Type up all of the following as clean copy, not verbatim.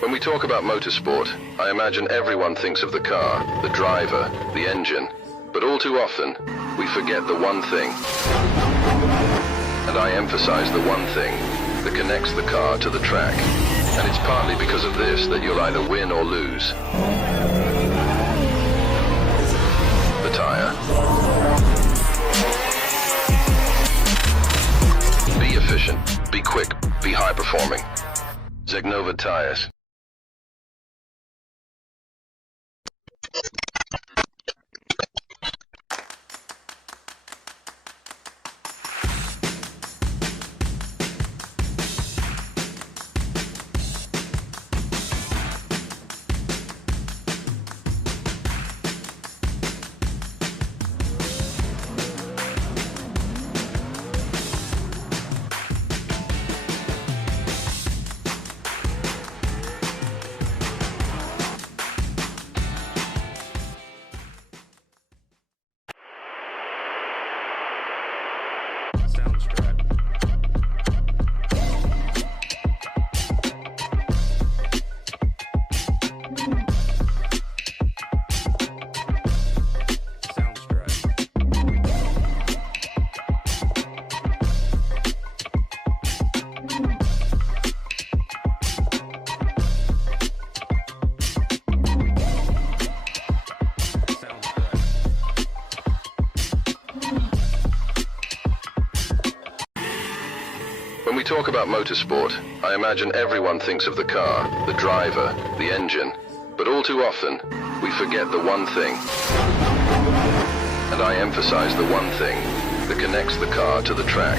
When we talk about motorsport, I imagine everyone thinks of the car, the driver, the engine. But all too often, we forget the one thing. And I emphasize the one thing that connects the car to the track. And it's partly because of this that you'll either win or lose. The tire. Be efficient, be quick, be high performing. Zegnova tires. When we talk about motorsport, I imagine everyone thinks of the car, the driver, the engine. But all too often, we forget the one thing. And I emphasize the one thing that connects the car to the track.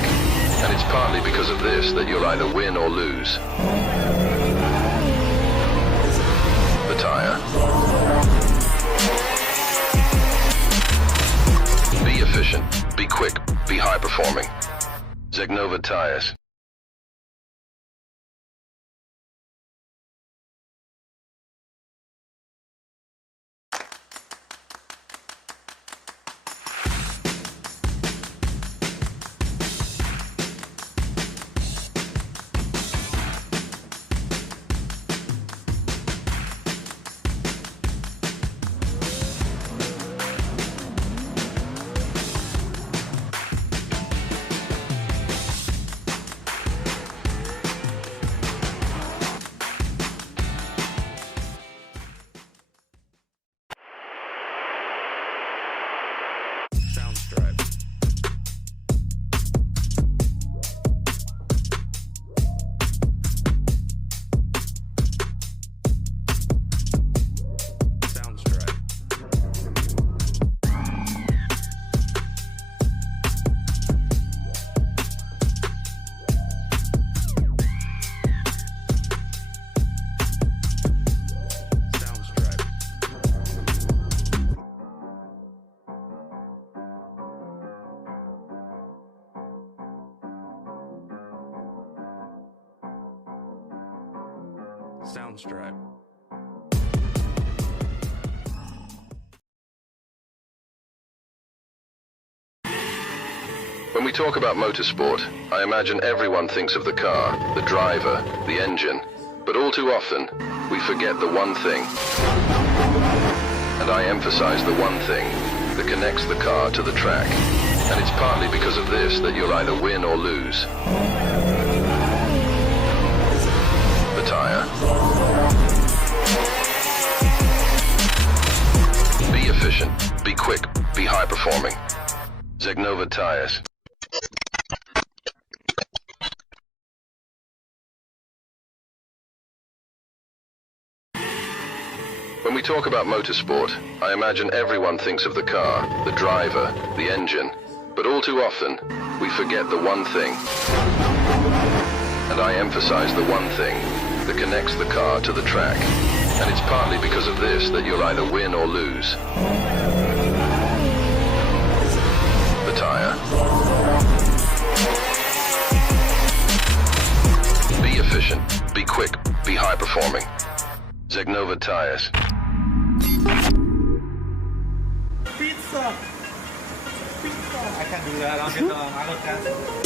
And it's partly because of this that you'll either win or lose. The tire. Be efficient, be quick, be high performing. Zegnova tires. Soundstripe. When we talk about motorsport, I imagine everyone thinks of the car, the driver, the engine. But all too often, we forget the one thing. And I emphasize the one thing that connects the car to the track. And it's partly because of this that you'll either win or lose. The tire. Be efficient, be quick, be high performing. Zegnova tires. When we talk about motorsport, I imagine everyone thinks of the car, the driver, the engine. But all too often, we forget the one thing. And I emphasize the one thing that connects the car to the track. And it's partly because of this that you'll either win or lose. The tire. Be efficient, be quick, be high performing. Zegnova tires. Pizza! Pizza! I can't do that, I'll get the auto test.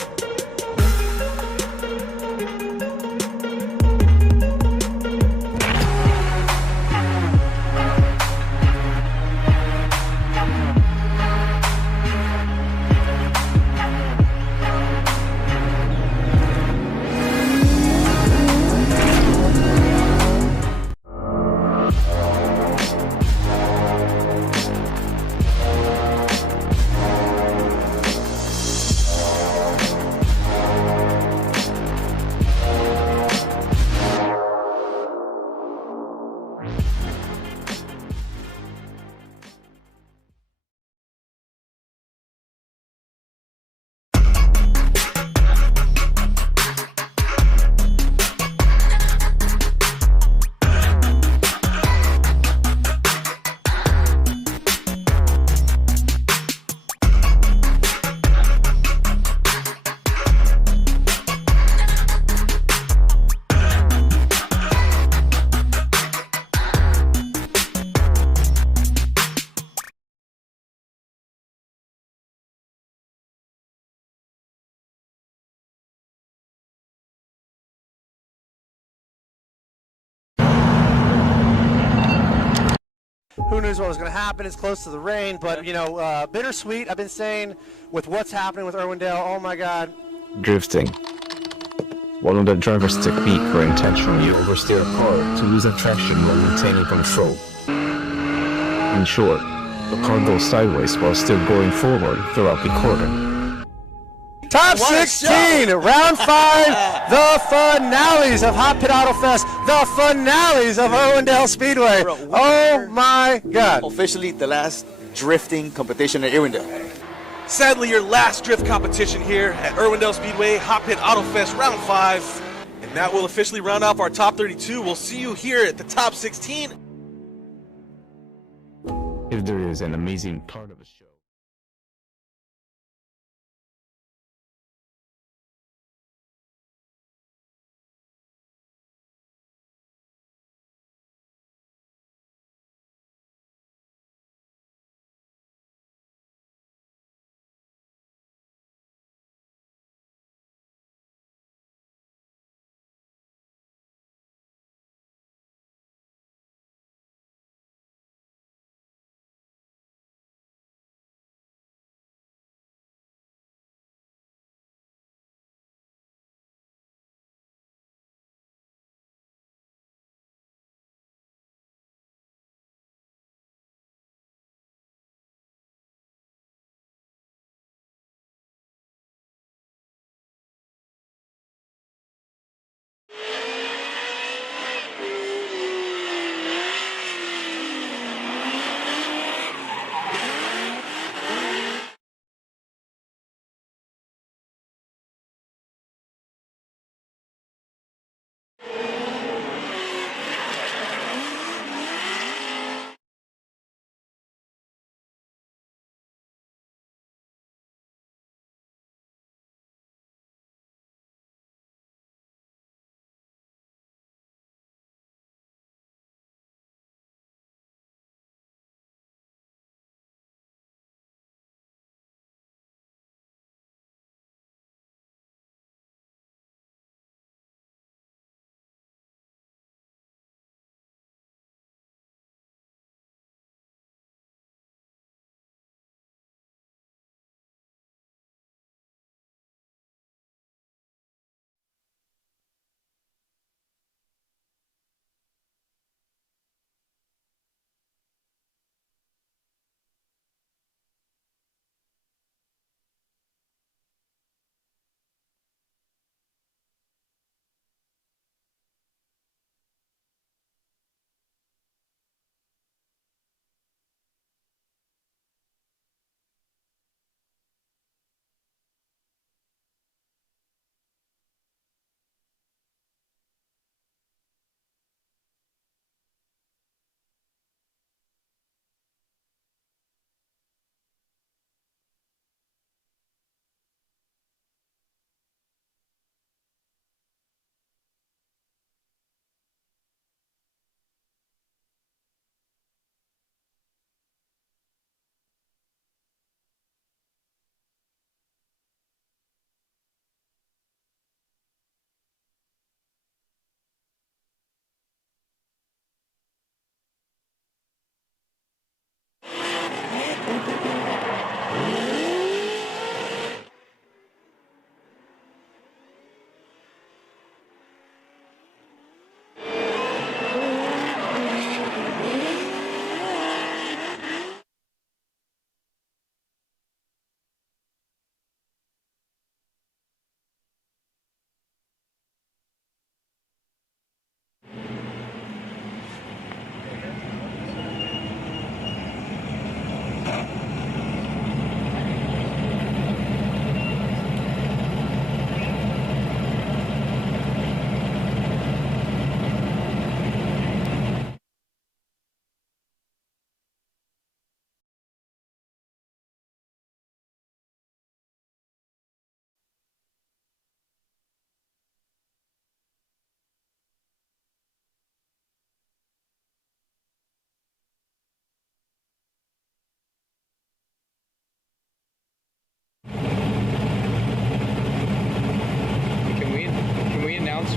Who knows what was going to happen? It's close to the rain, but, you know, bittersweet. I've been saying with what's happening with Irwindale, oh, my God. Drifting. One of the driver's technique were intentionally oversteer a car to lose traction while maintaining control. In short, the car goes sideways while still going forward throughout the corner. Top 16, round 5, the finales of HOTPIT Autofest, the finales of Irwindale Speedway. Oh my God. Officially the last drifting competition at Irwindale. Sadly, your last drift competition here at Irwindale Speedway, HOTPIT Autofest round 5. And that will officially round off our top 32. We'll see you here at the top 16. If there is an amazing part of a show.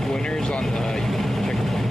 Winners on the checkerboard.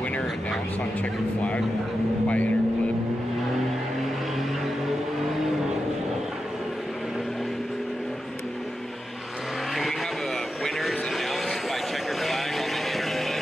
winner announced on checkered flag by interclip? Can we have a winners announced by checkered flag on the interclip?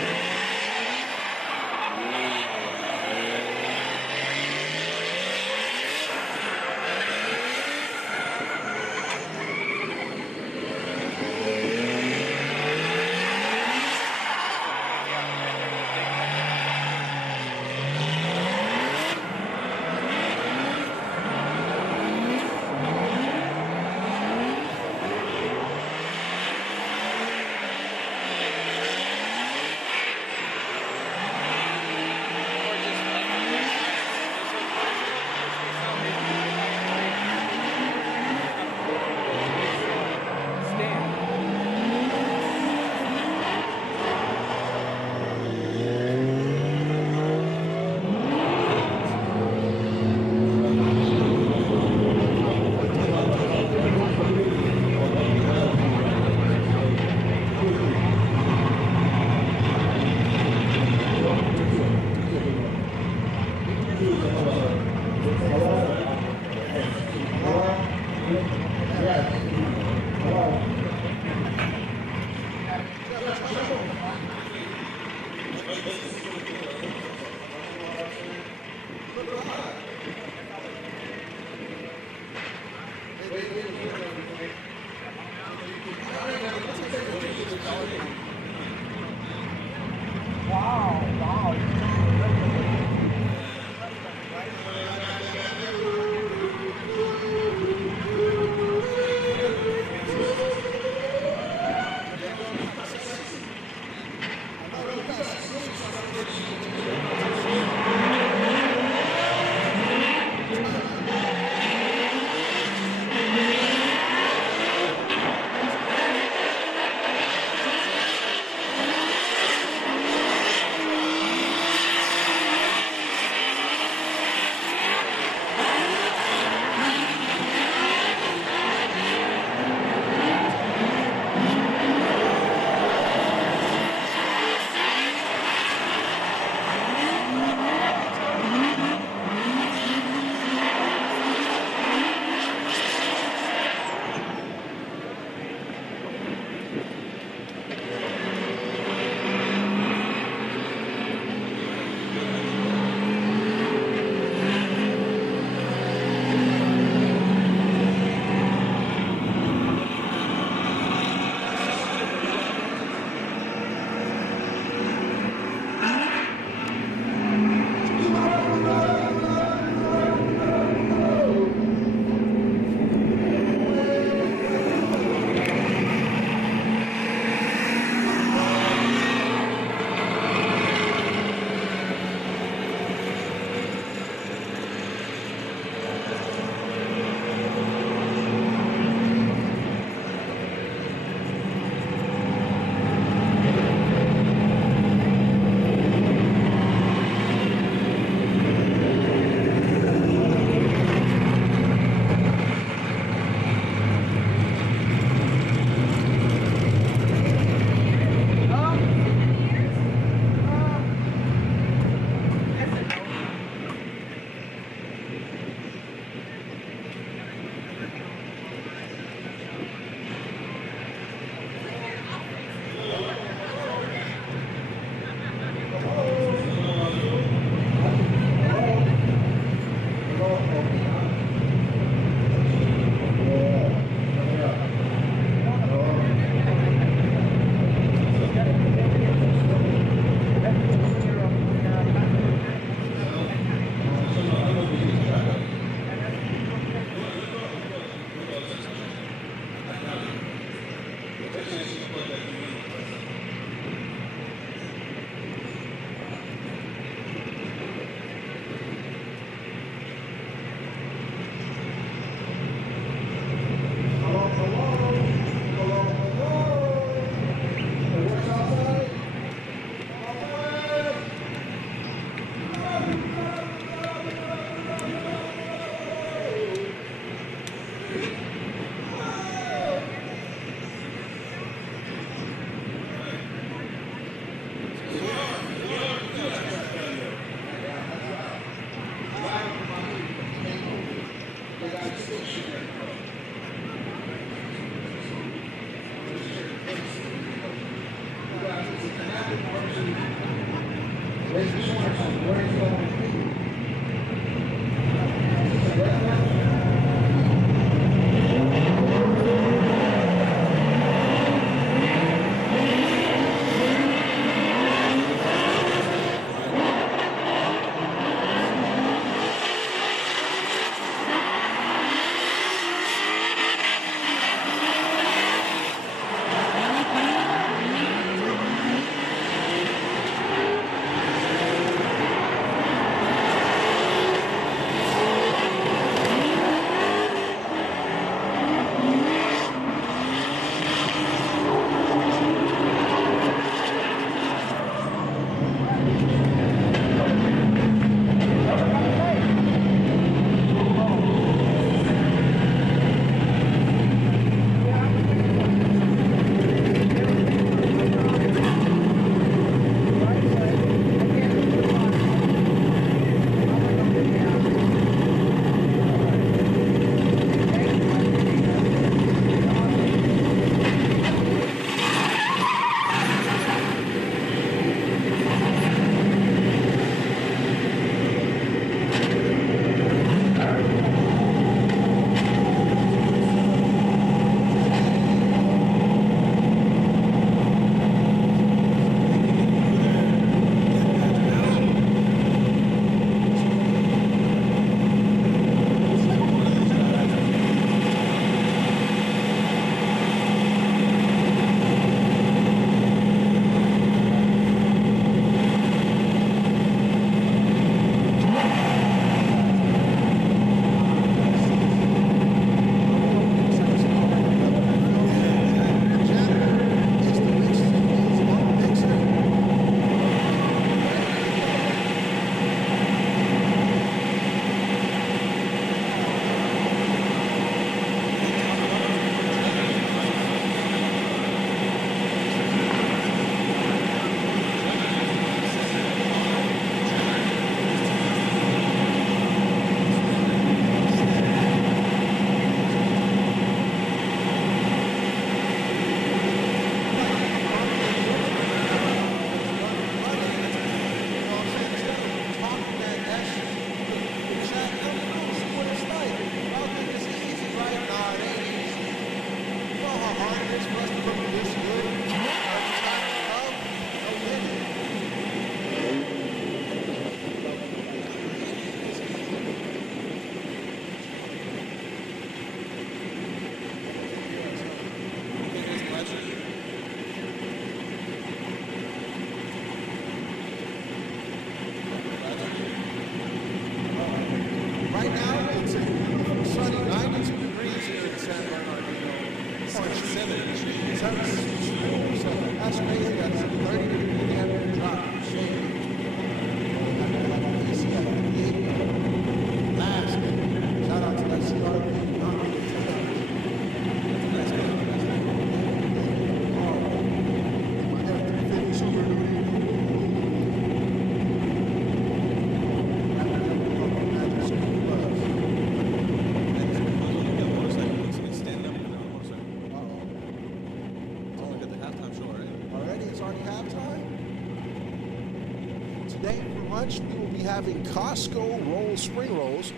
Having Costco roll spring rolls,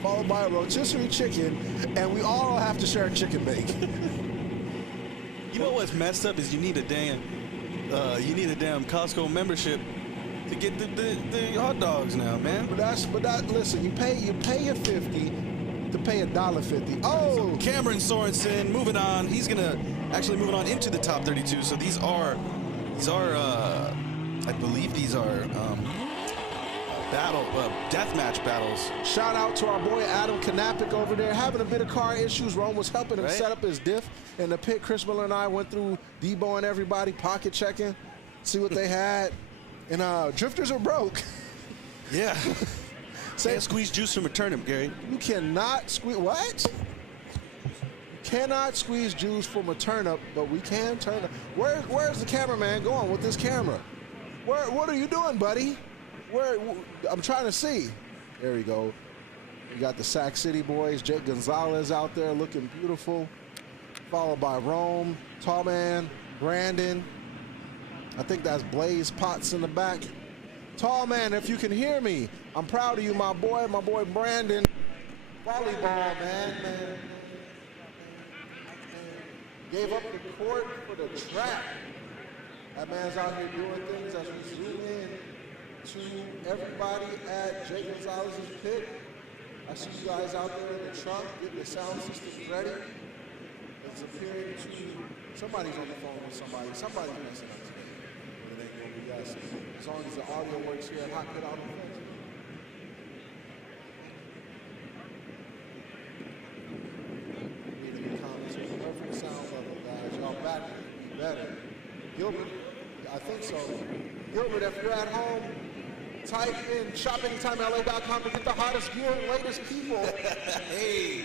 followed by a rotisserie chicken, and we all have to share a chicken bake. You know what's messed up is you need a damn Costco membership to get the hot dogs now, man. Listen, you pay your $50 to pay $1.50. Oh, so Cameron Sorensen moving on. He's gonna actually moving on into the top 32. So these are I believe these are deathmatch battles. Shout out to our boy Adam Kanapik over there, having a bit of car issues. Rome was helping him set up his diff in the pit. Chris Miller and I went through Debo and everybody, pocket checking, see what they had. And drifters are broke. Yeah. Can't squeeze juice from a turnip, Gary. You cannot squeeze, what? You cannot squeeze juice from a turnip, but we can turn it. Where's the cameraman going with this camera? What are you doing, buddy? I'm trying to see. There we go. You got the Sac City boys, Jake Gonzalez out there looking beautiful, followed by Rome, Tall Man, Brandon. I think that's Blaze Potts in the back. Tall Man, if you can hear me, I'm proud of you, my boy Brandon. Volleyball, man. Gave up the court for the track. That man's out here doing things as we zoom in to everybody at Jake Gonzalez's pit. I see you guys out there in the truck getting the sound systems ready. It's appearing to, somebody's on the phone with somebody. Somebody's messing up today. But it ain't gonna be us. As long as the audio works here at HOTPIT Autofest. Reading the comments with perfect sound level, guys. Y'all back be better. Gilbert, I think so. Gilbert, if you're at home, type in shopanytimela.com to get the hottest gear and latest people. Hey,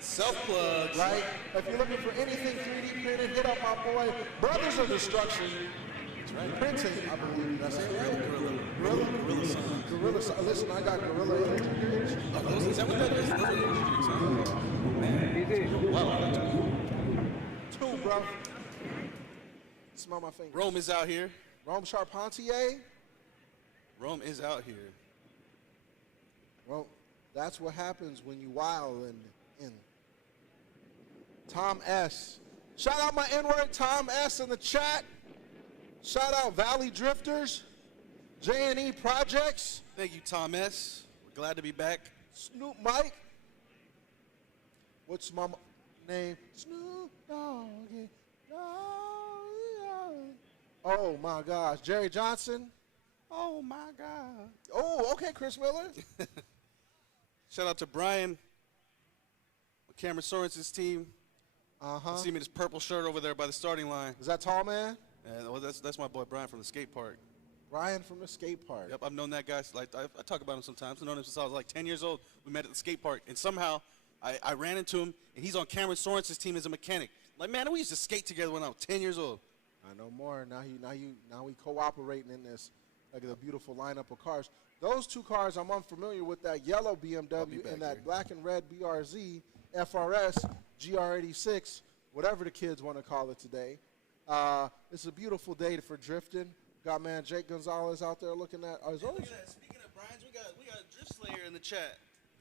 self-plugs. Right? If you're looking for anything 3D printed, hit up my boy, Brothers of Destruction. That's right. Printing, I believe. That's it, right? Gorilla Sign. Listen, I got Gorilla Energy drinks. Is that what that is? Those are energy drinks, huh? Man. Wow. Two, bro. Smell my finger. Rome is out here. Rome Charpentier. Rome is out here. Well, that's what happens when you wild and Tom S. Shout out my N-word, Tom S. in the chat. Shout out Valley Drifters, J&E Projects. Thank you, Tom S. We're glad to be back. Snoop Mike. What's my name? Snoop Doggy. Oh my gosh, Jerry Johnson. Oh my God. Oh, okay, Chris Miller. Shout out to Brian, Cameron Sorensen's team. Uh-huh. See me in his purple shirt over there by the starting line. Is that Tall Man? Yeah, well, that's my boy Brian from the skate park. Brian from the skate park. Yep, I've known that guy. Like I talk about him sometimes. I've known him since I was like 10 years old. We met at the skate park, and somehow I ran into him, and he's on Cameron Sorensen's team as a mechanic. Like, man, we used to skate together when I was 10 years old. I know more. Now we cooperating in this. Look at the beautiful lineup of cars. Those two cars I'm unfamiliar with, that yellow BMW and that black and red BRZ, FRS, GR86, whatever the kids want to call it today. It's a beautiful day for drifting. Got man Jake Gonzalez out there looking at. Look at that. Speaking of Brian's, we got Drift Slayer in the chat.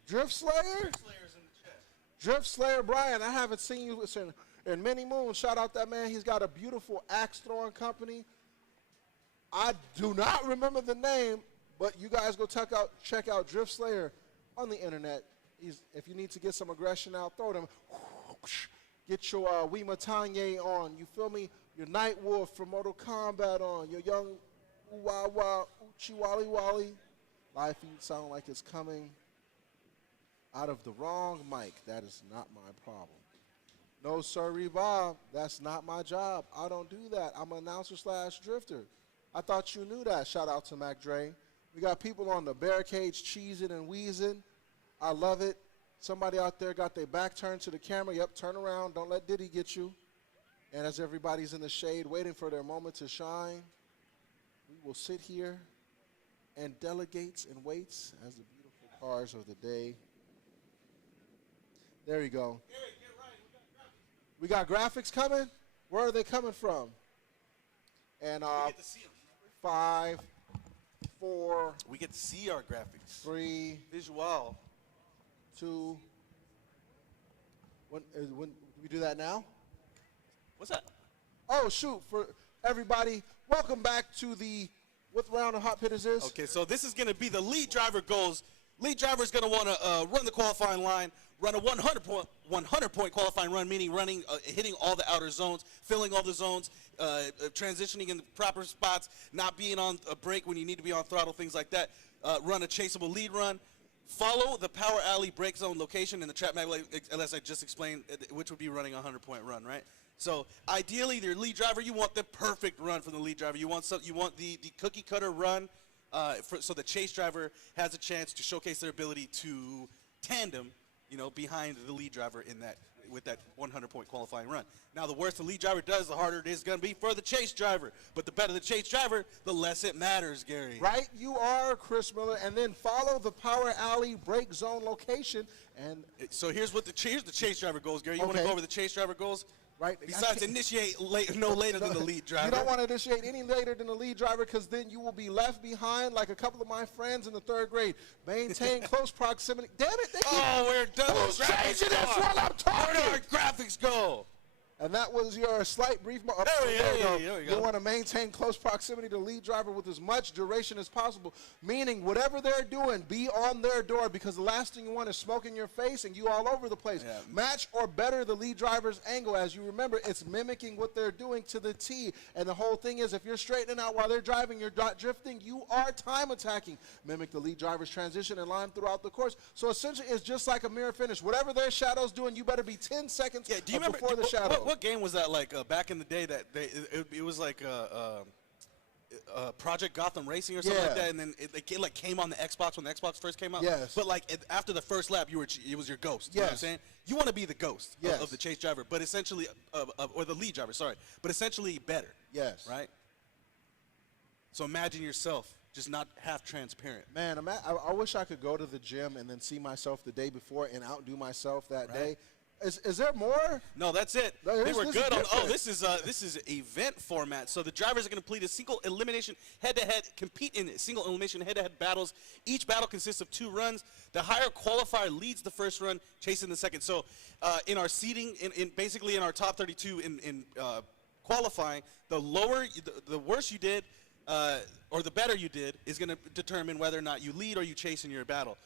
Drift Slayer? Drift Slayer's in the chat. Drift Slayer Brian, I haven't seen you in many moons. Shout out that man. He's got a beautiful axe throwing company. I do not remember the name, but you guys go check out Drift Slayer on the internet. If you need to get some aggression out, throw them. Get your Wima Tanye on. You feel me? Your Night Wolf from Mortal Kombat on. Your young Uwawa Uchi Wally Wally. Life sound like it's coming out of the wrong mic. That is not my problem. No, sir, Bob. That's not my job. I don't do that. I'm an announcer / drifter. I thought you knew that. Shout out to Mac Dre. We got people on the barricades cheesing and wheezing. I love it. Somebody out there got their back turned to the camera. Yep, turn around. Don't let Diddy get you. And as everybody's in the shade waiting for their moment to shine, we will sit here and delegates and waits as the beautiful cars of the day. There you go. We got graphics coming? Where are they coming from? And 5, 4. We get to see our graphics. 3. Visual. 2. When do we do that now? What's that? Oh, shoot. For everybody, welcome back to the, what round of Hot Pit is this? Okay, so this is going to be the lead driver goals. Lead driver is going to want to run the qualifying line, run a 100-point qualifying run, meaning running, hitting all the outer zones, filling all the zones, transitioning in the proper spots, not being on a brake when you need to be on throttle, things like that. Run a chaseable lead run. Follow the power alley brake zone location in the trap mag, as I just explained, which would be running a 100-point run, right? So ideally, your lead driver, you want the perfect run from the lead driver. You want the cookie cutter run, so the chase driver has a chance to showcase their ability to tandem, behind the lead driver in that with that 100-point qualifying run. Now, the worse the lead driver does, the harder it is going to be for the chase driver. But the better the chase driver, the less it matters, Gary. Right, you are, Chris Miller, and then follow the power alley break zone location. And so here's the chase driver goals, Gary. You want to go over the chase driver goals? Right. Besides initiate no later than the lead driver. You don't want to initiate any later than the lead driver because then you will be left behind like a couple of my friends in the 3rd grade. Maintain close proximity. Damn it. We're done. Who's changing this while I'm talking? Where did our graphics go? And that was your slight brief. There we go. You want to maintain close proximity to the lead driver with as much duration as possible, meaning whatever they're doing, be on their door because the last thing you want is smoke in your face and you all over the place. Yeah. Match or better the lead driver's angle. As you remember, it's mimicking what they're doing to the T. And the whole thing is if you're straightening out while they're driving, you're not drifting, you are time attacking. Mimic the lead driver's transition and line throughout the course. So essentially, it's just like a mirror finish. Whatever their shadow's doing, you better be 10 seconds before the shadow. What game was that like back in the day that it was like Project Gotham Racing or something like that, and then it like came on the Xbox when the Xbox first came out. Yes. But like after the first lap, it was your ghost. Yes. You know what I'm saying? You want to be the ghost Yes. of the chase driver, but essentially or the lead driver, sorry, but essentially better. Yes. Right. So imagine yourself just not half transparent. Man, I wish I could go to the gym and then see myself the day before and outdo myself that day. Is there more? No, that's it. No, we were good on. Oh, this this is event format. So the drivers are going to complete a single elimination head-to-head, compete in single elimination head-to-head battles. Each battle consists of 2 runs. The higher qualifier leads the first run, chasing the second. So in our seeding, basically in our top 32 in qualifying, the lower, the worse you did, or the better you did, is going to determine whether or not you lead or you chase in your battle.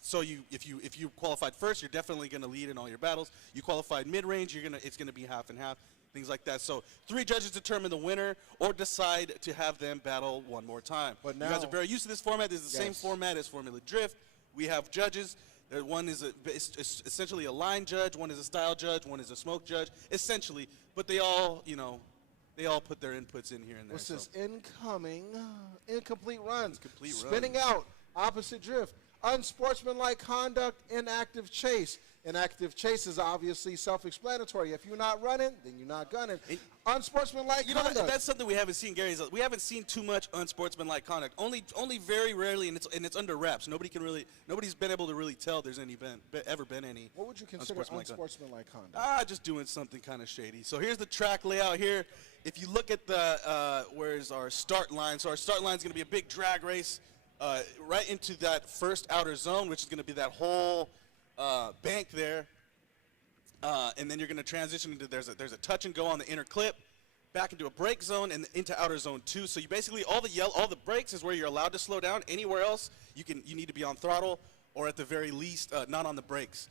So if you qualified first, you're definitely going to lead in all your battles. You qualified mid-range, it's going to be half and half, things like that. So 3 judges determine the winner or decide to have them battle one more time. But now, you guys are very used to this format. This is the same format as Formula Drift. We have judges. One is it's essentially a line judge. One is a style judge. One is a smoke judge. Essentially, but they all they all put their inputs in here and there. What's this? Incoming, incomplete runs. Incomplete Spinning out, opposite drift. Unsportsmanlike conduct, inactive chase. Inactive chase is obviously self-explanatory. If you're not running, then you're not gunning. Unsportsmanlike conduct. That's something we haven't seen, Gary. We haven't seen too much unsportsmanlike conduct. Only very rarely, and it's under wraps. Nobody's been able to really tell there's ever been any. What would you consider unsportsmanlike conduct? Just doing something kind of shady. So here's the track layout here. If you look at where's our start line? So our start line is going to be a big drag race. Right into that first outer zone, which is going to be that whole bank there, and then you're going to transition into there's a touch and go on the inner clip, back into a brake zone and into outer zone 2. So you basically all the brakes is where you're allowed to slow down. Anywhere else you need to be on throttle or at the very least not on the brakes.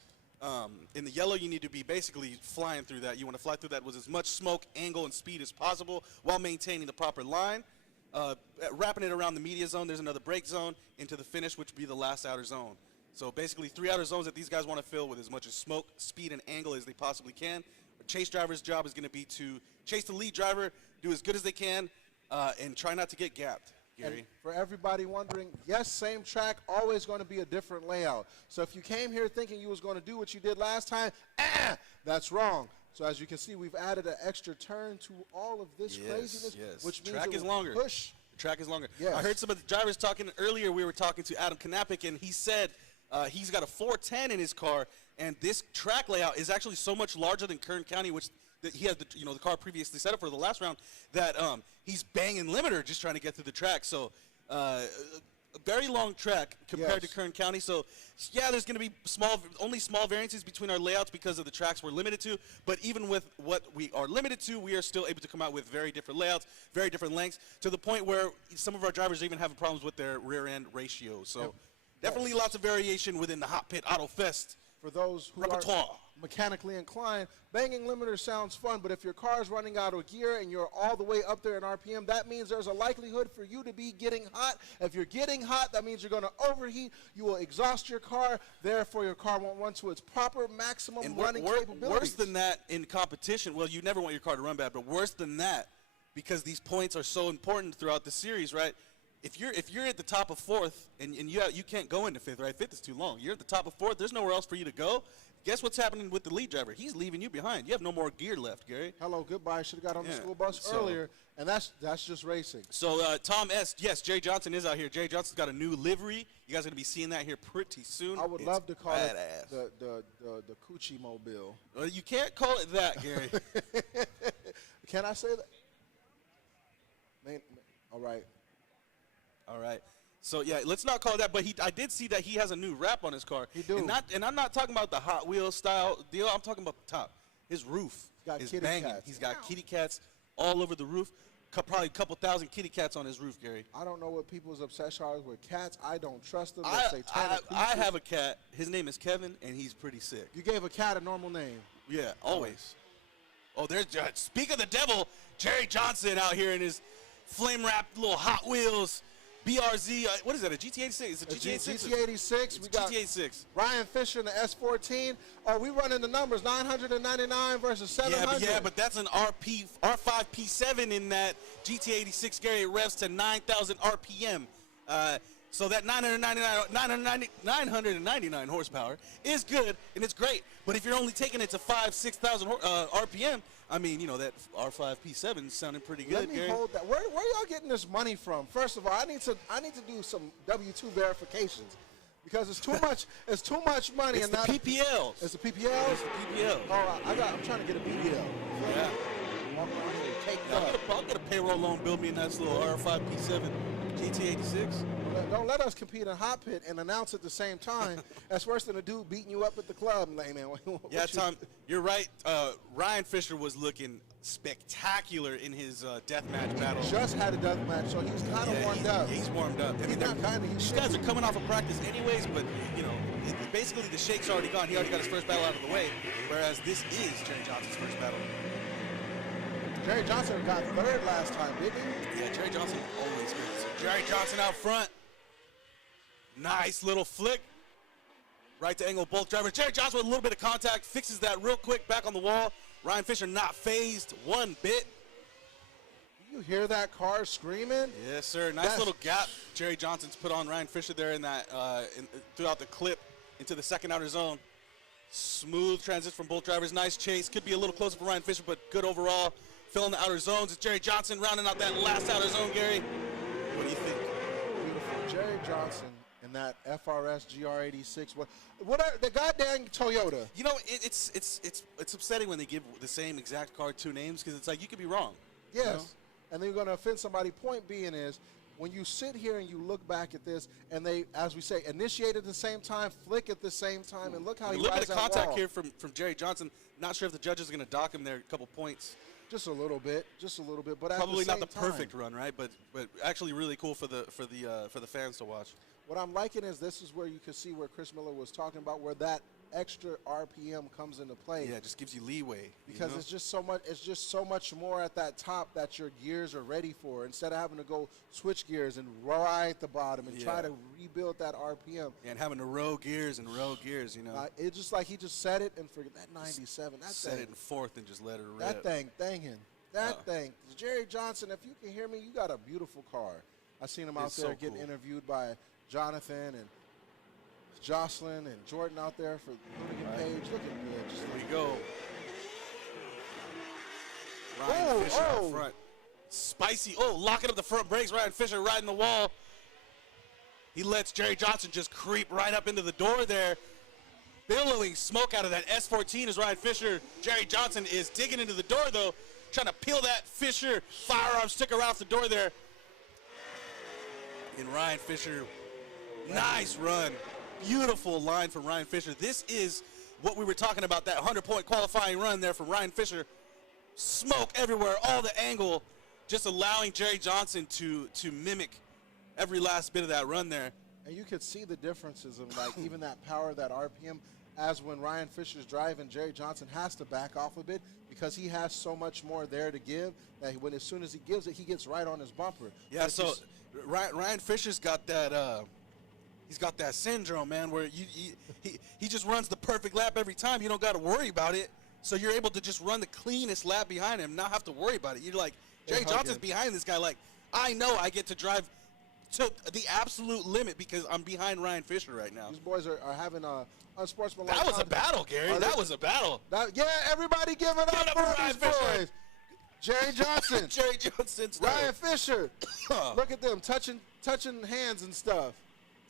In the yellow you need to be basically flying through that. You want to fly through that with as much smoke, angle, and speed as possible while maintaining the proper line. Wrapping it around the media zone, there's another brake zone into the finish, which would be the last outer zone. So basically 3 outer zones that these guys want to fill with as much as smoke, speed, and angle as they possibly can. A chase driver's job is going to be to chase the lead driver, do as good as they can, and try not to get gapped, Gary. And for everybody wondering, yes, same track, always going to be a different layout. So if you came here thinking you was going to do what you did last time, that's wrong. So as you can see, we've added an extra turn to all of this craziness, which means track is longer. Push. The track is longer. Yes. I heard some of the drivers talking earlier. We were talking to Adam Kanapik, and he said he's got a 410 in his car, and this track layout is actually so much larger than Kern County, which he had the car previously set up for the last round, that he's banging limiter just trying to get through the track. So a very long track compared to Kern County. So, yeah, there's going to be only small variances between our layouts because of the tracks we're limited to. But even with what we are limited to, we are still able to come out with very different layouts, very different lengths, to the point where some of our drivers even have problems with their rear end ratio. So definitely lots of variation within the HOTPIT Autofest. For those who repertoire. are mechanically inclined, banging limiter sounds fun, but if your car's running out of gear and you're all the way up there in RPM, that means there's a likelihood for you to be getting hot. If you're getting hot, that means you're going to overheat. You will exhaust your car. Therefore, your car won't run to its proper maximum running capabilities. Worse than that in competition, well, you never want your car to run bad, but worse than that, because these points are so important throughout the series, right? if you're at the top of 4th and you can't go into 5th, right? 5th is too long. You're at the top of 4th. There's nowhere else for you to go. Guess what's happening with the lead driver? He's leaving you behind. You have no more gear left, Gary. Hello, goodbye. Should have got on the school bus earlier, and that's just racing. So Tom S. Yes, Jerry Johnson is out here. Jerry Johnson's got a new livery. You guys are gonna be seeing that here pretty soon. I would love to call badass. it the Coochie Mobile. Well, you can't call it that, Gary. Can I say that? All right. All right. So, yeah, let's not call it that, but I did see that he has a new wrap on his car. He do. And I'm not talking about the Hot Wheels style deal. I'm talking about the top. His roof is banging. Cats. He's got kitty cats all over the roof. Probably a couple thousand kitty cats on his roof, Gary. I don't know what people's obsession are with cats. I don't trust them. I have a cat. His name is Kevin, and he's pretty sick. You gave a cat a normal name. Yeah, always. Oh, there's speak of the devil, Jerry Johnson out here in his flame-wrapped little Hot Wheels BRZ. What is that, a GT86? It's a GT86. GT86. We got GT86. Ryan Fisher in the S14. Oh, we running the numbers, 999 versus 700. Yeah, but that's an R5 P7 in that GT86, Gary. It revs to 9,000 RPM. So that 999 horsepower is good, and it's great. But if you're only taking it to 6,000 RPM, I mean, you know, that R5 P7 is sounding pretty good, Let me Gary. hold that. Where y'all getting this money from? First of all, I need to do some W-2 verifications because it's too much. It's too much money. It's and the not, PPLs. It's the PPLs. It's the PPL. All right, I'm trying to get a PPL. Yeah. I'll get a payroll loan, build me a nice little R5 P7 GT86. Don't let us compete in Hot Pit and announce at the same time. That's worse than a dude beating you up at the club. Like, man, yeah, Tom, you're right. Ryan Fisher was looking spectacular in his deathmatch battle. He just had a deathmatch, so he's kind of warmed up. He's warmed up. I mean, these guys are coming off of practice anyways, but, you know, basically the shake's already gone. He already got his first battle out of the way, whereas this is Jerry Johnson's first battle. Jerry Johnson got third last time, didn't he? Yeah, Jerry Johnson always good. So Jerry Johnson out front. Nice little flick. Right to angle both drivers. Jerry Johnson with a little bit of contact. Fixes that real quick back on the wall. Ryan Fisher not phased one bit. Do you hear that car screaming? Yes, sir. Nice little gap Jerry Johnson's put on Ryan Fisher there in that throughout the clip into the second outer zone. Smooth transition from both drivers. Nice chase. Could be a little closer for Ryan Fisher, but good overall. Filling the outer zones. It's Jerry Johnson rounding out that last outer zone, Gary. What do you think? Beautiful. Jerry Johnson in that FRS GR86. What are the goddamn Toyota? You know, it's upsetting when they give the same exact car two names because it's like you could be wrong. Yes. You know? And then you're going to offend somebody. Point being is, when you sit here and you look back at this, and they, as we say, initiate at the same time, flick at the same time, and look how he rides that wall. A little bit of contact here from Jerry Johnson. Not sure if the judges are going to dock him there a couple points. Just a little bit, but probably not the time, perfect run, right? But actually really cool for the fans to watch. What I'm liking is this is where you can see where Chris Miller was talking about, where that extra RPM comes into play. Yeah, it just gives you leeway. Because it's just so much. It's just so much more at that top that your gears are ready for. Instead of having to go switch gears and ride at the bottom and try to rebuild that RPM. Yeah, and having to row gears, you know. It's just like he just set it and forget that 97. That set thing, it in fourth and just let it rip. That thing, that thing. Jerry Johnson, if you can hear me, you got a beautiful car. I seen him out there getting interviewed by Jonathan and Jocelyn and Jordan out there for Page. Looking good. Just there we go. Ryan Fisher up front. Spicy. Locking up the front brakes. Ryan Fisher riding the wall. He lets Jerry Johnson just creep right up into the door there. Billowing smoke out of that S14 as Ryan Fisher. Jerry Johnson is digging into the door, though, trying to peel that Fisher firearm sticker off the door there. And Ryan Fisher, nice run. Beautiful line from Ryan Fisher. This is what we were talking about, that 100-point qualifying run there from Ryan Fisher. Smoke everywhere, all the angle, just allowing Jerry Johnson to mimic every last bit of that run there. And you could see the differences of, like, even that power, that RPM, as when Ryan Fisher's driving, Jerry Johnson has to back off a bit because he has so much more there to give that as soon as he gives it, he gets right on his bumper. Yeah, so Ryan Fisher's got that he's got that syndrome, man, where he just runs the perfect lap every time. You don't got to worry about it. So you're able to just run the cleanest lap behind him, not have to worry about it. You're like, Jerry Johnson's behind this guy. Like, I know I get to drive to the absolute limit because I'm behind Ryan Fisher right now. These boys are having a unsportsmanlike. That was a battle, Gary. That was a battle. Yeah, everybody give it up for Ryan these Fisher. boys. Jerry Johnson. Jerry Johnson. Ryan Fisher. Look at them touching hands and stuff.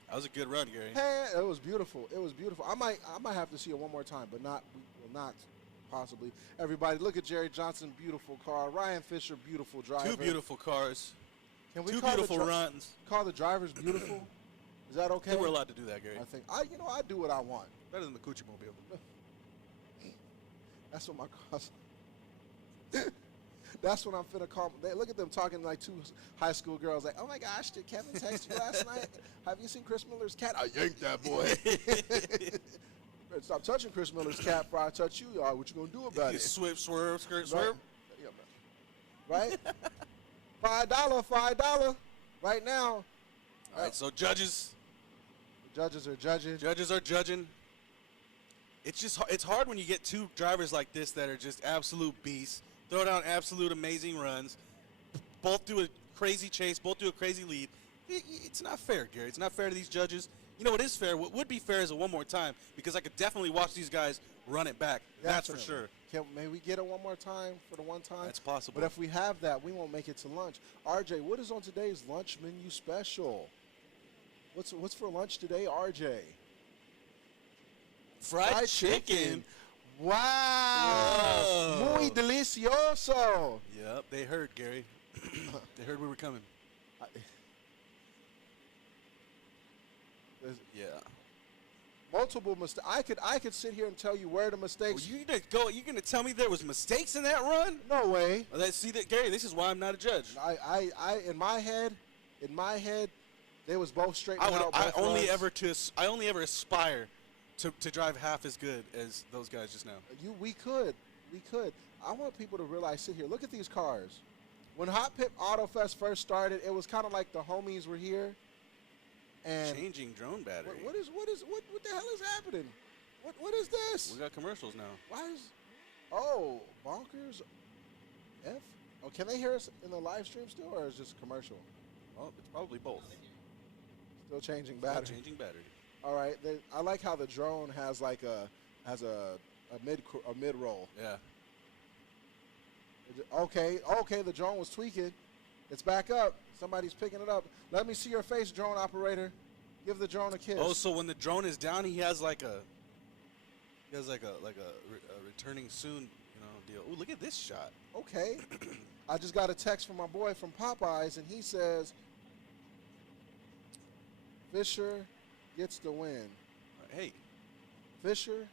That was a good run, Gary. Hey, it was beautiful. It was beautiful. I might have to see it one more time, but not possibly. Everybody, look at Jerry Johnson, beautiful car. Ryan Fisher, beautiful driver. Two beautiful cars. Can we Two call beautiful runs. Call the drivers beautiful? Is that okay? I think we're allowed to do that, Gary. I think I do what I want. Better than the Coochie Mobile. That's what my car's. That's what I'm finna call. Look at them talking like two high school girls. Like, oh my gosh, did Kevin text you last night? Have you seen Chris Miller's cat? I yanked that boy. Stop touching Chris Miller's cat before I touch you. Y'all, what you gonna do about it? Swerve, skirt, swerve. Right? $5 right now. All right, so judges. Judges are judging. Judges are judging. It's hard when you get two drivers like this that are just absolute beasts. Throw down absolute amazing runs. Both do a crazy chase. Both do a crazy lead. It's not fair, Gary. It's not fair to these judges. You know what is fair? What would be fair is a one more time because I could definitely watch these guys run it back. That's for sure. May we get it one more time for the one time? That's possible. But if we have that, we won't make it to lunch. RJ, what is on today's lunch menu special? What's for lunch today, RJ? Fried chicken. Wow. Whoa. Muy delicioso. Yep, they heard, Gary. They heard we were coming. Yeah. Multiple mistakes. I could sit here and tell you where the mistakes. Well, you're gonna tell me there was mistakes in that run? No way. Well, see that, Gary. This is why I'm not a judge. I in my head, they was both straight. I only ever aspire to drive half as good as those guys just now. We could. I want people to realize. Sit here. Look at these cars. When HOTPIT Autofest first started, it was kind of like the homies were here. And changing drone battery. What the hell is happening? What is this? We got commercials now. Bonkers F? Oh, can they hear us in the live stream still, or is it just a commercial? Well, it's probably both. Still changing battery. Changing battery. All right. I like how the drone has like a mid roll. Yeah. Okay. The drone was tweaking. It's back up. Somebody's picking it up. Let me see your face, drone operator. Give the drone a kiss. Oh, so when the drone is down, he has like a returning soon, deal. Ooh, look at this shot. Okay. I just got a text from my boy from Popeyes, and he says Fisher gets the win. Hey. Fisher.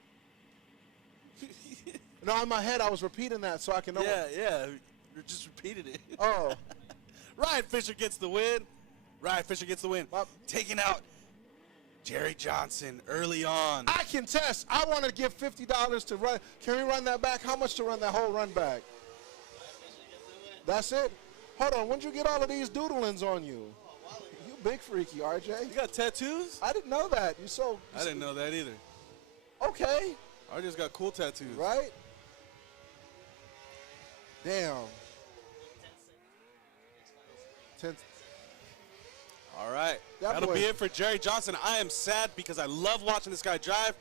No, in my head I was repeating that so I can know. Yeah. You just repeated it. Oh. Ryan Fisher gets the win. Taking out Jerry Johnson early on. I can test. I want to give $50 to run. Can we run that back? How much to run that whole run back? That's it? Hold on. When'd you get all of these doodlings on you? You big freaky, RJ. You got tattoos? I didn't know that. I didn't know that either. Okay. I just got cool tattoos. Right? Damn. All right. That'll be it for Jerry Johnson. I am sad because I love watching this guy drive,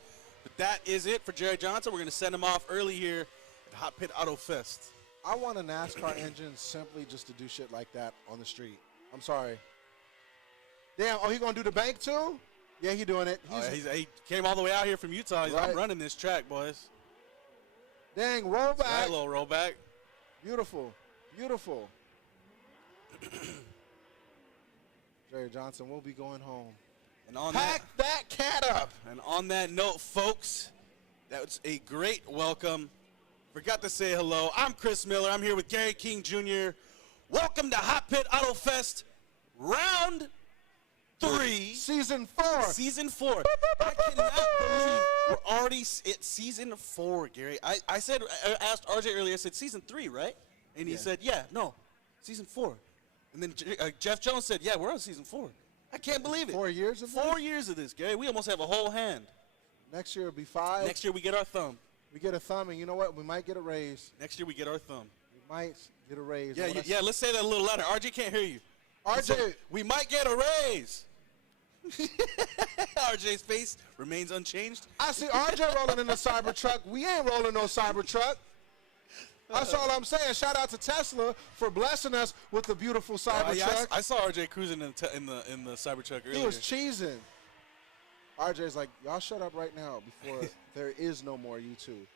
but that is it for Jerry Johnson. We're going to send him off early here at HOTPIT Autofest. I want a NASCAR engine simply just to do shit like that on the street. I'm sorry. Damn. Oh, he going to do the bank too? Yeah, he doing it. He came all the way out here from Utah. I'm running this track, boys. Dang, roll back. Right, little roll back. Beautiful. Jerry Johnson will be going home. And on Pack that cat up. And on that note, folks, that was a great welcome. Forgot to say hello. I'm Chris Miller. I'm here with Gary King Jr. Welcome to HOTPIT Autofest, round 3. Season 4. Season 4. I cannot believe we're already at season 4, Gary. I asked RJ earlier, I said season 3, right? And he said, season 4. And then Jeff Jones said, we're on season 4. I can't believe it. 4 years of this? 4 years of this, Gary. We almost have a whole hand. Next year will be 5. Next year we get our thumb. We get a thumb, and you know what? We might get a raise. Next year we get our thumb. We might get a raise. Yeah, let's say that a little louder. RJ can't hear you. RJ, So we might get a raise. RJ's face remains unchanged. I see RJ rolling in the Cybertruck. We ain't rolling no Cybertruck. That's all I'm saying. Shout out to Tesla for blessing us with the beautiful Cybertruck. I saw RJ cruising in the Cybertruck earlier. He was cheesing. RJ's like, y'all shut up right now before there is no more YouTube.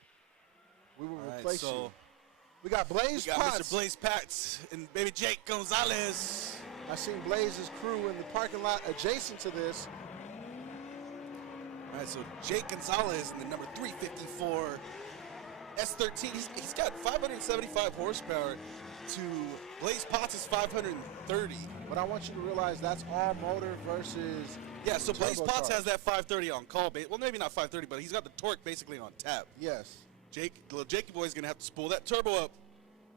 We will replace you. We got Blaze Potts. Mr. Blaze Potts and baby Jake Gonzalez. I seen Blaze's crew in the parking lot adjacent to this. All right, so Jake Gonzalez in the number 354 S13. He's got 575 horsepower to Blaze Potts' 530. But I want you to realize that's all motor versus. Yeah, so Blaze Potts turbocharged. has that 530 on call. Well, maybe not 530, but he's got the torque basically on tap. Yes. Little Jakey boy's gonna have to spool that turbo up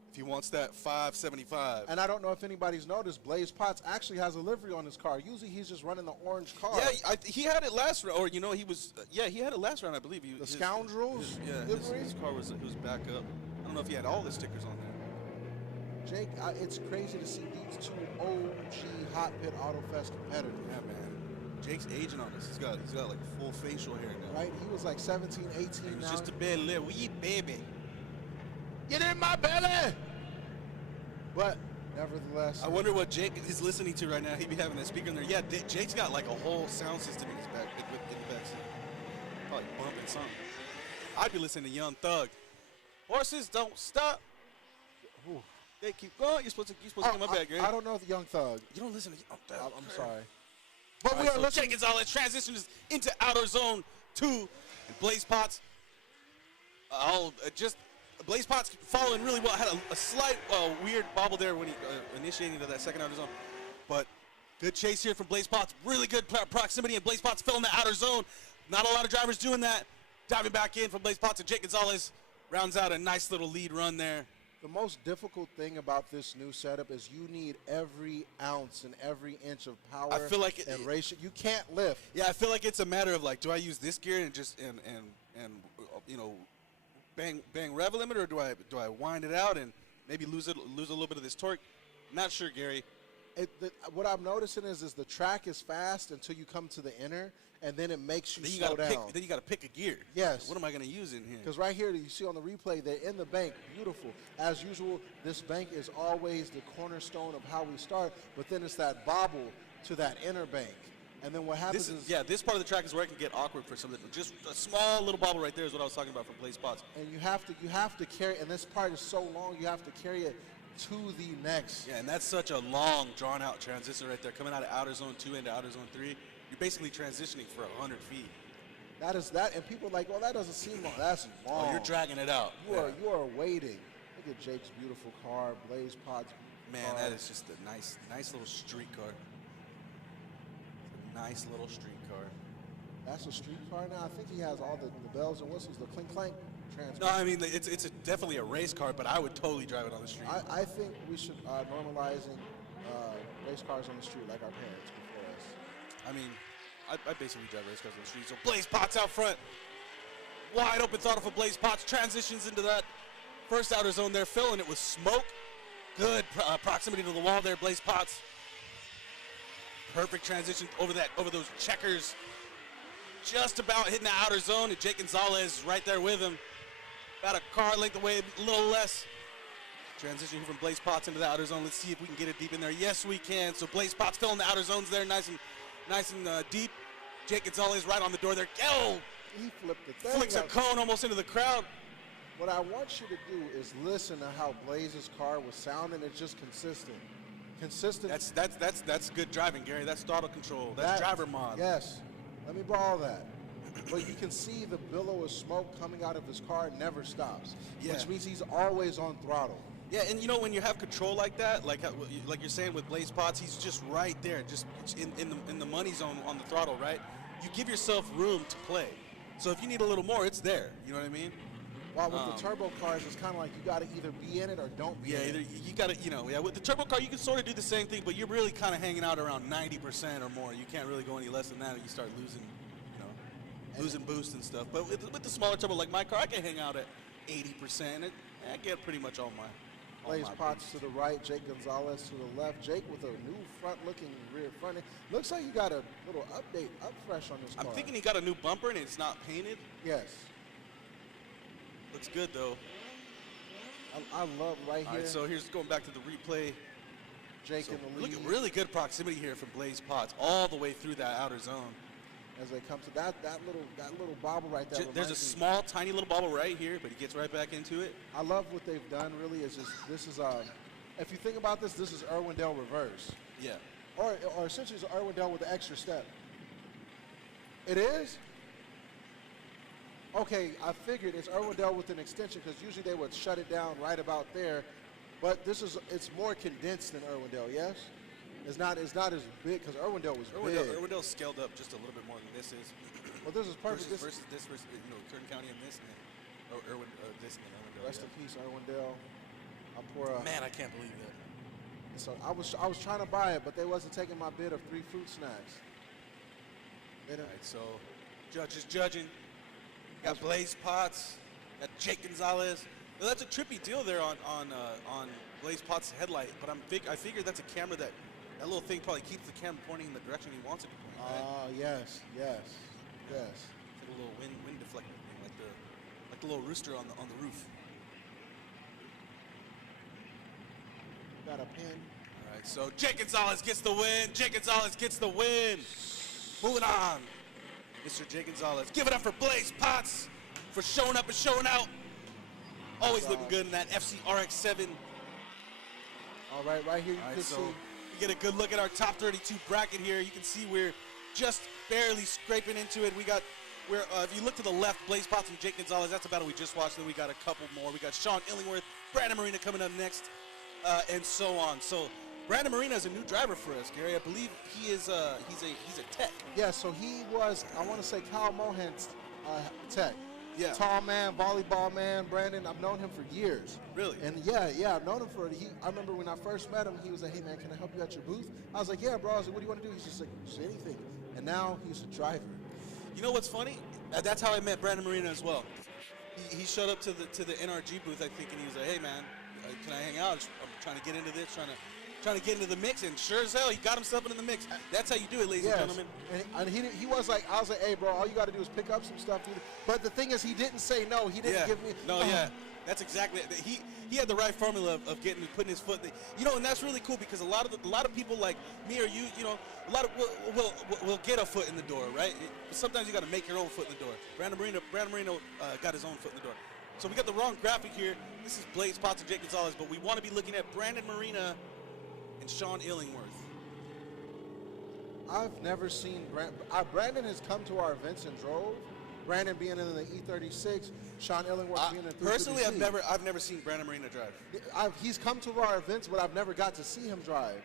if he wants that 575. And I don't know if anybody's noticed, Blaze Potts actually has a livery on his car. Usually he's just running the orange car. Yeah, he had it last round, or he was. Yeah, he had it last round, I believe. The Scoundrels livery? His car was back up. I don't know if he had all the stickers on there. Jake, it's crazy to see these two OG Hot Pit Autofest competitors. Yeah, man. Jake's aging on us. He's got like full facial hair now. Right? He was like 17, 18 He was now. just a bit little wee baby. Get in my belly! But nevertheless, I wonder what Jake is listening to right now. He'd be having that speaker in there. Yeah, Jake's got like a whole sound system in his back, in the back seat. Probably bumping something. I'd be listening to Young Thug. Horses don't stop. Ooh. They keep going. You're supposed to get my back, right? I don't know the Young Thug. You don't listen to Young Thug. I'm sorry. But we right, are so listening. Jake Gonzalez transitions into outer zone 2. And Blaze Potts, Blaze Potts following really well. Had a slight weird bobble there when he initiated into that second outer zone. But good chase here from Blaze Potts. Really good proximity, and Blaze Potts fell in the outer zone. Not a lot of drivers doing that. Diving back in from Blaze Potts, and Jake Gonzalez rounds out a nice little lead run there. The most difficult thing about this new setup is you need every ounce and every inch of power I feel like and ratio. You can't lift. Yeah, I feel like it's a matter of like, do I use this gear and just bang rev limit, or do I wind it out and maybe lose a little bit of this torque? Not sure, Gary. What I'm noticing is the track is fast until you come to the inner, and then it makes you slow down. Then you got to pick a gear. Yes. What am I going to use in here? Because right here, you see on the replay, they're in the bank. Beautiful. As usual, this bank is always the cornerstone of how we start, but then it's that bobble to that inner bank. And then what happens is this part of the track is where it can get awkward for something. Just a small little bobble right there is what I was talking about from Blaze Potts. And you have to carry, and this part is so long, you have to carry it to the next. Yeah, and that's such a long, drawn-out transition right there. Coming out of outer zone 2 into outer zone 3, you're basically transitioning for 100 feet. That is that, and people are like, well, that doesn't seem long. That's long. Oh, you're dragging it out. You are waiting. Look at Jake's beautiful car, Blaze Potts. Man, that is just a nice little street car. It's a nice little street car. That's a street car now. I think he has all the bells and whistles, the clink clank. No, I mean it's definitely a race car, but I would totally drive it on the street. I think we should normalizing race cars on the street like our parents before us. I mean, I basically drive race cars on the street. So Blaze Potts out front, wide open throttle for Blaze Potts, transitions into that first outer zone there, filling it with smoke. Good proximity to the wall there, Blaze Potts. Perfect transition over those checkers. Just about hitting the outer zone, and Jake Gonzalez right there with him. About a car length away, a little less. Transitioning from Blaze Potts into the outer zone. Let's see if we can get it deep in there. Yes, we can. So Blaze Potts filling the outer zones there, nice and deep. Jake Gonzalez right on the door there. Oh! He flipped the thing. Flicks a cone almost into the crowd. What I want you to do is listen to how Blaze's car was sounding. It's just consistent. That's good driving, Gary. That's throttle control. That's driver mod. Yes. Let me borrow that. But you can see the billow of smoke coming out of his car never stops, which means he's always on throttle. Yeah, and you know when you have control like that, like you're saying with Blaze Potts, he's just right there, just in the money zone on the throttle, right? You give yourself room to play. So if you need a little more, it's there. You know what I mean? While with the turbo cars, it's kind of like you got to either be in it or don't be in it. Yeah, you got to, with the turbo car, you can sort of do the same thing, but you're really kind of hanging out around 90% or more. You can't really go any less than that, and you start losing boost and stuff. But with the smaller turbo, like my car, I can hang out at 80%. I get pretty much all Blaze Potts to the right, Jake Gonzalez to the left. Jake with a new front-looking rear front end. Looks like you got a little update, up fresh on this car. I'm thinking he got a new bumper and it's not painted. Yes. Looks good though. I love right All here. right, so here's going back to the replay. Jake So in the lead. look at really good proximity here from Blaze Potts all the way through that outer zone. As they come to that little bobble right there. There's a small, tiny little bobble right here, but he gets right back into it. I love what they've done. Really, is just this is if you think about this, this is Irwindale reverse, Yeah. or essentially it's Irwindale with the extra step. It is. Okay, I figured it's Irwindale with an extension because usually they would shut it down right about there, but it's more condensed than Irwindale. Yes. It's not as big because Irwindale was big. Irwindale's scaled up just a little bit more than this is. Well, this is perfect. versus Kern County and this, and then, this and then Irwindale. Rest in peace, Irwindale. Man, I can't believe that. So I was trying to buy it, but they wasn't taking my bid of 3 fruit snacks. They didn't. All right, so judges judging. Got Blaze Potts, got Jake Gonzalez. Now, that's a trippy deal there on Blaze Potts' headlight, but I figured that's a camera that little thing probably keeps the camera pointing in the direction he wants it to point. Right? Yes. It's like a little wind deflector thing, like the little rooster on the roof. Got a pin. All right, so Jake Gonzalez gets the win. Jake Gonzalez gets the win. Moving on. Mr. Jake Gonzalez. Give it up for Blaze Potts for showing up and showing out. Always looking good in that FC RX-7. All right here you can see. You get a good look at our top 32 bracket here. You can see we're just barely scraping into it. If you look to the left, Blaze Potts and Jake Gonzalez, that's the battle we just watched. Then we got a couple more. We got Sean Illingworth, Brandon Marina coming up next, and so on. So Brandon Marina is a new driver for us, Gary. I believe he is he's a tech. Yeah, so he was, I want to say, Kyle Mohan's tech. Yeah. Tall man, volleyball man, Brandon. I've known him for years. Really? And yeah, I've known him I remember when I first met him, he was like, hey man, can I help you at your booth? I was like, yeah, bro. I was like, what do you want to do? He's just like, just anything. And now he's a driver. You know what's funny? That's how I met Brandon Marina as well. He showed up to the NRG booth, I think, and he was like, hey man, can I hang out? I'm trying to get into this, trying to get into the mix, and sure as hell, he got himself into the mix. That's how you do it, ladies and gentlemen. And he was like, I was like, hey, bro, all you got to do is pick up some stuff. But the thing is, he didn't say no. He didn't give me. No, that's exactly it. He had the right formula of putting his foot. And that's really cool because a lot of people like me or you, a lot of will get a foot in the door, right? But sometimes you got to make your own foot in the door. Brandon Marino got his own foot in the door. So we got the wrong graphic here. This is Blaze Potts and Jake Gonzalez, but we want to be looking at Brandon Marina and Sean Illingworth. I've never seen Brandon has come to our events and drove. Brandon being in the E36, Sean Illingworth being in the 350Z. Personally, I've never seen Brandon Marina drive. He's come to our events, but I've never got to see him drive.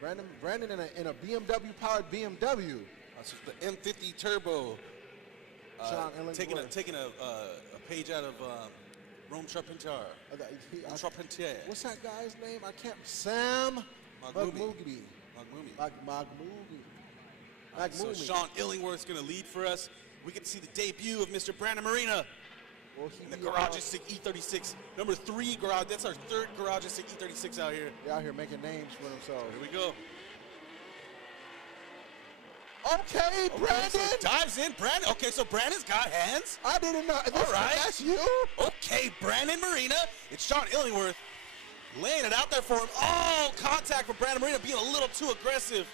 Brandon in a BMW powered BMW. So the M50 Turbo. Sean Illingworth taking a page out of Rome Charpentier. Charpentier. What's that guy's name? I can't. Sam Magmugi. So Sean Illingworth's going to lead for us. We get to see the debut of Mr. Brandon Marina. In the Garagistic E36, number 3 garage. That's our 3rd Garagistic E36 out here. They're out here making names for themselves. Here we go. Okay, Brandon. So dives in, Brandon. Okay, so Brandon's got hands. I didn't know. All right. That's you. Okay, Brandon Marina. It's Sean Illingworth laying it out there for him. Oh, contact for Brandon Marina being a little too aggressive.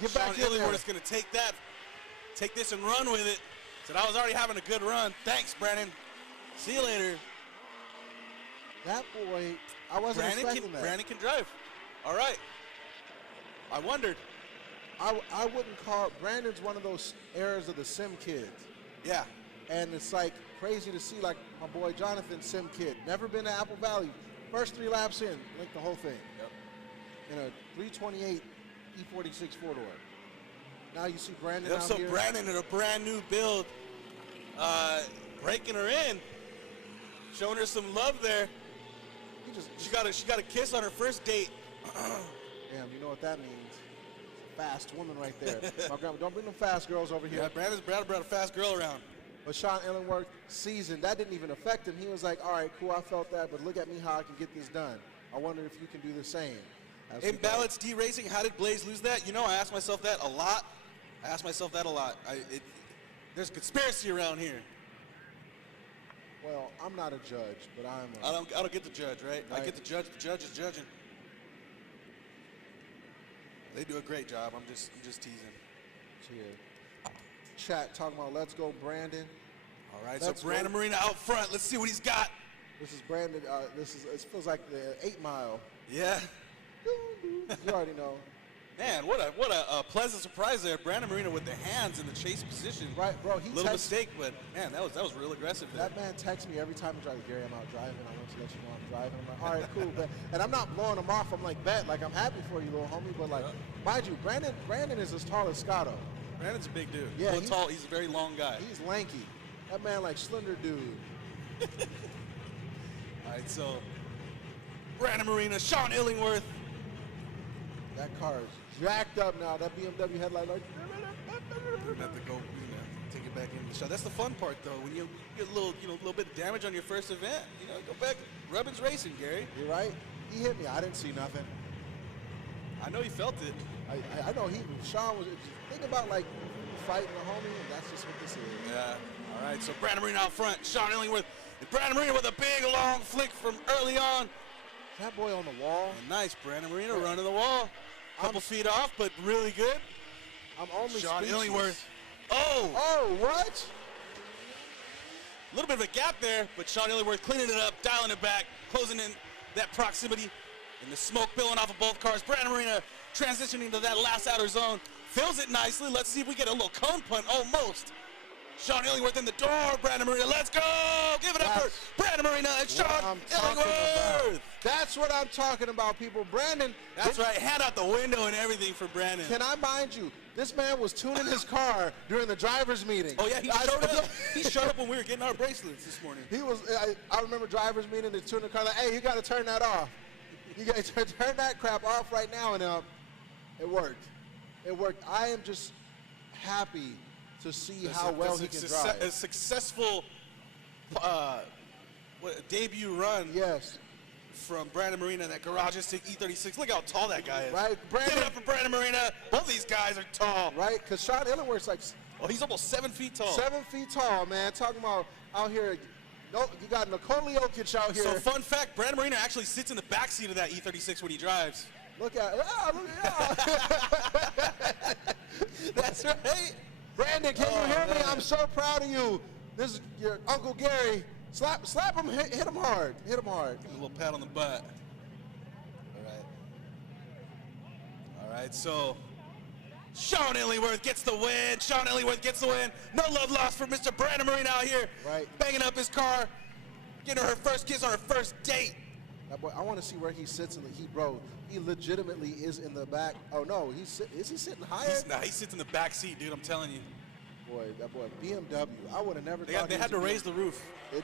Get back in there. Sean Illingworth's going to take this and run with it. Said I was already having a good run. Thanks, Brandon. See you later. That boy, I wasn't expecting that. Brandon can drive. All right. I wondered. I wouldn't call Brandon's one of those eras of the sim kids. Yeah. And it's like crazy to see like my boy Jonathan, sim kid. Never been to Apple Valley. First 3 laps in, linked the whole thing. Yep. In a 328 E46 4-door. Now you see Brandon Yep, out so here. Brandon in a brand new build, breaking her in, showing her some love there. She got a kiss on her first date. Damn, you know what that means. Fast woman right there. My grandma, don't bring them fast girls over here. Yeah, Brandon brought a fast girl around. But Sean Illingworth seasoned. That didn't even affect him. He was like, all right, cool, I felt that, but look at me how I can get this done. I wonder if you can do the same. Imbalance D-Racing, how did Blaze lose that? You know, I ask myself that a lot. There's a conspiracy around here. Well, I'm not a judge, but I don't get the judge, right? I get the judge. The judge is judging. They do a great job. I'm just teasing. Yeah. Chat talking about let's go, Brandon. All right, so Brandon Marina out front. Let's see what he's got. This is Brandon. It feels like the 8 Mile. Yeah. You already know. Man, what a pleasant surprise there. Brandon Marina with the hands in the chase position. Right, bro. Little mistake, but man, that was real aggressive there. That man texts me every time he drives. Gary, I'm out driving. I want to let you know I'm driving. I'm like, all right, cool. But, and I'm not blowing him off. I'm like, bet. Like, I'm happy for you, little homie. But, like, mind you, Brandon is as tall as Scotto. Brandon's a big dude. Yeah, he's tall. He's a very long guy. He's lanky. That man, like, slender dude. All right, so Brandon Marina, Sean Illingworth. That car is jacked up now. That BMW headlight, like. We're gonna have to go, take it back in the shot. That's the fun part, though. When you get a little bit of damage on your first event, go back. Rubbin's racing, Gary. You're right. He hit me. I didn't see nothing. I know he felt it. I know Sean was. Think about like fighting a homie, and that's just what this is. Yeah. All right. So Brandon Marina out front. Sean Illingworth. And Brandon Marina with a big long flick from early on. That boy on the wall. And nice, Brandon Marina running the wall. Couple feet off, but really good. I'm only Sean speechless. Illingworth. Oh, what? A little bit of a gap there, but Sean Illingworth cleaning it up, dialing it back, closing in that proximity, and the smoke billowing off of both cars. Brandon Marina transitioning to that last outer zone. Fills it nicely. Let's see if we get a little cone punt. Almost. Sean Illingworth in the door. Brandon Marina, let's go! Give it up for Brandon Marina and Sean Illingworth. That's what I'm talking about, people. Brandon. That's right. Hand out the window and everything for Brandon. Can I mind you, this man was tuning his car during the driver's meeting. Oh, yeah, he showed up. He showed up when we were getting our bracelets this morning. He was. I remember driver's meeting, they tuned the car like, hey, you got to turn that off. You got to turn that crap off right now, and it worked. It worked. I am just happy to see how well he can drive. A successful debut run. Yes. From Brandon Marina, that Garage Stick E36. Look how tall that guy is. Right. Give it up for Brandon Marina. Both these guys are tall. Right, because Sean Illingworth's like... Oh, he's almost 7 feet tall. 7 feet tall, man. Talking about out here... No, you got Nikola Jokic out here. So, fun fact, Brandon Marina actually sits in the back seat of that E36 when he drives. Look at That's right. Brandon, can you hear me? I'm so proud of you. This is your Uncle Gary. Slap him, hit him hard. Hit him hard. Give him a little pat on the butt. All right, so Sean Illingworth gets the win. Sean Illingworth gets the win. No love lost for Mr. Brandon Marina out here. Right. Banging up his car, getting her first kiss on her first date. That boy, I want to see where he sits in the heat, bro. He legitimately is in the back. Oh, no, is he sitting higher? He sits in the back seat, dude, I'm telling you. Boy, that boy, BMW. I would have never thought they had to raise the roof.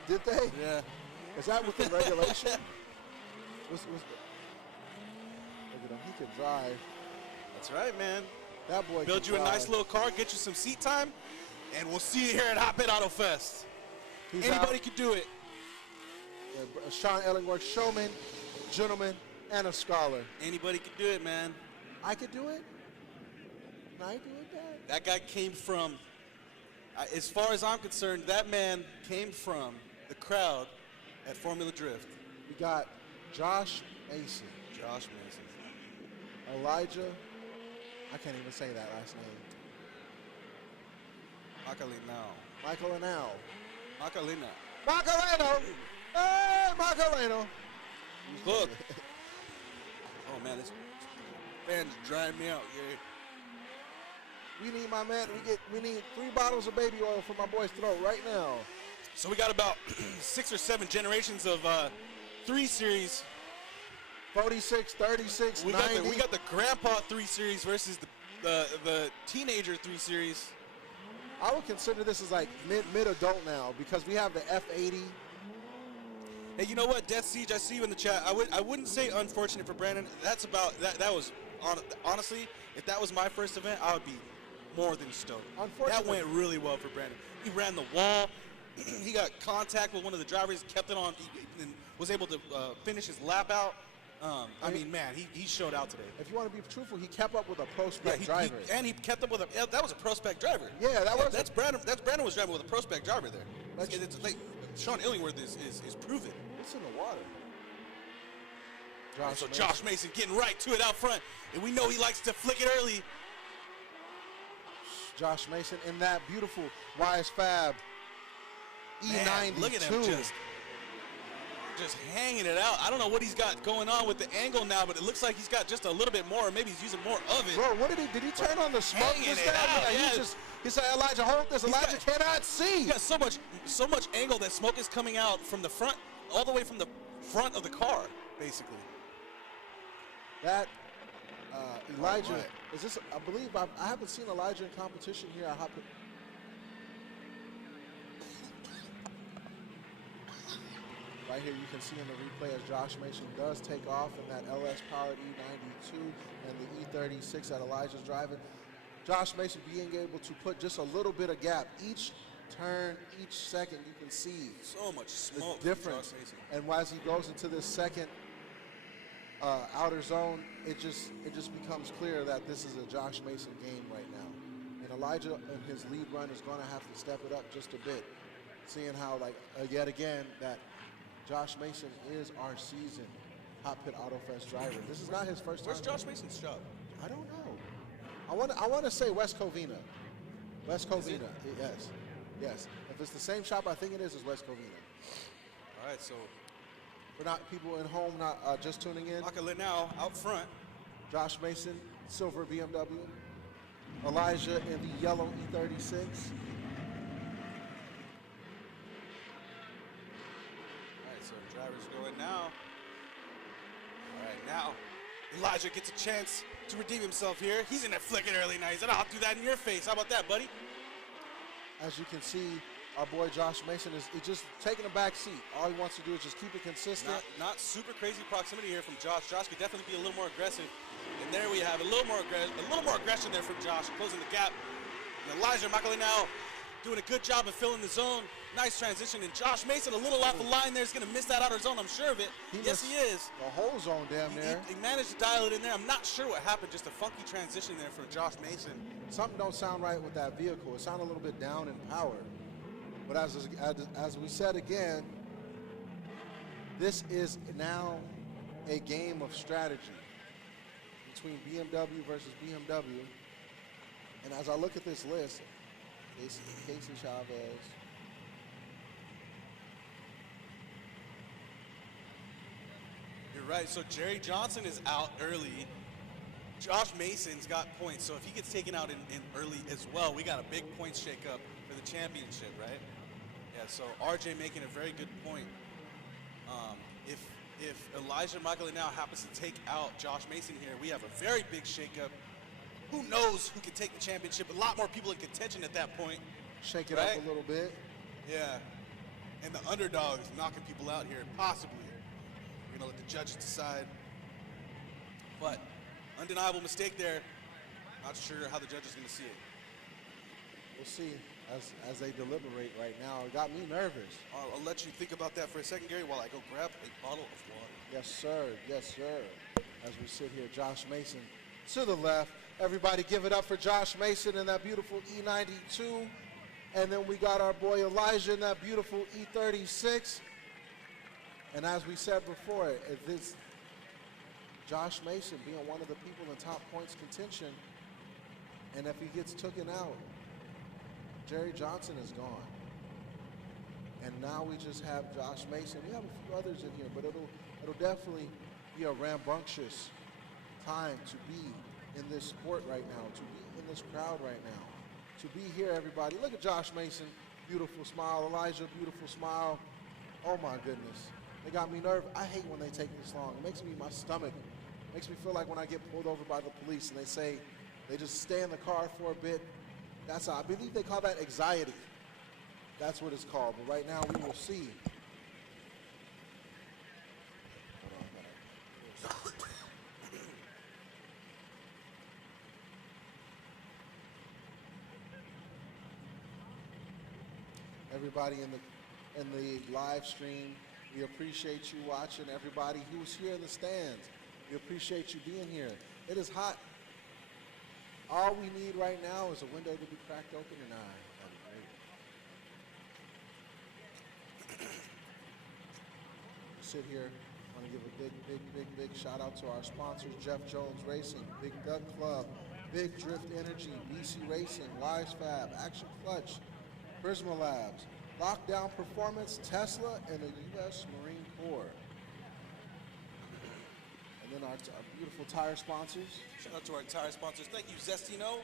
Did they? Yeah. Is that within regulation? Look at him. He can drive. That's right, man. That boy build you a nice little car, get you some seat time, and we'll see you here at HOTPIT Autofest. Anybody can do it. Yeah, Sean Illingworth, showman, gentleman, and a scholar. Anybody can do it, man. I could do it? Can I do it, Dad? That guy came from, as far as I'm concerned, that man came from the crowd at Formula Drift. We got Josh Mason. Josh Mason. Elijah, I can't even say that last name. Macarena. Macarena. Hey, Macarena. Look. Oh, man, this fan's driving me out, Gary. We need, my man, we need 3 bottles of baby oil for my boy's throat right now. So we got about 6 or 7 generations of 3 Series. 46, 36, 90. We got the Grandpa 3 Series versus the Teenager 3 Series. I would consider this as like mid-adult now because we have the F80. Hey, you know what, Death Siege, I see you in the chat. I wouldn't say unfortunate for Brandon. That's about that was honestly, if that was my first event, I would be more than stoked. Unfortunately. That went really well for Brandon. He ran the wall. He got contact with one of the drivers, kept it on, and was able to finish his lap out. I mean, man, he showed out today. If you want to be truthful, he kept up with a prospect driver. And he kept up with that was a prospect driver. Yeah, that's Brandon. That's Brandon was driving with a prospect driver there. It's like Sean Illingworth is proven. It's in the water. Josh Mason getting right to it out front, and we know he likes to flick it early. Josh Mason in that beautiful Wise Fab E92. Man, look at him just hanging it out. I don't know what he's got going on with the angle now, but it looks like he's got just a little bit more, or maybe he's using more of it. Bro, what did he turn on the smoke just now? Yeah, he said, Elijah, hold this. Elijah cannot see. He got so much angle that smoke is coming out from the front, all the way from the front of the car, basically. That Elijah, is this, I believe, I haven't seen Elijah in competition here at HOTPIT. Right here you can see in the replay as Josh Mason does take off in that LS powered E92 and the E36 that Elijah's driving. Josh Mason being able to put just a little bit of gap. Each turn, each second, you can see so much smoke. The difference. And as he goes into this second outer zone, it just becomes clear that this is a Josh Mason game right now. And Elijah in his lead run is going to have to step it up just a bit, seeing how, like, yet again, that Josh Mason is our season HOTPIT Autofest driver. This is not his first time. Where's Josh Mason's shop? I don't know. I want to say West Covina. West Covina, yes. If it's the same shop I think it is West Covina. All right, so for not people at home not just tuning in. Makala now out front. Josh Mason, silver BMW. Elijah in the yellow E36. Drivers going now. All right, now Elijah gets a chance to redeem himself here. He's in there flicking early now. He said, I'll do that in your face. How about that, buddy? As you can see, our boy Josh Mason is just taking a back seat. All he wants to do is just keep it consistent. Not super crazy proximity here from Josh. Josh could definitely be a little more aggressive. And there we have a little more aggression there from Josh, closing the gap. And Elijah Makala now doing a good job of filling the zone. Nice transition, and Josh Mason a little off the line there. He's going to miss that outer zone, I'm sure of it. Yes, he is. The whole zone damn near. He managed to dial it in there. I'm not sure what happened. Just a funky transition there for Josh Mason. Something don't sound right with that vehicle. It sounded a little bit down in power. But as we said again, this is now a game of strategy between BMW versus BMW. And as I look at this list, Casey Chavez, you're right. So Jerry Johnson is out early. Josh Mason's got points. So if he gets taken out in early as well, we got a big points shakeup for the championship, right? Yeah. So RJ making a very good point. If Elijah Makala now happens to take out Josh Mason here, we have a very big shakeup. Who knows who can take the championship? A lot more people in contention at that point. Shake it up a little bit. Yeah. And the underdog is knocking people out here, possibly. We're going to let the judges decide. But undeniable mistake there. Not sure how the judge is going to see it. We'll see as they deliberate right now. It got me nervous. I'll let you think about that for a second, Gary, while I go grab a bottle of water. Yes, sir. Yes, sir. As we sit here, Josh Mason to the left. Everybody give it up for Josh Mason in that beautiful E92. And then we got our boy Elijah in that beautiful E36. And as we said before, if this Josh Mason being one of the people in top points contention, and if he gets taken out, Jerry Johnson is gone. And now we just have Josh Mason. We have a few others in here, but it'll definitely be a rambunctious time to be in this sport right now, to be in this crowd right now, to be here, everybody. Look at Josh Mason, beautiful smile. Elijah, beautiful smile. Oh my goodness. They got me nervous. I hate when they take this long. It makes me, my stomach, makes me feel like when I get pulled over by the police and they say, they just stay in the car for a bit. That's how, I believe they call that anxiety. That's what it's called. But right now we will see. everybody in the live stream. We appreciate you watching. Everybody who's here in the stands, we appreciate you being here. It is hot. All we need right now is a window to be cracked open, and that'd be great. Sit here. I want to give a big shout out to our sponsors: Jeff Jones Racing, Big Duck Club, Big Drift Energy, BC Racing, Wise Fab, Action Clutch, Prisma Labs, Lockdown Performance, Tesla, and the U.S. Marine Corps. And then our beautiful tire sponsors. Shout out to our tire sponsors. Thank you, Zestino,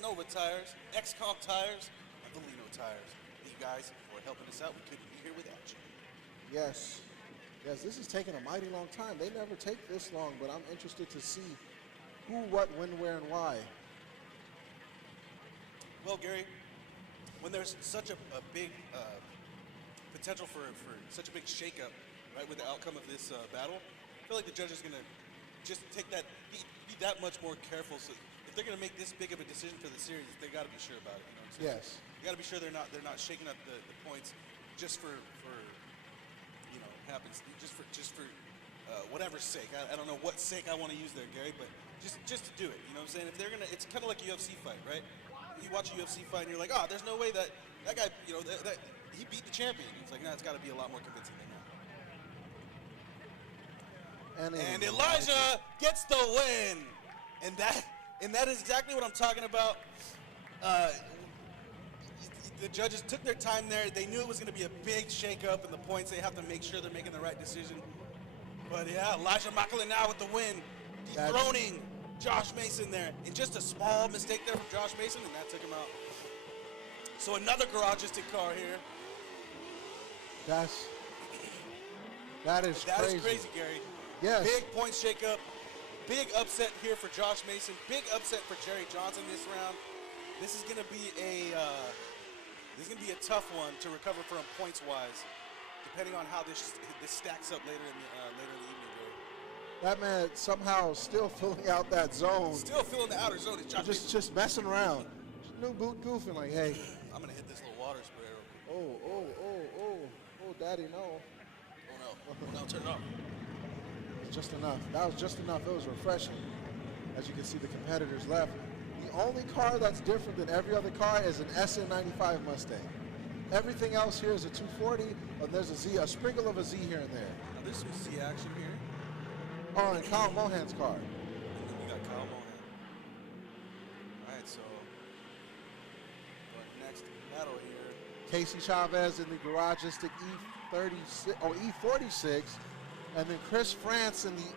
Nova Tires, XComp Tires, and Valino Tires. Thank you guys for helping us out. We couldn't be here without you. Yes. Yes, this is taking a mighty long time. They never take this long, but I'm interested to see who, what, when, where, and why. Well, Gary, when there's such a big potential for such a big shakeup, right, with the outcome of this battle, I feel like the judge is going to just take that, be that much more careful. So if they're going to make this big of a decision for the series, they got to be sure about it. You know what I'm saying? Yes. You got to be sure they're not shaking up the points just for you know, happens just for whatever's sake. I don't know what sake I want to use there, Gary, but just to do it. You know what I'm saying? If they're gonna, it's kind of like a UFC fight, right? You watch a UFC fight and you're like, oh, there's no way that guy, you know, that he beat the champion. It's like, no, it's got to be a lot more convincing than that. And Elijah gets the win, and that is exactly what I'm talking about. The judges took their time there. They knew it was going to be a big shakeup in the points. They have to make sure they're making the right decision. But yeah, Elijah Macklin now with the win, dethroning Josh Mason there. And just a small mistake there from Josh Mason, and that took him out. So another garagistic car here. That is crazy. That is crazy, Gary. Yes. Big point shakeup. Big upset here for Josh Mason. Big upset for Jerry Johnson this round. This is going to be a tough one to recover from points-wise, depending on how this stacks up later in the evening, Gary. That man somehow still filling out that zone. Still filling the outer zone. Just messing around. New boot goofing like, hey. I'm going to hit this little water spray real quick. Oh, daddy, no. Oh, no. No, turn it off. It's just enough. That was just enough. It was refreshing. As you can see, the competitors left. The only car that's different than every other car is an SN95 Mustang. Everything else here is a 240, and there's a sprinkle of a Z here and there. Now, there's some Z action here. Oh, and Kyle Mohan's car. And then we got Kyle Mohan. All right, so going next battle here. Casey Chavez in the garagistic E46, and then Chris France in the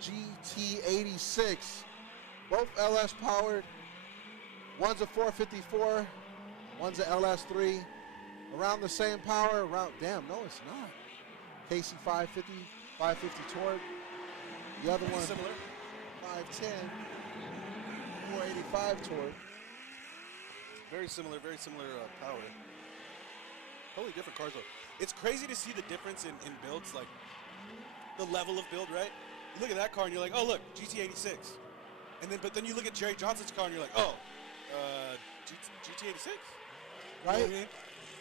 GT86. Both LS powered. One's a 454, one's a LS3. Around the same power, damn, no, it's not. Casey 550 torque. The other one, similar. 510, 485 torque. Very similar power. Totally different cars, though. It's crazy to see the difference in builds, like the level of build, right? You look at that car and you're like, oh, look, GT86. But then you look at Jerry Johnson's car and you're like, oh, GT86? Right? You know what I mean?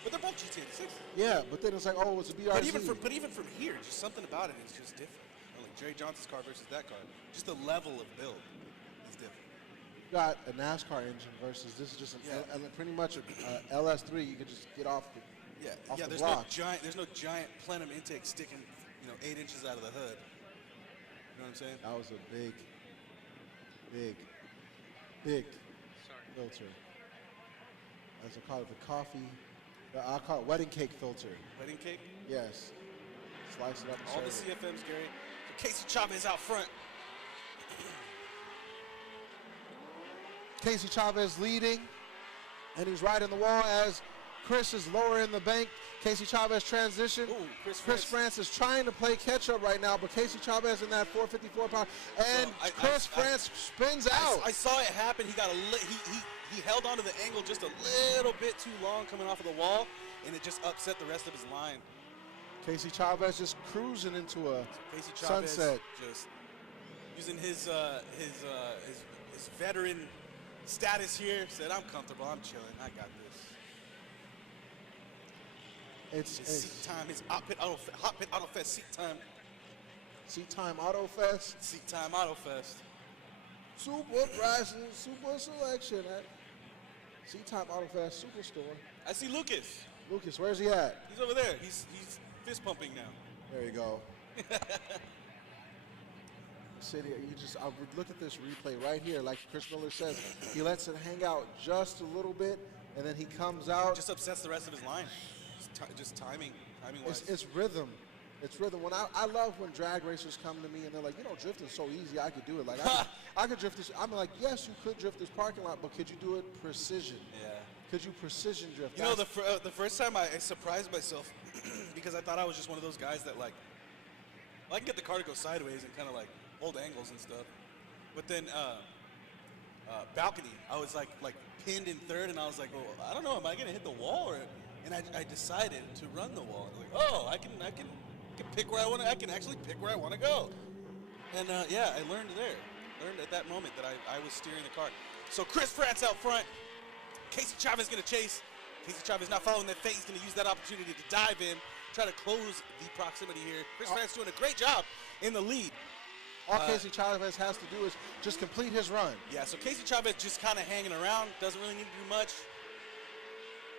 But they're both GT86. Yeah, but then it's like, oh, it's a BRZ. But even from here, just something about it is just different. You know, like Jerry Johnson's car versus that car. Just the level of build is different. You got a NASCAR engine versus this is just pretty much an LS3. You could just get off the there's block. There's no giant plenum intake sticking 8 inches out of the hood. You know what I'm saying? That was a big filter. As I call it, the coffee. I call it wedding cake filter. Wedding cake? Yes. Slice it up. And all the CFMs, Gary. So Casey Chavez out front. Casey Chavez leading, and he's right in the wall as Chris is lowering the bank. Casey Chavez transition. Ooh, Chris France is trying to play catch up right now, but Casey Chavez in that 454 power, and Chris France spins out. I saw it happen. He got he held onto the angle just a little bit too long coming off of the wall, and it just upset the rest of his line. Casey Chavez just cruising into a sunset. Just using his veteran status here. Said, I'm comfortable. I'm chilling. I got this. It's seat time. It's HOTPIT Autofest seat time. Seat Time Autofest. Seat time Autofest. Super prices, super selection at Seat Time Autofest Superstore. I see Lucas. Lucas, where's he at? He's over there. He's fist pumping now. There you go. City, I would look at this replay right here, like Chris Miller says. He lets it hang out just a little bit, and then he comes out. Just upsets the rest of his line. Just timing wise. It's rhythm. It's rhythm. When I love when drag racers come to me and they're like, drifting's so easy, I could do it. Like I could drift this. I'm like, yes, you could drift this parking lot, but could you do it precision? Yeah. Could you precision drift? You know, the first time I surprised myself because I thought I was just one of those guys that like, I can get the car to go sideways and kind of like hold angles and stuff. But then balcony, I was like pinned in third, and I was like, well, I don't know, am I gonna hit the wall? And I decided to run the wall. Like, oh, I can pick where I want to. I can actually pick where I want to go. And yeah, I learned at that moment that I was steering the car. So Chris France out front. Casey Chavez gonna chase. Casey Chavez not following that fate. He's gonna use that opportunity to dive in, try to close the proximity here. Chris France doing a great job in the lead. All Casey Chavez has to do is just complete his run. Yeah, so Casey Chavez just kind of hanging around, doesn't really need to do much.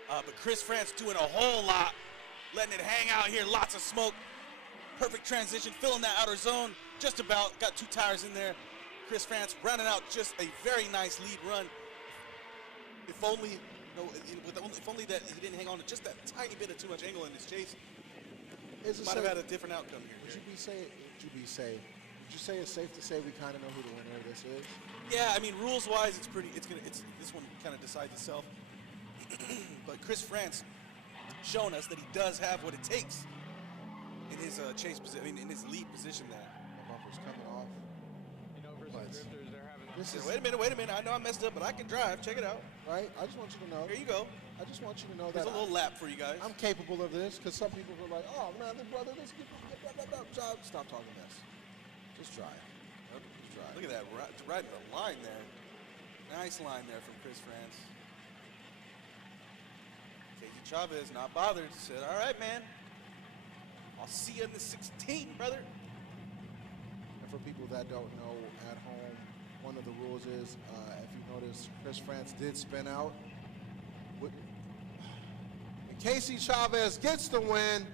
But Chris France doing a whole lot, letting it hang out here, lots of smoke. Perfect transition, filling that outer zone, just about, got 2 tires in there. Chris France rounding out just a very nice lead run. If only that he didn't hang on to just that tiny bit of too much angle in his chase, might have had a different outcome here. Would you say it's safe to say we kind of know who the winner of this is? Yeah, I mean, rules-wise, this one kind of decides itself. But Chris France showing us that he does have what it takes in his chase position, in his lead position there. The bumper's coming off. Drifters, they're having Wait a minute. I know I messed up, but I can drive. Check it out. Right? I just want you to know. Here you go. I just want you to know There's that a little lap for you guys. I'm capable of this, because some people are like, oh man, this brother, this stop talking mess. Just drive. Just drive. Look at that, right in the line there. Nice line there from Chris France. Casey Chavez, not bothered, said, all right, man. I'll see you in the 16, brother. And for people that don't know at home, one of the rules is, if you notice, Chris France did spin out. And Casey Chavez gets the win.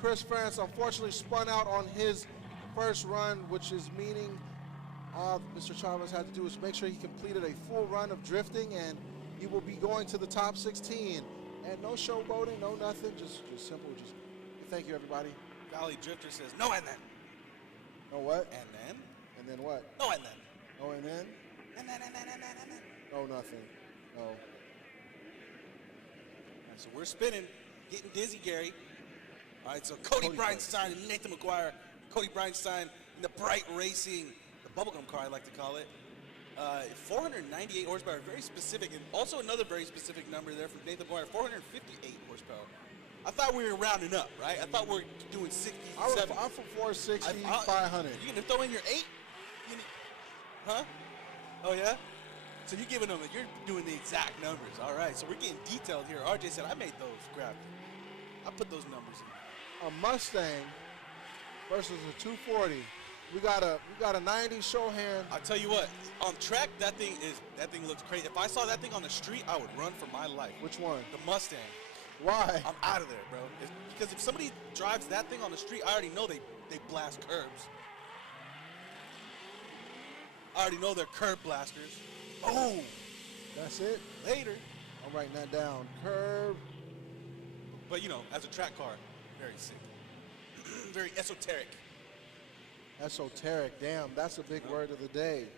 Chris France unfortunately spun out on his first run, which is meaning all Mr. Chavez had to do is make sure he completed a full run of drifting, and he will be going to the top 16. And no showboating, no nothing, just simple. Just thank you, everybody. Valley Drifter says, no and then. No what? And then? And then what? No and then. No and then? And then. No nothing. No. All right, so we're spinning, getting dizzy, Gary. All right, so Cody Breinstein and Nathan McGuire. Cody Breinstein in the Bright Racing, the bubblegum car I like to call it. 498 horsepower, very specific, and also another very specific number there from Nathan McGuire, 458 horsepower. I thought we were rounding up, right? I thought we were doing 60, 70. I'm from 460, 500. You gonna throw in your 8? Huh? Oh yeah? So you're giving them, you're doing the exact numbers. All right, so we're getting detailed here. RJ said, I made those, grabbed them. I put those numbers in. A Mustang versus a 240. We got a 90 show hand. I'll tell you what, on track, that thing looks crazy. If I saw that thing on the street, I would run for my life. Which one? The Mustang. Why? I'm out of there, bro. Because if somebody drives that thing on the street, I already know they blast curbs. I already know they're curb blasters. Oh! That's it? Later. I'm writing that down. Curb. But, you know, as a track car, very sick. Very esoteric. Esoteric. Damn, that's a big word of the day.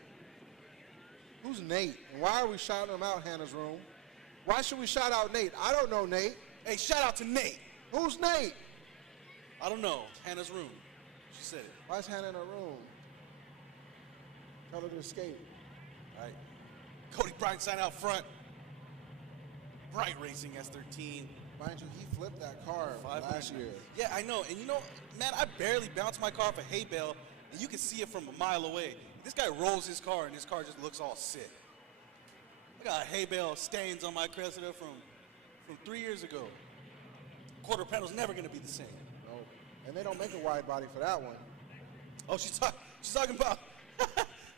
Who's Nate? And why are we shouting him out, Hannah's room? Why should we shout out Nate? I don't know Nate. Hey, shout out to Nate. Who's Nate? I don't know. Hannah's room. She said it. Why is Hannah in her room? Tell her to escape. All right. Cody Breinstein out front. Bright Racing S13. Mind you, he flipped that car last year. Yeah, I know. And you know, man, I barely bounced my car off a hay bale, and you can see it from a mile away. This guy rolls his car, and his car just looks all sick. I got hay bale stains on my Cressida from 3 years ago. quarter panel's never going to be the same. No. And they don't make a wide body for that one. Oh, she's talking about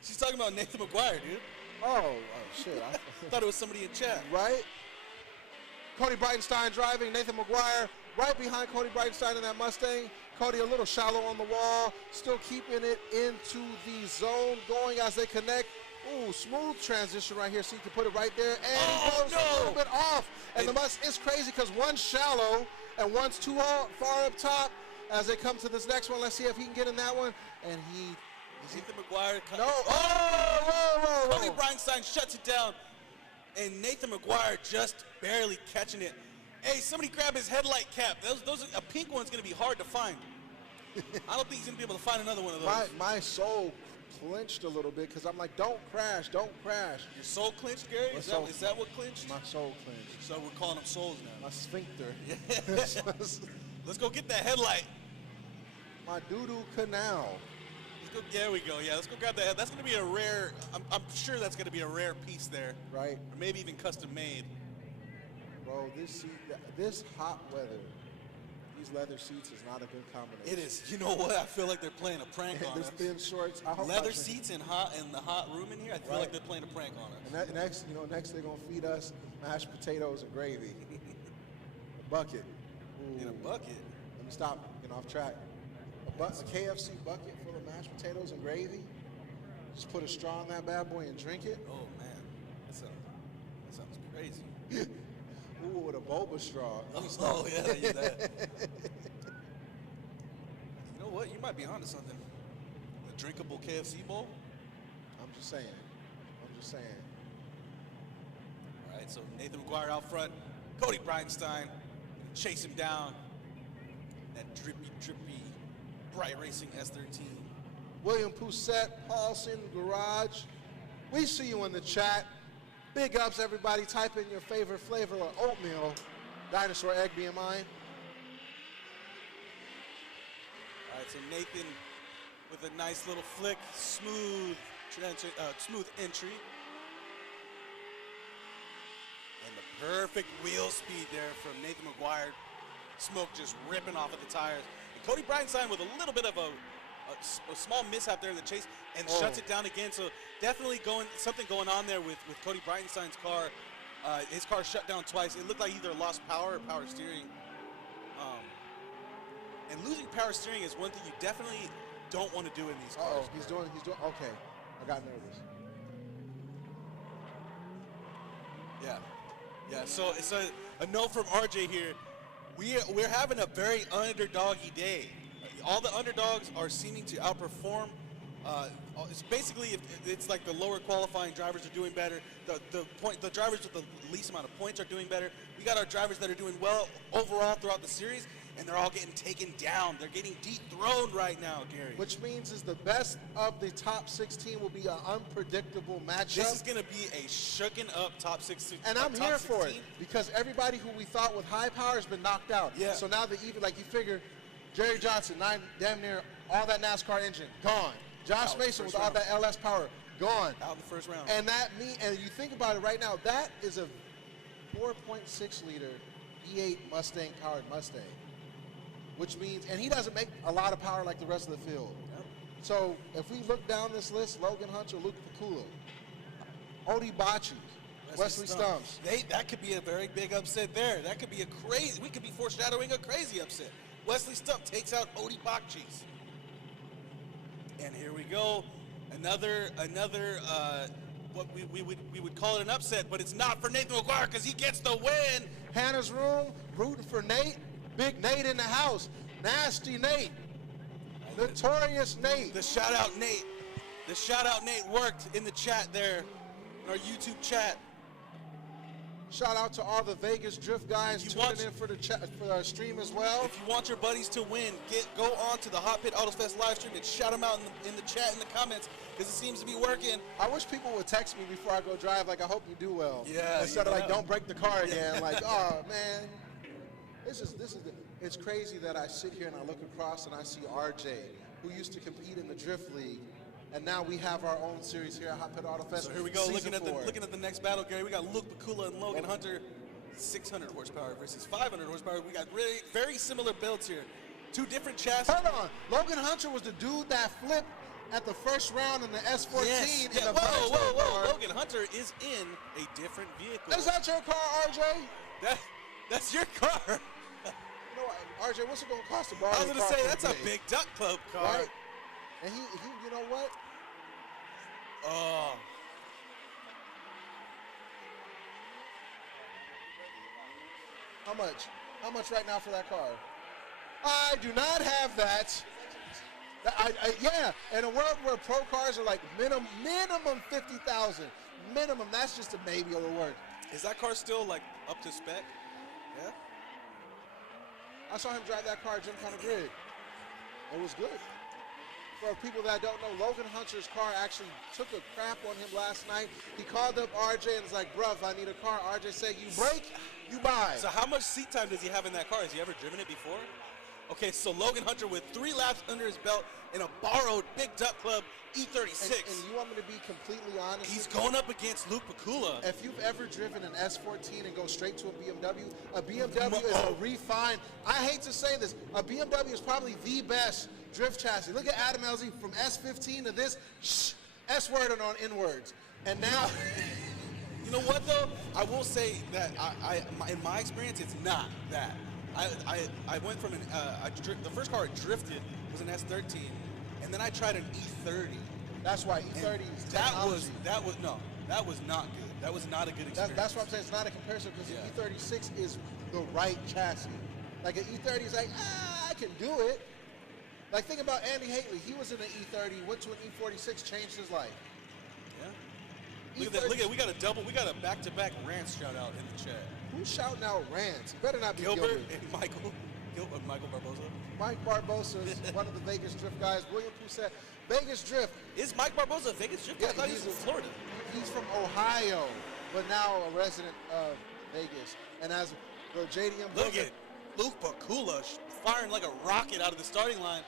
she's talking about Nathan McGuire, dude. Oh shit. I thought it was somebody in chat. Right? Cody Breitenstein driving, Nathan McGuire right behind Cody Breitenstein in that Mustang. Cody a little shallow on the wall, still keeping it into the zone, going as they connect. Ooh, smooth transition right here, so you can put it right there. And he goes a little bit off. And the Must is crazy because one's shallow and one's too far up top. As they come to this next one, let's see if he can get in that one. And Nathan McGuire. No. Oh, Cody Breitenstein shuts it down. And Nathan McGuire just barely catching it. Hey, somebody grab his headlight cap. A pink one's going to be hard to find. I don't think he's going to be able to find another one of those. My soul clinched a little bit because I'm like, don't crash, don't crash. Your soul clinched, Gary? Is that what clinched? My soul clinched. So we're calling them souls now. My sphincter. Let's go get that headlight. My doo-doo canal. There we go. Yeah, let's go grab that. That's going to be a rare. I'm sure that's going to be a rare piece there. Right. Or maybe even custom made. Bro, this hot weather, these leather seats is not a good combination. It is. You know what? I feel like they're playing a prank on us. Thin shorts. Leather seats in the hot room in here. I feel like they're playing a prank on us. And next they're gonna feed us mashed potatoes and gravy. A bucket. Ooh. In a bucket. Let me stop. Getting off track. A KFC bucket full of mashed potatoes and gravy. Just put a straw in that bad boy and drink it. Oh man, that sounds crazy. Ooh, with a boba straw. Oh yeah, that. You know what? You might be onto something. A drinkable KFC bowl. I'm just saying. All right, so Nathan McGuire out front. Cody Breitenstein chase him down. That drippy, bright racing S13. William Poussette, Paulson Garage. We see you in the chat. Big ups, everybody. Type in your favorite flavor of oatmeal. Dinosaur egg being mine. All right, so Nathan with a nice little flick, smooth entry. And the perfect wheel speed there from Nathan McGuire. Smoke just ripping off of the tires. And Cody Breitenstein with a little bit of a small mishap there in the chase and shuts it down again. So definitely something going on there with Cody Breitenstein's car. His car shut down twice. It looked like he either lost power or power steering. And losing power steering is one thing you definitely don't want to do in these cars. He's doing, okay. I got nervous. Yeah, so it's a note from RJ here. We're having a very underdoggy day. All the underdogs are seeming to outperform. It's basically, it's like the lower qualifying drivers are doing better. The drivers with the least amount of points are doing better. We got our drivers that are doing well overall throughout the series, and they're all getting taken down. They're getting dethroned right now, Gary. Which means is the best of the top 16 will be an unpredictable matchup. This is going to be a shooken up top 16. And I'm here for it because everybody who we thought with high power has been knocked out. Yeah. So now that even, like you figure, Jerry Johnson, damn near all that NASCAR engine, gone. Josh Mason with all that LS power, gone. Out in the first round. And and you think about it right now, that is a 4.6 liter V8 Mustang powered Mustang. Which means, and he doesn't make a lot of power like the rest of the field. Yep. So if we look down this list, Logan Hunter, Luke Picula, Odie Bocci, Wesley Stumps. That could be a very big upset there. That could be we could be foreshadowing a crazy upset. Wesley Stump takes out Odie Bocci's. And here we go. Another what we would call it an upset, but it's not for Nathan McGuire because he gets the win. Hannah's room, rooting for Nate. Big Nate in the house. Nasty Nate. Notorious Nate. The shout out Nate worked in the chat there, in our YouTube chat. Shout out to all the Vegas Drift guys tuning in for the stream as well. If you want your buddies to win, go on to the HOTPIT Autofest live stream and shout them out in the chat, in the comments, because it seems to be working. I wish people would text me before I go drive, like, I hope you do well. Yeah. Instead of like, don't break the car again. Like, oh man. It's crazy that I sit here and I look across and I see RJ, who used to compete in the Drift League, and now we have our own series here at HOTPIT Autofest. So here we go, looking at the next battle, Gary. We got Luke Picula and Logan Hunter 600 horsepower versus 500 horsepower. We got really very similar builds here. Two different chassis. Hold on. Logan Hunter was the dude that flipped at the first round in the S14 Yes. in Yeah. the Whoa. car. Logan Hunter is in a different vehicle. Is that your car, RJ? That's your car. You know what, RJ, what's it going to cost to borrow I was your going to car say, for that's the a day? big Duck Club car. Right? And he, you know what? Oh. How much? How much right now for that car? I do not have that. Yeah, in a world where pro cars are like minimum 50,000, minimum. That's just a maybe or a word. Is that car still like up to spec? Yeah. I saw him drive that car at Gymkhana Grid. It was good. For people that don't know, Logan Hunter's car actually took a crap on him last night. He called up RJ and was like, bruv, I need a car. RJ said, you break, you buy. So how much seat time does he have in that car? Has he ever driven it before? Okay, so Logan Hunter with 3 laps under his belt in a borrowed Big Duck Club E36. And you want me to be completely honest? He's going up against Luke Pakula. If you've ever driven an S14 and go straight to a BMW is a refined. I hate to say this, a BMW is probably the best drift chassis. Look at Adam Elsie from S15 to this, S-word and on N-words. And now, You know what though? I will say that in my experience, it's not that. I went from the first car I drifted was an S13, and then I tried an E30. that's why E30 is technology. That was not good. That was not a good experience. That's what I'm saying. It's not a comparison because Yeah. the E36 is the right chassis. Like an E30 is like, I can do it. Like think about Andy Haley. He was in an E30, went to an E46, changed his life. Yeah. Look at that. Look at we got a back-to-back rant shout out in the chat. Who's shouting out rants? It better not be Gilbert and Michael Barboza. Mike Barbosa is one of the Vegas Drift guys. William Pousset. Vegas Drift. Is Mike Barboza a Vegas Drift guy? I thought he was from Florida. He's from Ohio, but now a resident of Vegas. And as the JDM Look at Luke Pakula firing like a rocket out of the starting line.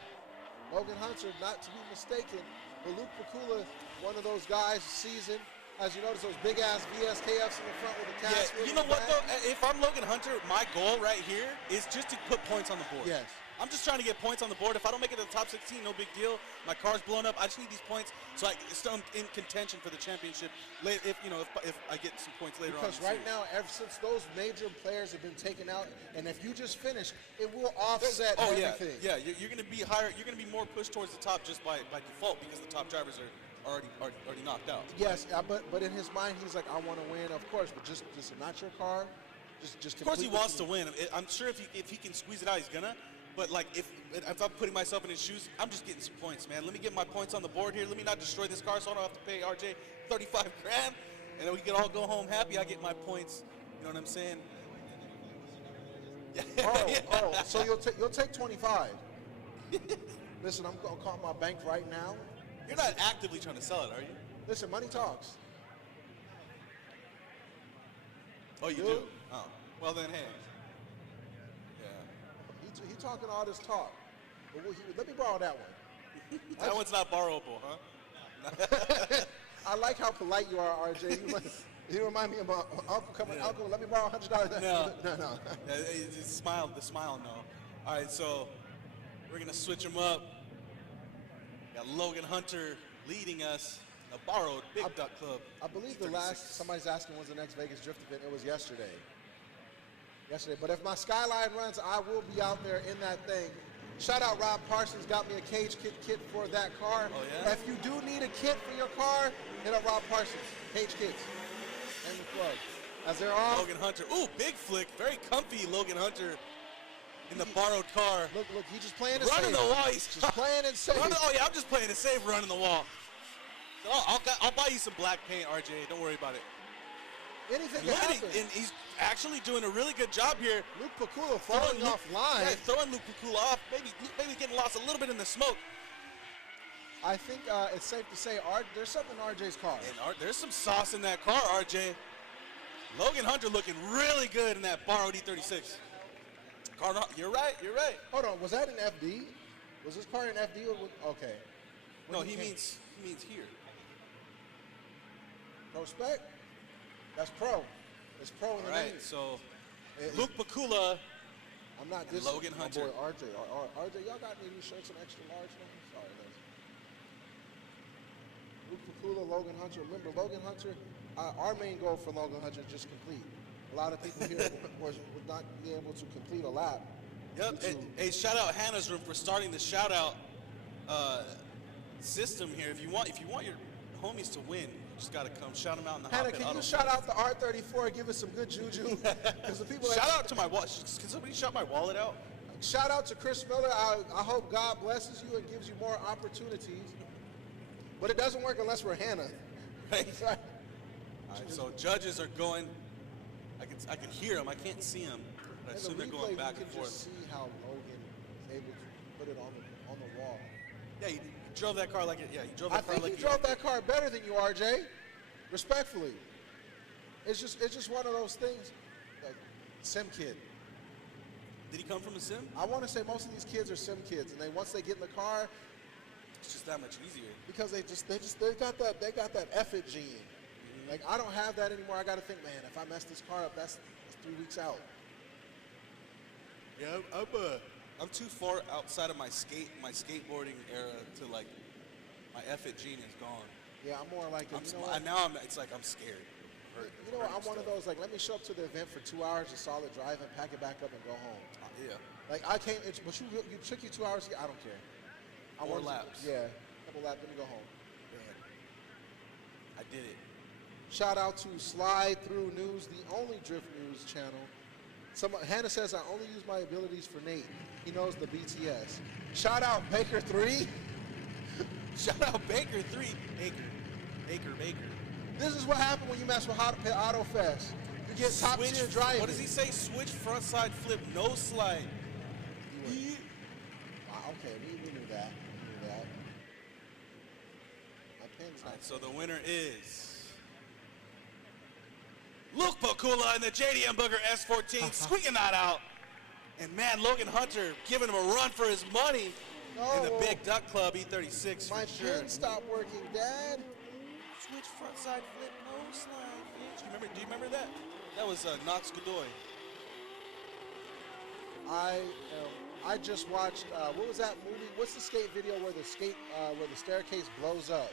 Logan Hunter, not to be mistaken, but Luke Pakula, one of those guys, seasoned. As you notice, those big-ass VSKFs in the front with the Yeah, cast. you know what though? If I'm Logan Hunter, my goal right here is just to put points on the board. Yes. I'm just trying to get points on the board. If I don't make it to the top 16, no big deal. My car's blown up. I just need these points so I still in contention for the championship. If I get some points later on. Because right now, ever since those major players have been taken out, and if you just finish, it will offset everything. Yeah. You're going to be higher. You're going to be more pushed towards the top just by default because the top drivers are already knocked out. Yes, but in his mind, he's like, I want to win, of course, but just not your car. Just of course, he completely- wants to win. I'm sure if he can squeeze it out, he's gonna. But like if I'm putting myself in his shoes, I'm just getting some points, man. Let me get my points on the board here. Let me not destroy this car, so I don't have to pay RJ 35 grand, and then we can all go home happy. I get my points. You know what I'm saying? Oh, so you'll take 25. Listen, I'm gonna call my bank right now. You're not actively trying to sell it, are you? Listen, money talks. Oh, you Dude. do? Oh, well then, hey. He talking all this talk. But let me borrow that one. That one's not borrowable, huh? I like how polite you are, RJ. You remind me of my uncle coming. Yeah. Uncle, let me borrow $100. No. No. The smile, no. All right, so we're gonna switch them up. Got Logan Hunter leading us. A borrowed Big Duck Club. I believe the last, somebody's asking when's the next Vegas Drift event. It was yesterday. But if my Skyline runs, I will be out there in that thing. Shout out Rob Parsons, got me a cage kit for that car. Oh, yeah? If you do need a kit for your car, hit up Rob Parsons, cage kits, and the plug. As they're all Logan Hunter. Ooh, big flick. Very comfy Logan Hunter in the borrowed car. Look, he just playing it Running safe. the wall. He's Just playing it safe. Oh yeah, I'm just playing it safe, running the wall. I'll buy you some black paint, RJ. Don't worry about it. Anything can Look at happen. him, and he's actually doing a really good job here. Luke Pakula falling off line. Yeah, throwing Luke Pakula off. Maybe getting lost a little bit in the smoke. I think it's safe to say there's something in RJ's car. And there's some sauce in that car, RJ. Logan Hunter looking really good in that borrowed E36. You're right. Hold on, was that an FD? Was this car an FD? Okay. No, he means here. Pro spec? That's pro. It's pro in the All name. right, so Luke Bakula. I'm not and dissing Logan my Hunter. boy RJ. RJ, y'all got any shirts in extra large now? Sorry, guys. Luke Bakula, Logan Hunter. Remember, Logan Hunter, our main goal for Logan Hunter is just complete. A lot of people here would not be able to complete a lap. Yep. Hey, shout out Hannah's Room for starting the shout out system here. If you want your homies to win, you just gotta come shout them out in the Hannah, HOTPIT can you Autofest. shout out the R34? Give us some good juju. Because the people. Shout out to my wallet. Can somebody shout my wallet out? Shout out to Chris Miller. I hope God blesses you and gives you more opportunities. But it doesn't work unless we're Hannah. Right. All right, so judges are going. I can hear them. I can't see them. But I assume they're going back and forth. Just see how Logan is able to put it on the wall. Yeah, you drove that car like it. Yeah, you drove that car like I think you drove that car better than you, RJ. Respectfully, it's just one of those things. Like, sim kid. Did he come from a sim? I want to say most of these kids are sim kids, and once they get in the car, it's just that much easier. Because they got that effort gene. Mm-hmm. Like, I don't have that anymore. I got to think, man, if I mess this car up, that's 3 weeks out. Yeah, I'm too far outside of my skateboarding era to like my effort gene is gone. Yeah, I'm more like it's like I'm scared. You know what? I'm one of those, like, let me show up to the event for 2 hours of solid driving, pack it back up, and go home. Yeah. Like, I can't, but you took you 2 hours, I don't care. More laps. Yeah, a couple laps, then you go home. Man, I did it. Shout out to Slide Through News, the only drift news channel. Hannah says, I only use my abilities for Nate. He knows the BTS. Shout out Baker 3. Shout out Baker 3. Baker. This is what happened when you mess with HOTPIT Autofest. You get top tier driving. What does he say? Switch front side flip, no slide. Wow, okay, we knew that. My pen's not. So the winner is Luke Bakula in the JDM Booger S14, squeaking that out. And man, Logan Hunter giving him a run for his money in the Big Duck Club E36. My pen stopped working, Dad. Switch front side flip, no slide. Do you remember that? That was Knox Godoy. I just watched. What was that movie? What's the skate video where the staircase blows up?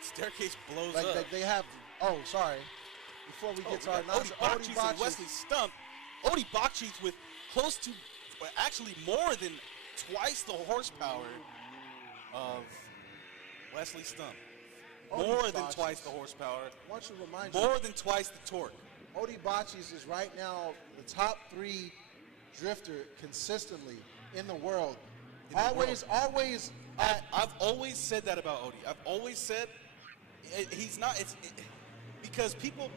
Staircase blows up. Like they have. Oh, sorry. Before we get to our Odie Bachis and Wesley Stump. Odie Bachis with close to, actually more than twice the horsepower of Wesley Stump. More than twice the horsepower. I want you to remind you. More than twice the torque. Odie Bachis is right now the top 3 drifter consistently in the world. Always. I've always said that about Odie. I've always said he's not. Because people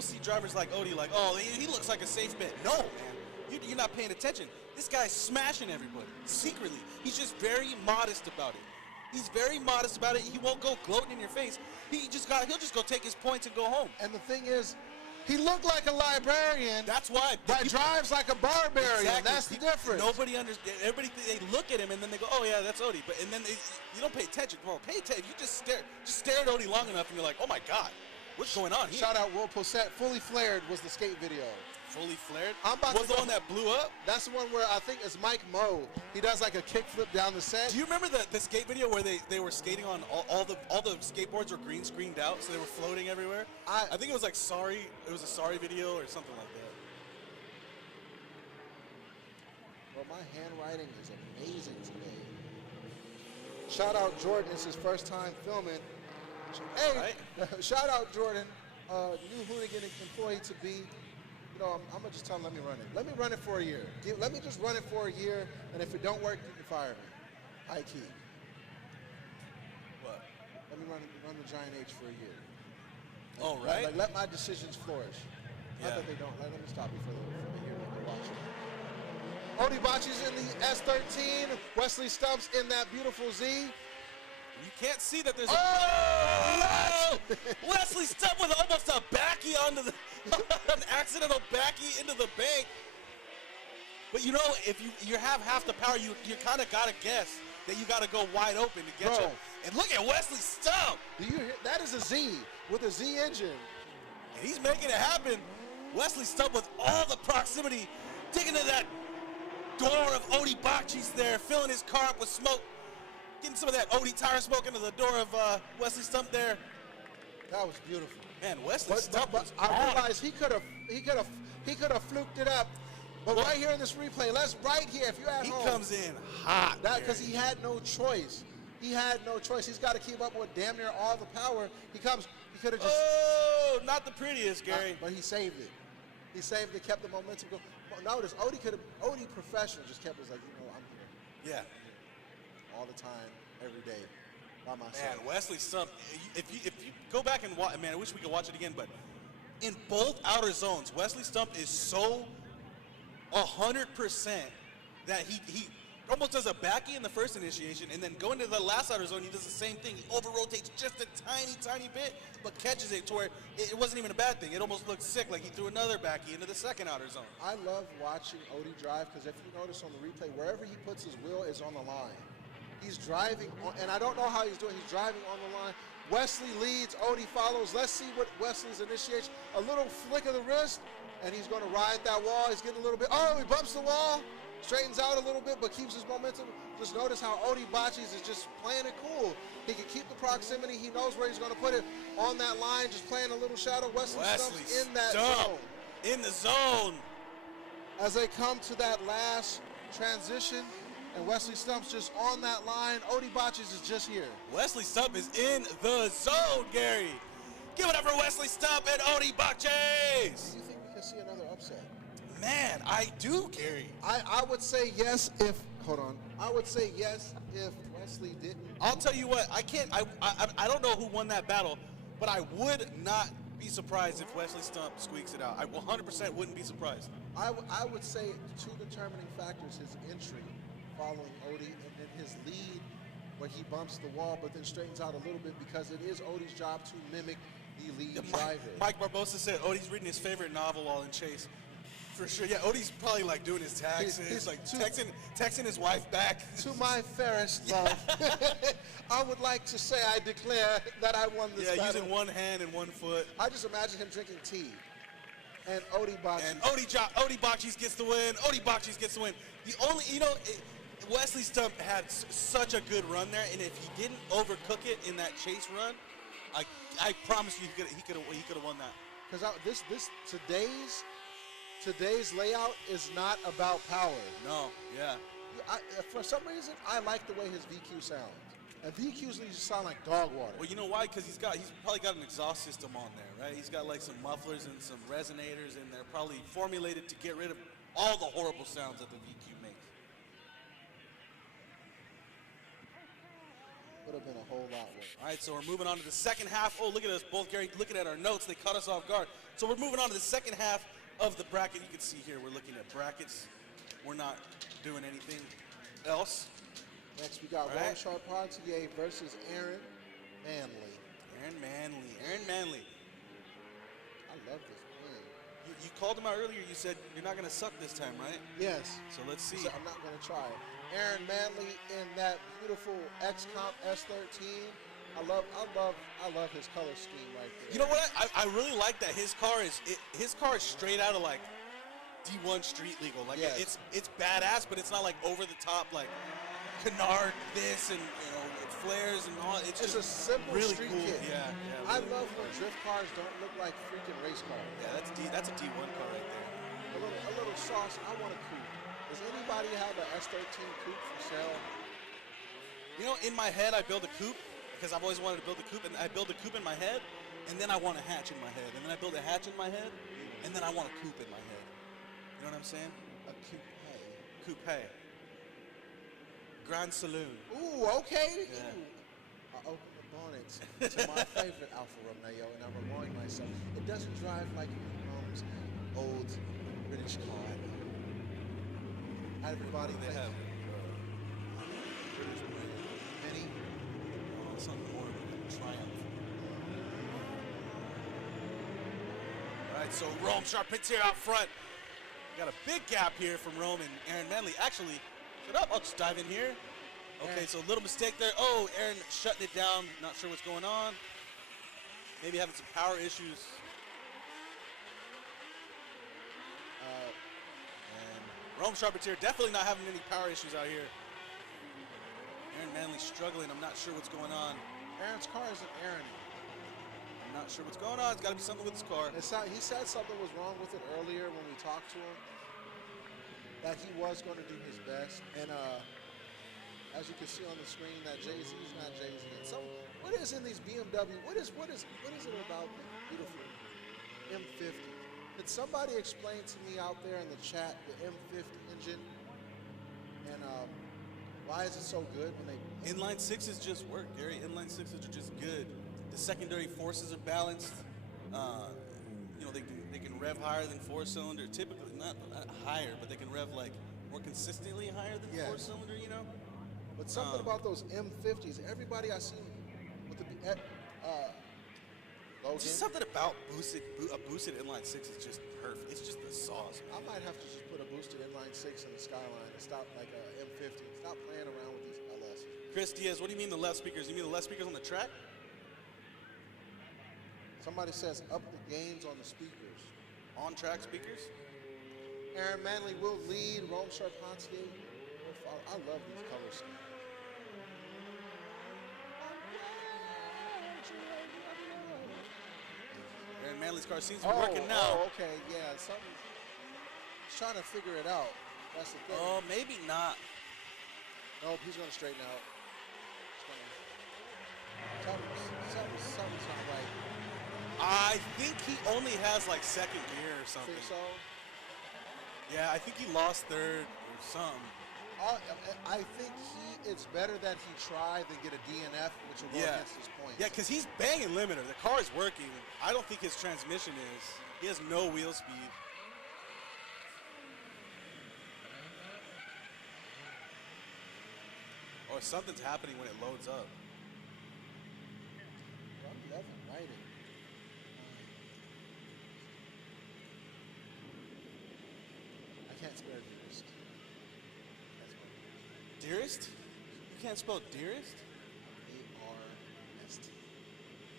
see drivers like Odie like, oh, he looks like a safe bet. No, man, you're not paying attention. This guy's smashing everybody secretly. He's just very modest about it. He's very modest about it. He won't go gloating in your face. He'll just go take his points and go home. And the thing is, he looked like a librarian. That's why. That drives like a barbarian. Exactly. That's the difference. Nobody understands. Everybody, they look at him and then they go, "Oh yeah, that's Odie." But then you don't pay attention, bro. Pay attention. You just stare at Odie long enough, and you're like, "Oh my God, what's going on here?" Shout out Will Posset. Fully Flared was the skate video. Fully Flared? Was the one that blew up? That's the one where I think it's Mike Moe. He does like a kickflip down the set. Do you remember the skate video where they were skating on all the skateboards were green screened out, so they were floating everywhere? I think it was like Sorry. It was a Sorry video or something like that. Well, my handwriting is amazing today. Shout out Jordan. It's his first time filming. Hey, right. Shout out Jordan, new hooligan employee to be. You know, I'm gonna just tell him, let me run it. Let me run it for a year. Let me just run it for a year, and if it don't work, you can fire me. High key. What? Let me run the Giant H for a year. Oh, right. Like, let my decisions flourish. Yeah. Not that they don't. Let me stop you for the year that they're watching. Odie Bachis in the S13. Wesley Stump's in that beautiful Z. You can't see that there's a Wesley Stump with almost a backy onto an accidental backy into the bank. But you know, if you have half the power, you kind of gotta guess that you gotta go wide open to get you. And look at Wesley Stump. Do you hear? That is a Z with a Z engine. And he's making it happen. Wesley Stubb with all the proximity, digging to that door of Odie Bocce's there, filling his car up with smoke, getting some of that Odie tire smoke into the door of Wesley Stubb there. That was beautiful. Man, Wesley Stubb was I on. realized he could have fluked it up. But right here in this replay, right here, if you're at home. He comes in hot. Because he had no choice. He had no choice. He's got to keep up with damn near all the power. He could have just. Oh, not the prettiest, Gary. But he saved it. He saved it, kept the momentum going. Notice, Odie professional just kept us like, I'm here. Yeah. All the time, every day, by myself. Man, Wesley Stubb, if you go back and watch, man, I wish we could watch it again, but in both outer zones, Wesley Stubb is so 100% that he almost does a backy in the first initiation, and then going to the last outer zone, he does the same thing. He over-rotates just a tiny bit, but catches it to where it wasn't even a bad thing. It almost looked sick, like he threw another backy into the second outer zone. I love watching Odie drive because if you notice on the replay, wherever he puts his wheel is on the line. He's driving, and I don't know how he's doing. He's driving on the line. Wesley leads, Odie follows. Let's see what Wesley's initiation. A little flick of the wrist, and he's going to ride that wall. He's getting a little bit. Oh, he bumps the wall. Straightens out a little bit, but keeps his momentum. Just notice how Odie Bocce's is just playing it cool. He can keep the proximity. He knows where he's going to put it on that line, just playing a little shadow. Wesley Stubbs in that zone. In the zone. As they come to that last transition, and Wesley Stubbs just on that line. Odie Bocce's is just here. Wesley Stubb is in the zone, Gary. Give it up for Wesley Stubb and Odie Bocce's. Do you think we can see another upset? Man, I do, Gary. I would say yes if, hold on. I would say yes if Wesley didn't. I'll tell you what, I don't know who won that battle, but I would not be surprised if Wesley Stubb squeaks it out. I 100% wouldn't be surprised. I would say two determining factors, his entry following Odie, and then his lead where he bumps the wall but then straightens out a little bit because it is Odie's job to mimic the lead driver. Mike Barbosa said Odie's reading his favorite novel while in chase. For sure, yeah, Odie's probably like doing his taxes, he's like texting his wife back. To my fairest love, I would like to say I declare that I won this battle. Using one hand and one foot. I just imagine him drinking tea. And Odie Bocce's. And Odie Bocce's gets the win. Odie Bocce's gets the win. The only, Wesley Stubb had such a good run there, and if he didn't overcook it in that chase run, I promise you he could have won that. Because today's layout is not about power. No, yeah. For some reason, I like the way his VQ sounds. And VQs just sound like dog water. Well, you know why? Because he's probably got an exhaust system on there, right? He's got like some mufflers and some resonators in there, probably formulated to get rid of all the horrible sounds that the VQ makes. Would have been a whole lot worse. All right, so we're moving on to the second half. Oh, look at us both, Gary, looking at our notes. They caught us off guard. So we're moving on to the second half of the bracket. You can see here we're looking at brackets. We're not doing anything else. Next, we got Ron Charpentier versus Aaron Manley. Aaron Manley. I love this win. You called him out earlier. You said you're not going to suck this time, right? Yes. So let's see. So I'm not going to try it. Aaron Manley in that beautiful X-Comp S13. I love his color scheme right there. You know what? I really like that his car is straight out of like D1 street legal. Like it's badass, but it's not like over the top like canard this and it flares and all. It's just a simple really street cool. kit. Yeah. I love when drift cars don't look like freaking race cars. Yeah, that's a D1 car right there. A little sauce. I want a coupe. Does anybody have an S13 coupe for sale? In my head, I build a coupe because I've always wanted to build a coupe, and I build a coupe in my head, and then I want a hatch in my head, and then I build a hatch in my head, and then I want a coupe in my head. You know what I'm saying? A coupe. Coupe. Grand Saloon. Ooh, okay. Yeah. I opened the bonnet to my favorite Alfa Romeo, and I remind myself, it doesn't drive like Rome's old British car. Everybody They have British Mini. something more than Triumph. All right, so Rome Charpentier out front. Got a big gap here from Rome and Aaron Manley. Actually, shut up. I'll just dive in here. Okay, so a little mistake there. Oh, Aaron shutting it down. Not sure what's going on. Maybe having some power issues. Rome Charpentier definitely not having any power issues out here. Aaron Manley struggling. I'm not sure what's going on. Aaron's car isn't Aaron. I'm not sure what's going on. It's got to be something with his car. He said something was wrong with it earlier when we talked to him, that he was going to do his best. And as you can see on the screen, that Jay-Z's not Jay-Z. And so, what is in these BMW? What is it about the beautiful M50? Could somebody explain to me out there in the chat the M50 engine and why is it so good when they? Inline sixes just work, Gary. Inline sixes are just good. The secondary forces are balanced. You know, they can rev higher than four-cylinder. Typically, not higher, but they can rev like more consistently higher than four-cylinder. You know. But something about those M50s, everybody I see with the Logan. Just something about a boosted inline six is just perfect. It's just the sauce. I might have to just put a boosted inline six in the Skyline and stop like a M50. Stop playing around with these LS. Chris Diaz, what do you mean the left speakers? You mean the left speakers on the track? Somebody says up the gains on the speakers. On track speakers? Aaron Manley will lead. Rome Charpentier will follow. I love these color schemes. Aaron Manley's car seems to be working now. Oh, okay, yeah. He's trying to figure it out. That's the thing. Oh, maybe not. Nope, he's going to straighten out. Something's not right. I think he only has like second gear or something. Think so? Yeah, I think he lost third or something. I think it's better that he try than get a DNF, which will go against his points. Yeah, because he's banging limiter. The car is working. I don't think his transmission is. He has no wheel speed. Or something's happening when it loads up. I'm loving writing. I can't spare Dearest. Dearest? You can't spell Dearest? A-R-S-T.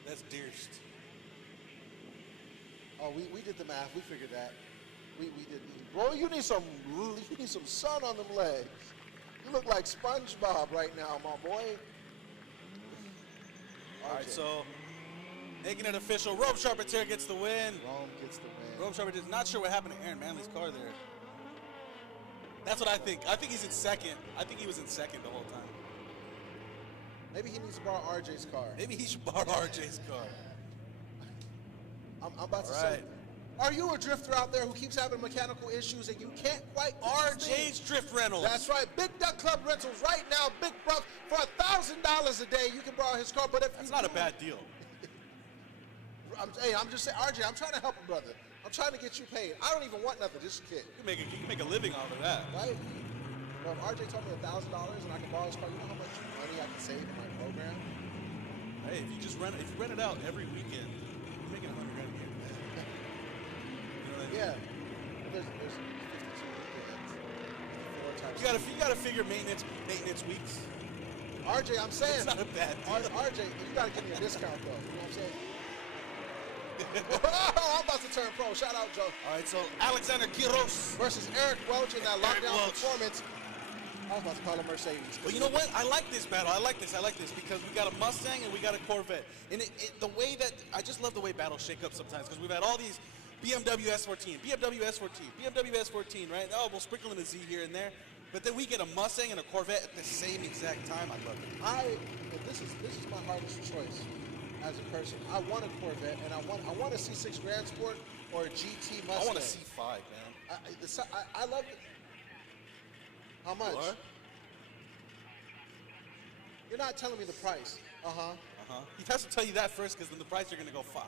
That's Dearest. Oh, we did the math. We figured that. We did. Bro, you need some sun on them legs. You look like SpongeBob right now, my boy. All right, so making it official, Rome Charpentier gets the win. Rome gets the win. Rome Charpentier is not sure what happened to Aaron Manley's car there. That's what I think. I think he's in second. I think he was in second the whole time. Maybe he needs to borrow RJ's car. Maybe he should borrow RJ's car. I'm about to say, are you a drifter out there who keeps having mechanical issues and you can't quite RJ's Drift Rentals. That's right. Big Duck Club Rentals right now. Big Buck for $1,000 a day. You can borrow his car, but if that's not a bad deal. I'm just saying, RJ, I'm trying to help a brother. I'm trying to get you paid. I don't even want nothing, just a kid. You can make a living off of that. Right? Well, if RJ told me $1,000 and I can borrow his car, you know how much money I can save in my program? Hey, if you rent it out every weekend, you're making $100 grand a year. You know what I mean? Yeah. There's 52 weekends. 4 times. You gotta figure maintenance weeks. RJ, I'm saying. It's not a bad deal. RJ, you gotta give me a discount though. You know what I'm saying? Oh, I'm about to turn pro. Shout out, Joe. All right, so Alexander Quiros versus Eric Welch in that lockdown Welch. performance. I was about to call him Mercedes. Well, you know what? I like this battle. I like this because we got a Mustang and we got a Corvette. And the way that I just love the way battles shake up sometimes because we've had all these BMW S14, BMW S14, BMW S14, right? Oh, we'll sprinkle in a Z here and there. But then we get a Mustang and a Corvette at the same exact time. I love it. This is my hardest choice as a person. I want a Corvette and I want a C6 Grand Sport or a GT Mustang. I want a C5, man. I love it. How much? What? You're not telling me the price. He has to tell you that first because then the price you're gonna go $5.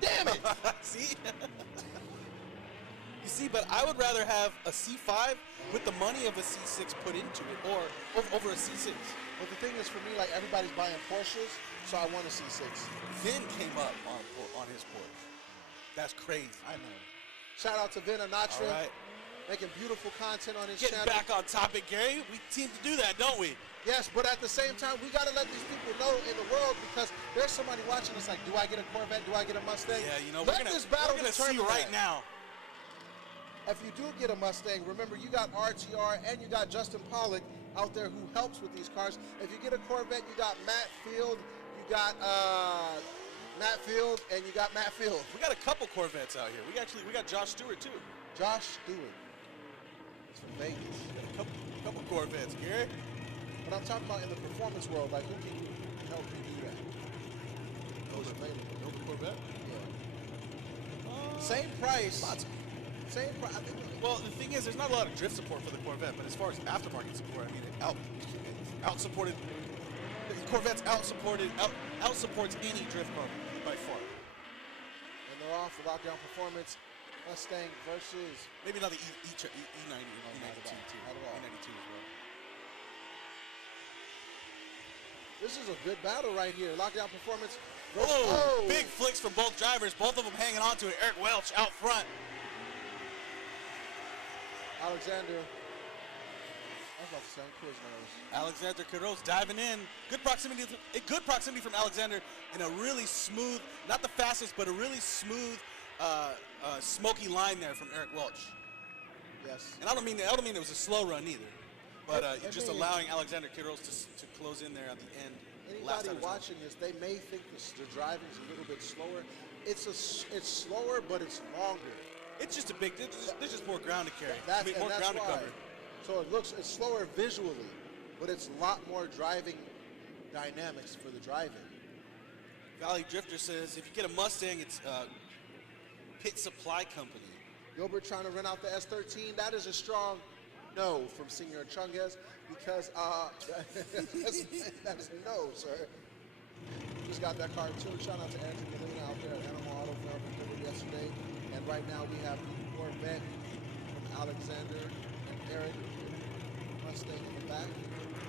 Damn it! See? You see, but I would rather have a C5 with the money of a C6 put into it, or over a C6. But the thing is, for me, like everybody's buying Porsches, so I want a C6. Vin came up on his Porsche. That's crazy. I know. Shout out to Vin Anatra. All right. Making beautiful content on his Getting channel. back on topic, Gary. We seem to do that, don't we? Yes, but at the same time, we got to let these people know in the world because there's somebody watching us like, do I get a Corvette? Do I get a Mustang? Yeah, you know, let this battle we're gonna determine see right now. if you do get a Mustang, remember you got RTR and you got Justin Pollock out there who helps with these cars. If you get a Corvette, you got Matt Field, you got Matt Field, and you got Matt Field. We got a couple Corvettes out here. We got Josh Stewart too. Josh Stewart. It's from Vegas. Got a couple Corvettes, Gary. But I'm talking about in the performance world, like who can help you do that? Those available. Build a Corvette? Yeah. Same price. Same price. Well, the thing is, there's not a lot of drift support for the Corvette, but as far as aftermarket support, I mean, it out-supported. The Corvette's out-supports any drift car by far. And they're off the lockdown performance. Mustang versus. Maybe not the E90 or E92 too. Not at all. E92 as well. This is a good battle right here. Lockdown performance. Oh, big flicks from both drivers. Both of them hanging on to it. Eric Welch out front. Alexander. I was about to say Quiznos. Alexander Quiroz diving in. Good proximity from Alexander in a really smooth, not the fastest, but a really smooth, smoky line there from Eric Welch. Yes. And I don't mean it was a slow run either, but just allowing Alexander Quiroz to close in there at the end. Anybody watching this, they may think the driving's a little bit slower. It's slower, but it's longer. It's just there's just more ground to carry. More ground to cover. So it's slower visually, but it's a lot more driving dynamics for the driving. Valley Drifter says if you get a Mustang, it's Pit Supply Company. Gilbert trying to rent out the S13. That is a strong no from Senior Chunguez because that's a no, sir. Just got that car too. Shout out to Andrew Molina out there at Animal Auto Film yesterday. And right now we have the Corvette from Alexander and Eric Mustang in the back.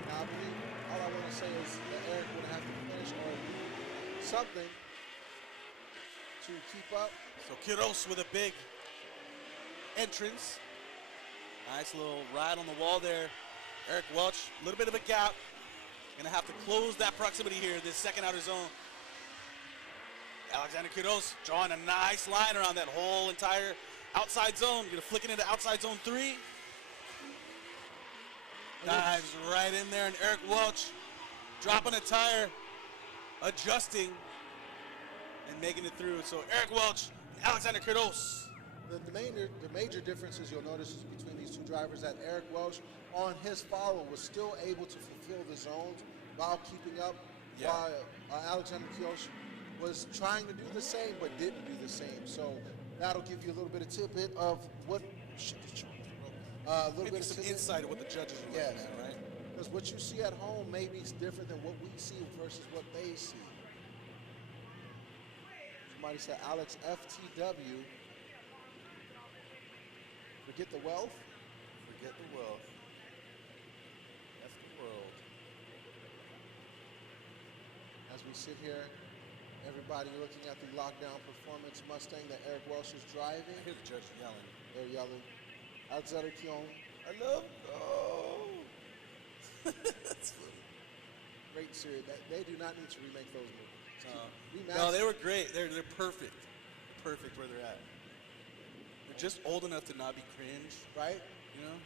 Now I believe all I want to say is that Eric would have to finish or do something to keep up. So Quiroz with a big entrance. Nice little ride on the wall there. Eric Welch, a little bit of a gap. Gonna have to close that proximity here, this second outer zone. Alexander Quiroz drawing a nice line around that whole entire outside zone. Gonna flick it into outside zone 3. Dives right in there, and Eric Welch dropping a tire, adjusting, and making it through. So Eric Welch and Alexander Quiroz. The major differences you'll notice is between these two drivers that Eric Welch on his follow was still able to fulfill the zones while keeping up, while Alexander Quiroz was trying to do the same but didn't do the same. So that'll give you a little bit of tidbit of what, a little bit of some insight of what the judges are looking at, right? Because what you see at home maybe is different than what we see versus what they see. Somebody said Alex FTW. Forget the wealth. Forget the wealth. That's the world. As we sit here, everybody looking at the lockdown performance Mustang that Eric Welch is driving. I hear the judge yelling. They're yelling. Alexander Quiroz. I love That's funny. Great series. They do not need to remake those movies. No, they were great. They're perfect. Perfect where they're at. They're just old enough to not be cringe. Right? You know?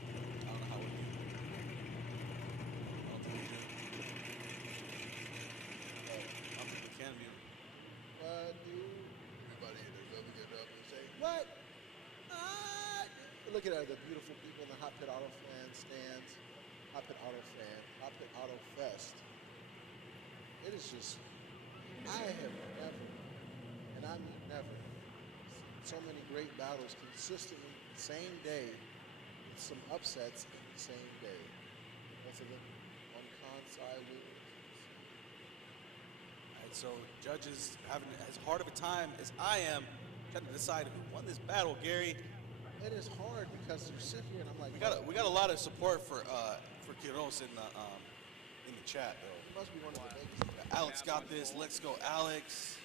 I don't know how we do. I don't think we do. I don't think we can mute. Everybody in there will get up and say, what? Look at the beautiful people in the Hot Pit Auto Fan stands. Hot Pit Auto Fan. Hot Pit Auto Fest. It is just, I have never, and I mean never, so many great battles consistently the same day, with some upsets the same day. Both of them on con side with. All right, so judges having as hard of a time as I am trying to decide who won this battle, Gary. It is hard because you sit here and I'm like, we got a lot of support for Quiroz in the chat though. It must be one of the biggest. Alex got this. Let's go, Alex.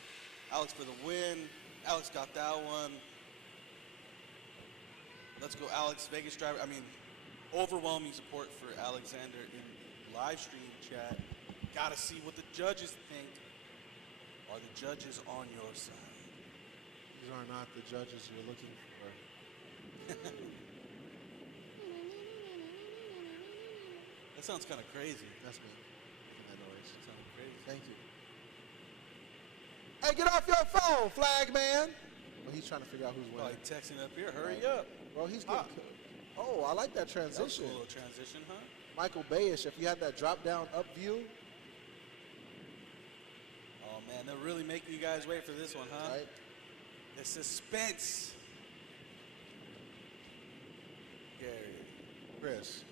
Alex for the win. Alex got that one. Let's go, Alex. Vegas driver. I mean, overwhelming support for Alexander in the live stream chat. Got to see what the judges think. Are the judges on your side? These are not the judges you're looking for. That sounds kind of crazy. That's me. Making that noise. That sounded crazy. Thank you. Hey, get off your phone, flag man. Well, he's trying to figure out who's winning. Like texting up here, hurry up. Well, he's getting. Oh, I like that That was a transition. little transition, huh? Michael Bayish, if you had that drop down up view, Oh man, they're really making you guys wait for this one, huh? right? The suspense. Gary, Chris,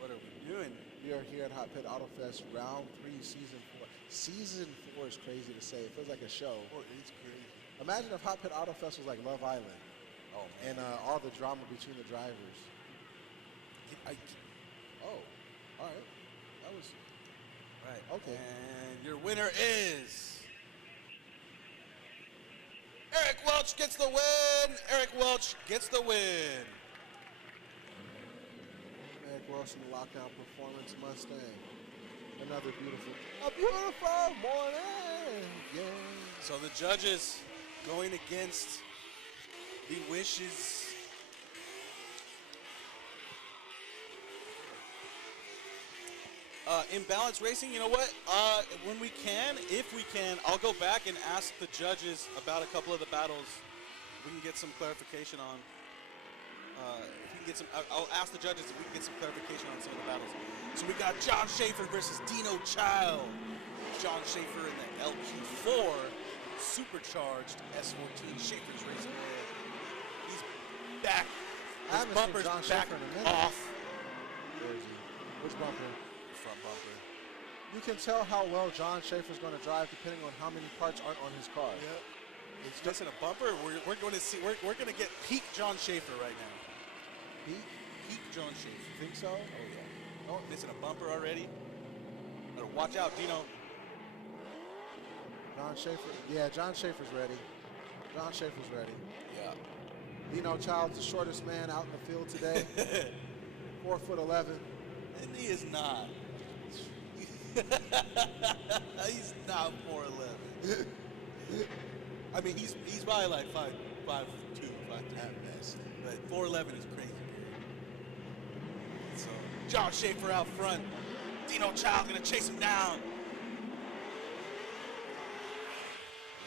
what are we doing? we are here at Hot Pit Autofest, round 3, season 4. Season 4 is crazy to say. It feels like a show. Oh, it's crazy. Imagine if Hot Pit Autofest was like Love Island Oh man. and all the drama between the drivers. Oh, all right. That was Right. Okay. And your winner is Eric Welch gets the win. Eric Welch gets the win. Eric Wilson, lockdown performance Mustang. Another a beautiful morning. Yeah. So the judges going against the wishes. Imbalance racing, you know what? When we can, if we can, I'll go back and ask the judges about a couple of the battles. We can get some clarification on. If we can get some, I'll ask the judges if we can get some clarification on some of the battles. So we got John Schaefer versus Dino Child. John Schaefer in the LQ4 supercharged S14 Schaefer's racing. He's back. I His haven't seen bumper's John back Schaefer in a minute. off. Where is he? Which bumper? Front bumper. You can tell how well John Schaefer's going to drive depending on how many parts aren't on his car. Yep. It's missing a bumper. We're going to see. We're going to get peak John Schaefer right now. Peak John Schaefer. Think so? Oh yeah. Oh, missing a bumper already. Better watch out, Dino. John Schaefer. Yeah, John Schaefer's ready. John Schaefer's ready. Yeah. Dino Child's the shortest man out in the field today. 4'11". And he is not. He's not 4'11". I mean, he's probably like 5'2", 5'3". At best. But 4'11" is crazy. So John Schaefer out front. Dino Child gonna chase him down.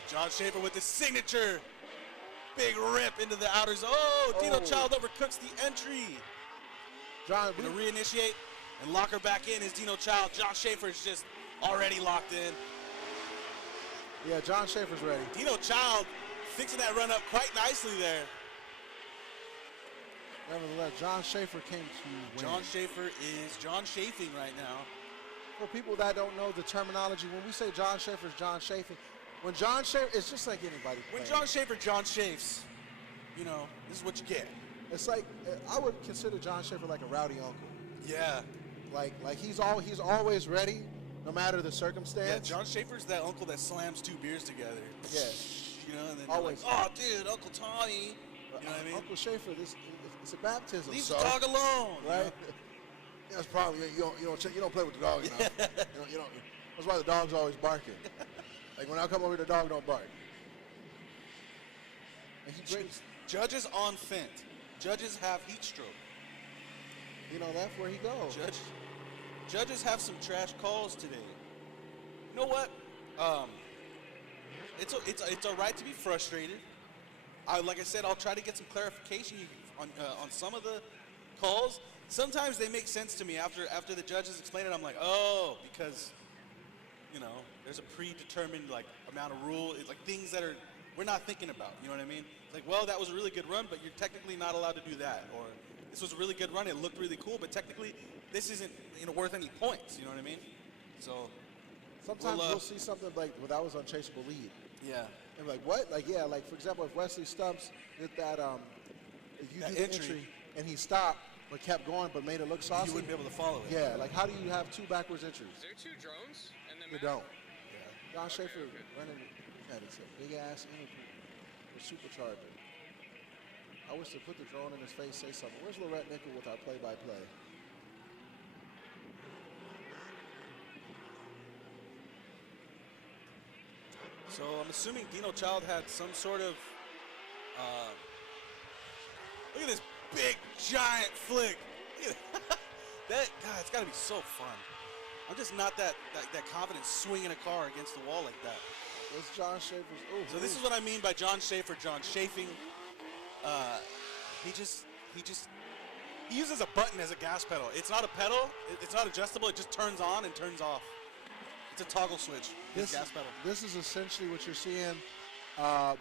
John Schaefer with his signature big rip into the outer zone. Oh, Dino Child overcooks the entry. John, Gonna reinitiate and lock her back in is Dino Child. John Schaefer's just already locked in. yeah, John Schaefer's ready. Dino Child fixing that run up quite nicely there. Nevertheless, John Schaefer came to win. John Schaefer is John Chafing right now. For people that don't know the terminology, when we say John Schaefer's John Chafing, when John Schaefer, it's just like anybody When playing. John Schaefer John Chafes, you know, this is what you get. It's like, I would consider John Schaefer like a rowdy uncle. Yeah. Like he's always ready, no matter the Yeah, circumstance. John Schaefer's that uncle that slams 2 beers together. Yeah. You know, and then Always. you're like, oh, dude, Uncle Tommy. You know what I mean? Uncle Schaefer, it's a baptism. Leave so, the dog alone. you right? know? That's probably you don't play with the dog enough. you don't. That's why the dog's always barking. Like when I come over, the dog don't bark. And he brings, Judges on Fent. Judges have heat stroke. that's where he goes. Judges have some trash calls today. You know what? It's all right to be frustrated. Like I said, I'll try to get some clarification on some of the calls. Sometimes they make sense to me after the judges explain it. I'm like, oh, because there's a predetermined amount of rule. It's like things that we're not thinking about. You know what I mean? It's like, well, that was a really good run, but you're technically not allowed to do that. Or this was a really good run. It looked really cool, but technically this isn't worth any points. You know what I mean? So Sometimes we'll see something like, well, that was unchaseable lead. yeah. And like, what? Like, yeah, like, for example, if Wesley Stubbs did that, if you That do the entry. entry and he stopped but kept going but made it look saucy. You wouldn't be able to follow it. Yeah, like, how do you have 2 backwards entries? Is there 2 drones? And then You don't. John Schaefer running, it's a big-ass entry with supercharger. I wish to put the drone in his face, say something. Where's Lorette Nickel with our play-by-play? So I'm assuming Dino Child had some sort of, look at this big, giant flick. That, God, it's got to be so fun. I'm just not that confident swinging a car against the wall like that. It's John Schaefer's. Ooh, So this is what I mean by John Schaefer, John chafing. He uses a button as a gas pedal. It's not a pedal. It's not adjustable. It just turns on and turns off. It's a toggle switch. This gas pedal. This is essentially what you're seeing.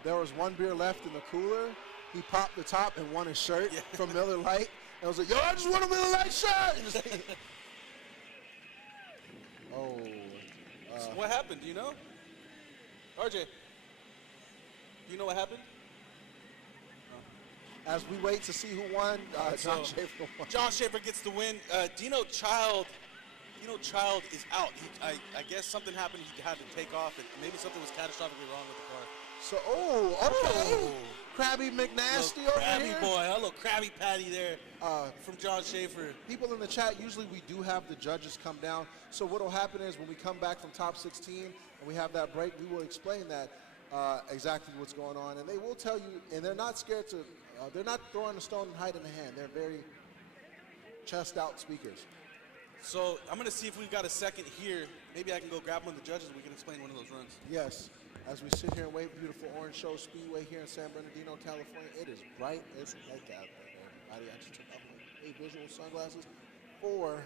There was one beer left in the cooler. He popped the top and won his shirt from Miller Lite. And I was like, yo, I just want a Miller Lite shirt. Oh. So what happened? Do you know? RJ, do you know what happened? As we wait to see who won, John Schaefer won. John Schaefer gets the win. Dino Child is out. I guess something happened. He had to take off, and maybe something was catastrophically wrong with the car. So, okay. Krabby McNasty over Krabby here. boy, hello Krabby Patty there from John Schaefer. People in the chat, usually we do have the judges come down. So what will happen is when we come back from top 16 and we have that break, we will explain that exactly what's going on. And they will tell you, and they're not scared to, they're not throwing a stone and hiding the hand. They're very chest out speakers. So I'm going to see if we've got a second here. Maybe I can go grab one of the judges and we can explain one of those runs. Yes. As we sit here and wait, beautiful Orange Show Speedway here in San Bernardino, California. It is bright as heck out there, everybody. I just took off my visual sunglasses. Four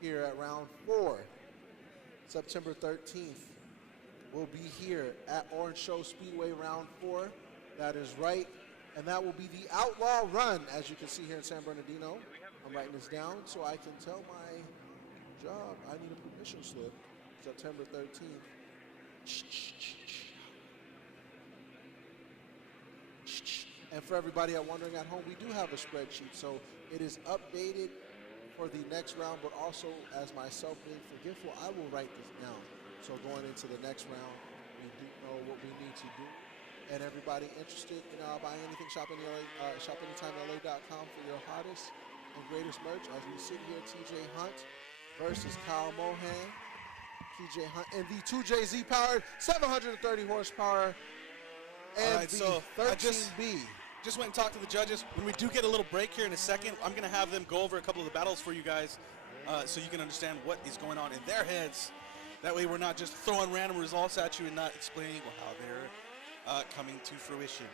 here at round 4. September 13th. We'll be here at Orange Show Speedway round 4. That is right. And that will be the Outlaw Run, as you can see here in San Bernardino. I'm writing this down so I can tell my job I need a permission slip. September 13th. And for everybody wondering at home, we do have a spreadsheet, so it is updated for the next round, but also as myself being forgetful, I will write this down. So going into the next round, we do know what we need to do. And everybody interested in buying anything, shopanytimela.com for your hottest and greatest merch. As we sit here, TJ Hunt versus Kyle Mohan. TJ Hunt in the 2JZ powered 730 horsepower and right, the so 13B. Just went and talked to the judges. When we do get a little break here in a second, I'm going to have them go over a couple of the battles for you guys so you can understand what is going on in their heads. That way we're not just throwing random results at you and not explaining how they're coming to fruition.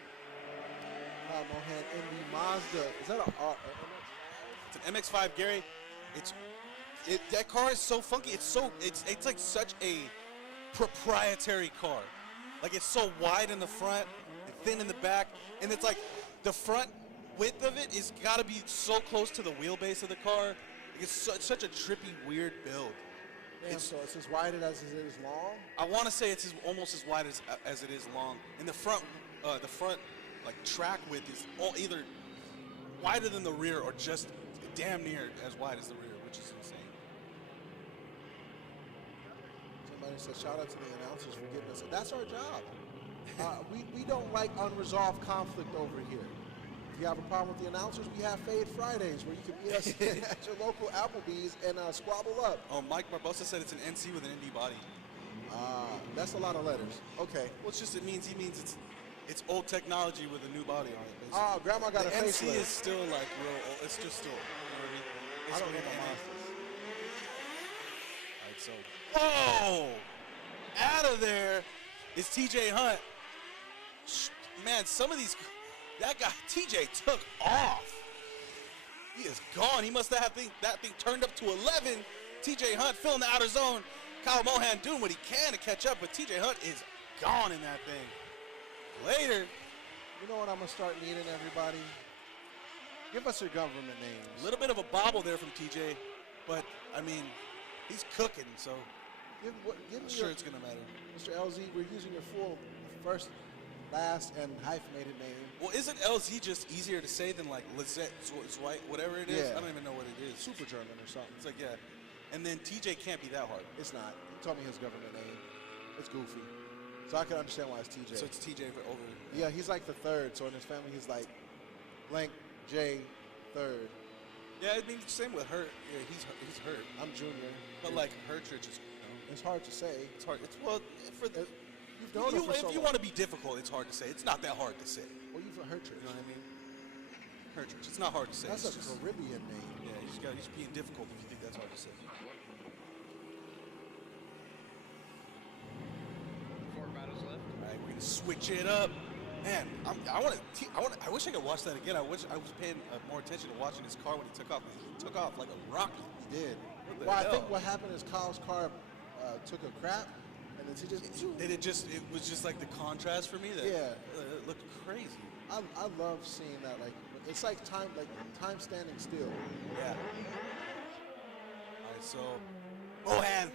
Kyle Mohan in the Mazda. Is that a It's an MX-5, Gary. That car is so funky. It's like such a proprietary car. Like it's so wide in the front and thin in the back, and it's like the front width of it is got to be so close to the wheelbase of the car. It's such a trippy, weird build. Damn, so it's as wide as it is long? I want to say it's almost as wide as it is long. And the front like track width is either wider than the rear or just damn near as wide as the rear, which is insane. Somebody said, shout out to the announcers for getting us. That's our job. We don't like unresolved conflict over here. If you have a problem with the announcers, we have Fade Fridays where you can meet us at your local Applebee's and squabble up. Oh, Mike Barbosa said it's an NC with an ND body. That's a lot of letters. Okay. Well, he means it's old technology with a new body on it. Basically. Oh, Grandma got a facelift. The NC is still like real old. It's just still, you know what I mean? I don't know about Monsters. All right, so. Whoa! Out of there is TJ Hunt. Man, some of these. That guy, TJ, took off. He is gone. He must have that thing turned up to 11. TJ Hunt filling the outer zone. Kyle Mohan doing what he can to catch up, but TJ Hunt is gone in that thing. Later. You know what I'm going to start needing, everybody? Give us your government names. A little bit of a bobble there from TJ, but, I mean, he's cooking, so I'm sure it's going to matter. Mr. LZ, we're using your full first, last, and hyphenated name. Well, isn't LZ just easier to say than like Lizette, White, whatever it is? Yeah. I don't even know what it is. Super German or something. It's like, yeah. And then TJ can't be that hard. It's not. He told me his government name. It's goofy. So I can understand why it's TJ. So it's TJ for over. Yeah, he's like the third. So in his family, he's like blank J third. Yeah, I mean, same with Hurt. Yeah, he's Hurt. I'm junior. But like Hurt Church is, It's hard to say. It's hard. It's for the. You've known it for so If you long. want to be difficult, it's hard to say. It's not that hard to say. Well, you've heard church. You know what I mean? Hurt church. It's not hard to say. That's it's a just, Caribbean name. yeah, you're just being difficult if you think that's hard to say. 4 battles left. All right, we're gonna switch it up. Man, I wish I could watch that again. I wish I was paying more attention to watching his car when he took off. He took off like a rocket. He did. What the Well, I hell? think what happened is Kyle's car took a crap, and then he just. It was just like the contrast for me. That it looked crazy. I love seeing that. Like it's like time standing still. Yeah. All right, so Mohan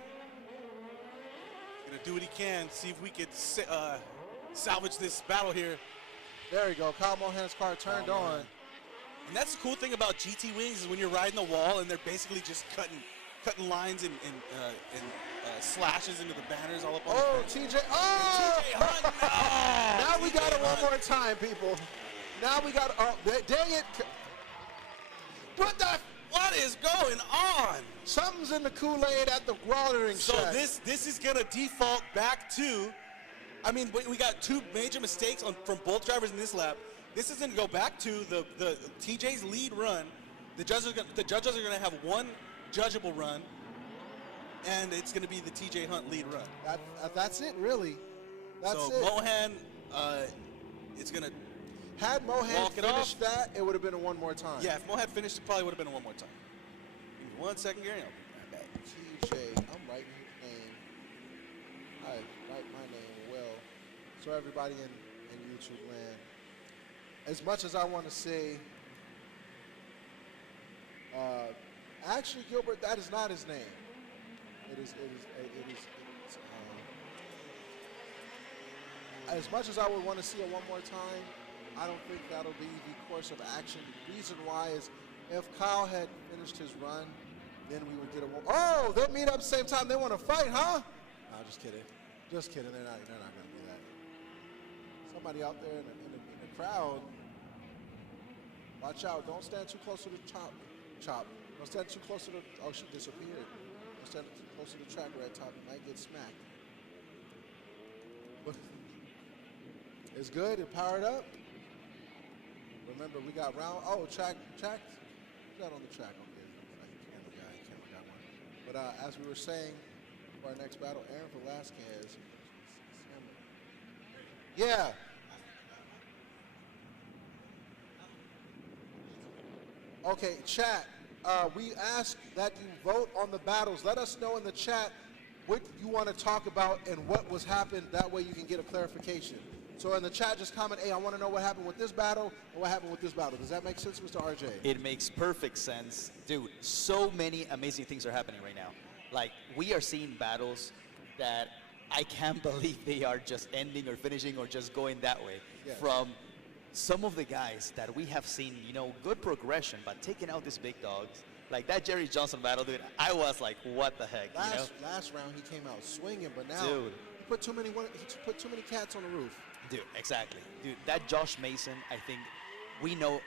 gonna do what he can. See if we could salvage this battle here. There you go. Kyle Mohan's car turned on. And that's the cool thing about GT Wings is when you're riding the wall and they're basically just cutting lines and slashes into the banners all up on Oh, the TJ. Oh! TJ Hunt, no! Now we TJ got it one Hunt. more time, people. Now we got it. Oh, dang it. What is going on? Something's in the Kool-Aid at the watering So shack. this is gonna default back to. I mean, we got 2 major mistakes from both drivers in this lap. This is gonna go back to the TJ's lead run. The judges are gonna have 1 judgeable run, and it's gonna be the TJ Hunt lead run. That's it, really. That's so it. Mohan, it's gonna. Had Mohan walk it finished off. that, it would have been a one more time. Yeah, if Mohan finished, it probably would have been a 1 more time. Give me 1 second, Gary. I'll be right back. TJ, I'm writing his name. I write my name well. So everybody in YouTube land, as much as I want to say, actually, Gilbert, that is not his name. As much as I would want to see it one more time, I don't think that'll be the course of action. The reason why is if Kyle had finished his run, then we would get a one. Oh, they'll meet up at the same time. They want to fight, huh? No, just kidding. Just kidding. They're not going to do that. Somebody out there in the crowd, watch out. Don't stand too close to the chop. Don't stand too close to the, oh, she disappeared. Don't stand too close to the track right top. You might get smacked. But it's good. It powered up. Remember, we got round, track. Who's that on the track? Okay, camera guy one. But as we were saying, for our next battle, Aaron Velasquez. Yeah. Okay, chat. We ask that you vote on the battles. Let us know in the chat what you want to talk about and what was happened. That way you can get a clarification. So in the chat, just comment, hey, I want to know what happened with this battle and what happened with this battle. Does that make sense, Mr. RJ? It makes perfect sense. Dude, so many amazing things are happening right now. Like, we are seeing battles that I can't believe they are just ending or finishing or just going that way. Yes. From some of the guys that we have seen, good progression, but taking out these big dogs. Like that Jerry Johnson battle, dude, I was like, what the heck, Last round, he came out swinging, but now Dude. he put too many cats on the roof. Dude, exactly. Dude, that Josh Mason, I think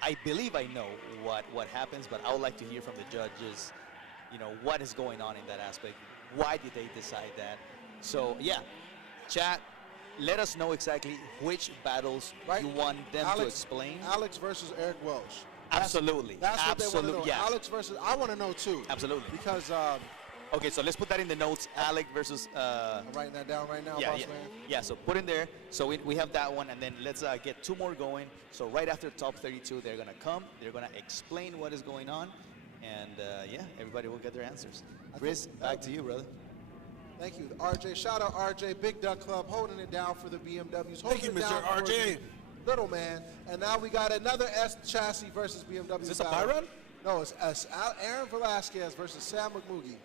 I believe I know what happens, but I would like to hear from the judges, what is going on in that aspect. Why did they decide that? So, yeah, chat, let us know exactly which battles you want them to explain. Alex versus Eric Welsh. Absolutely. That's what they want to know. Yeah. Alex versus, I want to know too. Absolutely. Because okay, so let's put that in the notes. Alex versus. I'm writing that down right now, boss man. Yeah, so put in there. So we have that one, and then let's get 2 more going. So right after top 32, they're going to come. They're going to explain what is going on. And, everybody will get their answers. Chris, back to you, brother. Thank you, RJ. Shout out RJ, Big Duck Club, holding it down for the BMWs. Thank you, Mr. RJ. Little man. And now we got another S chassis versus BMW. Is this a buy run? No, it's Aaron Velasquez versus Sam McMoogie.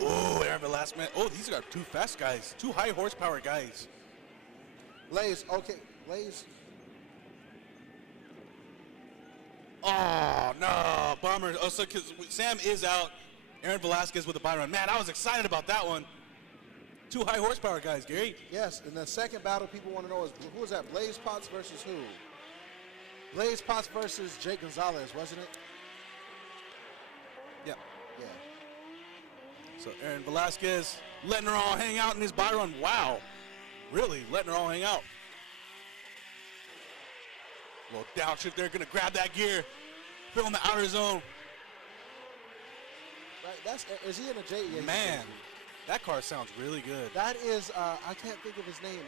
Oh, Aaron Velasquez. Oh, these are 2 fast guys. 2 high horsepower guys. Blaze, okay. Blaze. Oh, no. Bummer. Oh, so because Sam is out. Aaron Velasquez with a buy run. Man, I was excited about that one. 2 high horsepower guys, Gary. Yes, and the second battle people want to know is who was that? Blaze Potts versus who? Blaze Potts versus Jake Gonzalez, wasn't it? Yeah. Yeah. So Aaron Velasquez letting her all hang out in his by run. Wow. Really, letting her all hang out. Little downshift there, gonna grab that gear. Fill in the outer zone. Right, is he in a J? Yeah, Man, that car sounds really good. That is, I can't think of his name.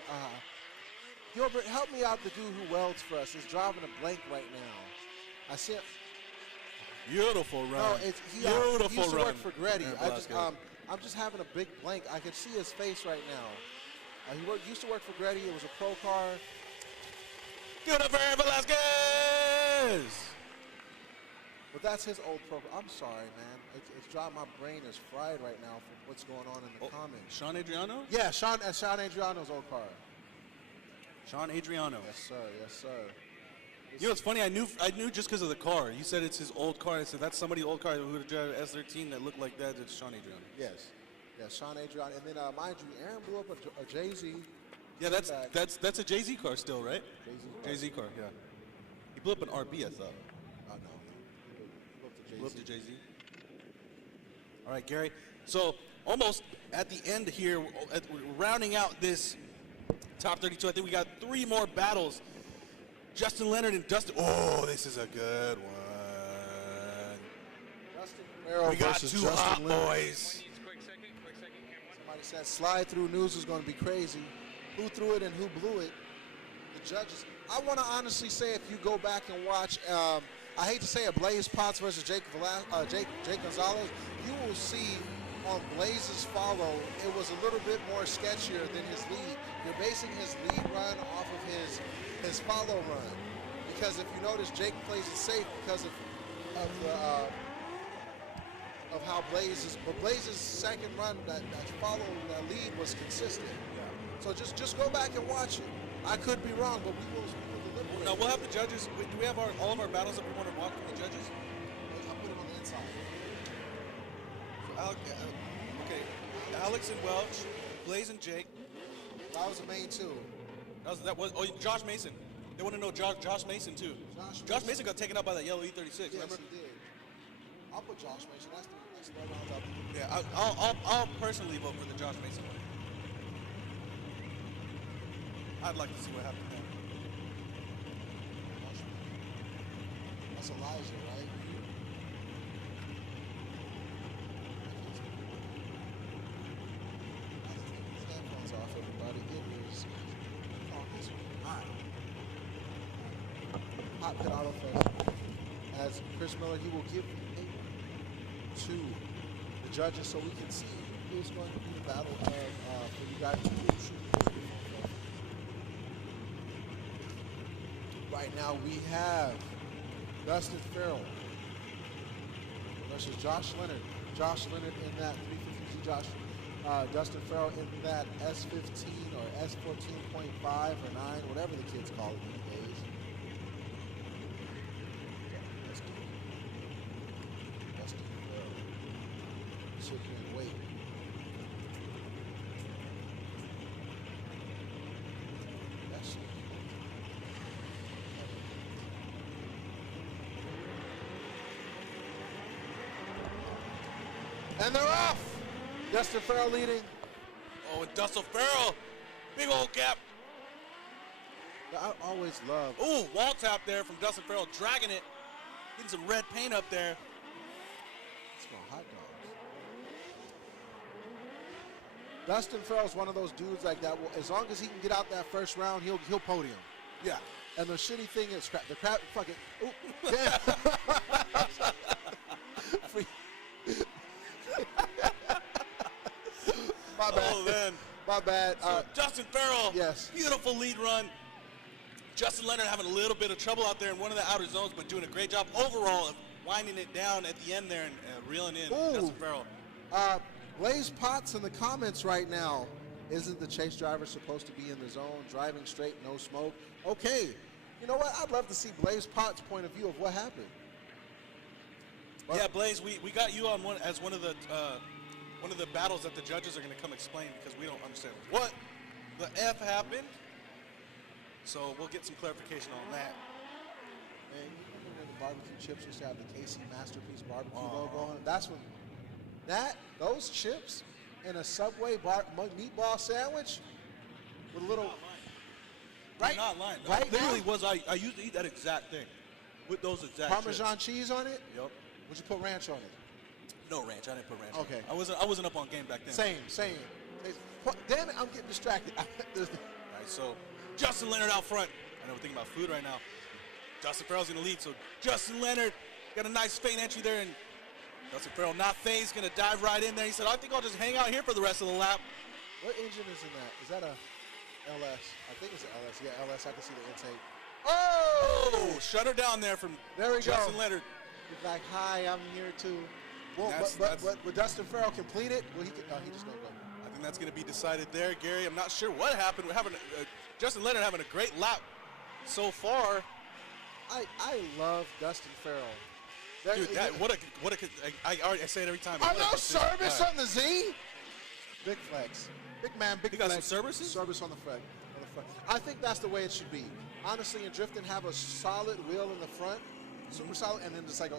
Gilbert, help me out. The dude who welds for us is driving a blank right now. I see it. Beautiful run. No, he used to run. work for Gretty. Yeah, I'm just having a big blank. I can see his face right now. He used to work for Gretty. It was a pro car. Give it up for Aaron Velasquez. But that's his old pro. I'm sorry, man. It's driving. My brain is fried right now for what's going on in the comments. Sean Adriano? Yeah, Sean Adriano's old car. Sean Adriano. Yes, sir. Yes, sir. You know, it's funny. I knew just because of the car. You said it's his old car. I said that's somebody's old car who would drive an S13 that looked like that. It's Sean Adriano. Yes. Yeah, Sean Adriano. And then, mind you, Aaron blew up a Jay-Z. Yeah, that's a Jay-Z car still, right? Jay-Z car, yeah. He blew up an RB, I thought. Oh, no. He Blew up to Jay-Z. All right, Gary. So almost at the end here, rounding out this top 32, I think we got 3 more battles. Justin Leonard and Dustin. Oh, this is a good one. Justin Farrell we got versus 2 Justin hot Leonard. boys. Somebody said slide through news is going to be crazy. Who threw it and who blew it? The judges. I want to honestly say, if you go back and watch, I hate to say it, Blaze Potts versus Jake Gonzalez, you will see on Blaze's follow, it was a little bit more sketchier than his lead. You're basing his lead run off of his follow run. Because if you notice, Jake plays it safe because of how Blaze's second run, that follow, that lead was consistent. So just go back and watch it. I could be wrong, but we will deliberate. Now we'll have the judges. Do we have all of our battles that we want to walk from the judges? I'll put them on the inside. Okay, Alex and Welch, Blaze and Jake. That was the main 2. Josh Mason. They want to know Josh Mason too. Josh Mason got taken out by that yellow E36. Yes, remember? he did. I'll put Josh Mason. That's the round up. Yeah, I'll personally vote for the Josh Mason one. I'd like to see what happened there. That's Elijah, right? Headphones off, everybody. It is August 9. HOTPIT Autofest. As Chris Miller, he will give the paper to the judges so we can see who's going to be the battle of for you guys to choose. Right now we have Dustin Farrell versus Josh Leonard. Josh Leonard in that 350G. Dustin Farrell in that S15 or S14.5 or 9, whatever the kids call it these days. Dustin Farrell. Sit here and wait. That's and they're off. Dustin Farrell leading. Oh, and Dustin Farrell, big old gap. I always love. Ooh, wall tap there from Dustin Farrell, dragging it, getting some red paint up there. Let's go hot dogs. Dustin Farrell's one of those dudes like that. As long as he can get out that first round, he'll podium. Yeah. And the shitty thing is, the crap, fuck it. Ooh, damn. My bad. Oh, man. My bad. So Dustin Farrell, yes. Beautiful lead run. Justin Leonard having a little bit of trouble out there in one of the outer zones, but doing a great job overall of winding it down at the end there and reeling in Dustin Farrell. Blaze Potts in the comments right now. Isn't the chase driver supposed to be in the zone, driving straight, no smoke? Okay. You know what? I'd love to see Blaze Potts' point of view of what happened. But yeah, Blaze, we got you on one of the battles that the judges are going to come explain because we don't understand what the F happened. So we'll get some clarification on that. Man, you remember when the barbecue chips used to have the KC Masterpiece barbecue logo on it? That's when those chips and a Subway meatball sandwich with a little. Right? I'm not lying. Right Literally now? I used to eat that exact thing with those exact Parmesan chips. cheese on it? Yep. Would you put ranch on it? No ranch. I didn't put ranch. Okay. On it. I wasn't up on game back then. Same. Damn it, I'm getting distracted. All right, so Justin Leonard out front. I know we're thinking about food right now. Justin Farrell's gonna lead, so Justin Leonard got a nice feint entry there, and Justin Farrell not phased, gonna dive right in there. He said, I think I'll just hang out here for the rest of the lap. What engine is in that? Is that a LS? I think it's an LS. Yeah, LS. I can see the intake. Oh! Shut her down there from Justin Leonard. He's like, hi, I'm here too. Well, That's- but will Justin Farrell complete it? Well, he just gonna go. I think that's going to be decided there, Gary. I'm not sure what happened. We're having Justin Leonard having a great lap so far. I love Dustin Farrell. Dude, I say it every time. I know service on the Z. Big flex. Big man, big He got flex. some services? Service on the front. I think that's the way it should be. Honestly, in drifting, have a solid wheel in the front, super solid, and then just like a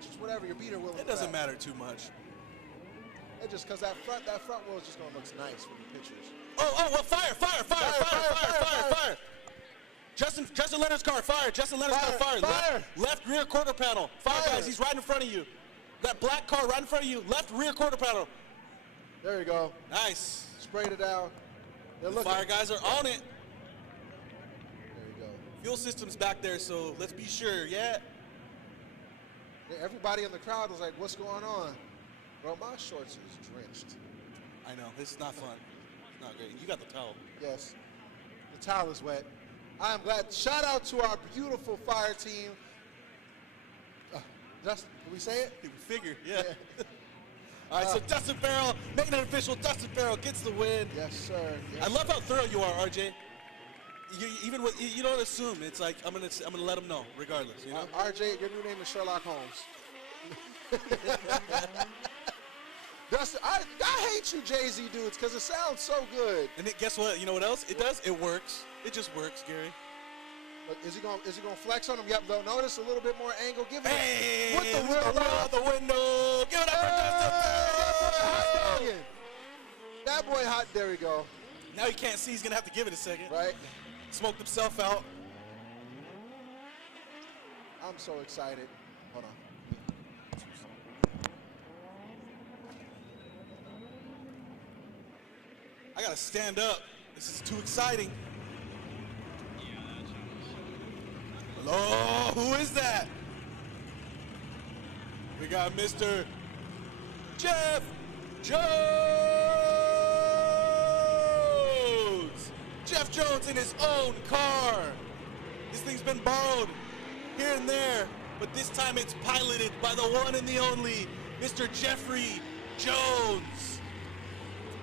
just whatever your beater wheel. It doesn't matter too much. It just because that front wheel is just gonna look nice from the pictures. Well, fire. Justin Leonard's car, fire. Justin Leonard's car, fire. Fire. Left rear quarter panel. Fire, guys, he's right in front of you. That black car right in front of you, left rear quarter panel. There you go. Nice. Sprayed it down. They're The looking. fire guys are on it. There you go. Fuel system's back there, so let's be sure, yeah? Everybody in the crowd was like, what's going on? Bro, my shorts is drenched. I know, this is not fun. It's not great. You got the towel. Yes. The towel is wet. I am glad. Shout out to our beautiful fire team. Did we say it? We figured, yeah. All right, so Dustin Farrell, making it official. Dustin Farrell gets the win. Yes, sir. Yes, I love how thorough you are, RJ. Even with you don't assume. It's like I'm gonna let him know, regardless. You know. RJ, your new name is Sherlock Holmes. Dustin, I hate you Jay-Z dudes because it sounds so good. And guess what? You know what else? It does. It works. It just works, Gary. But is he gonna flex on him? Yep. Though notice a little bit more angle. Give it. Hey, with the wheel out the window. Give it up for Dustin Farrell. That boy hot. There we go. Now he can't see. He's gonna have to give it a second. Right. Smoked himself out. I'm so excited. Hold on. I gotta stand up. This is too exciting. Hello, who is that? We got Mr. Jeff Jones. Jeff Jones in his own car. This thing's been borrowed here and there, but this time it's piloted by the one and the only Mr. Jeffrey Jones.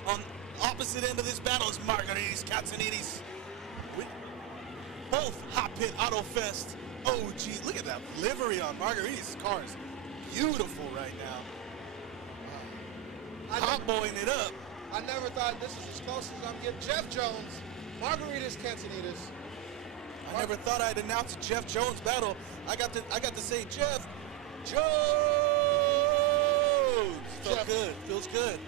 On opposite end of this battle is Margaritas Katsanidis. Both HOTPIT Autofest OG. Look at that livery on Margaritas' car. Is beautiful right now. Hot boying it up. I never thought this is as close as I'm getting. Jeff Jones, Margaritas Cantanitas. I never thought I'd announce a Jeff Jones battle. I got to say Jeff Jones. Felt good. Feels good.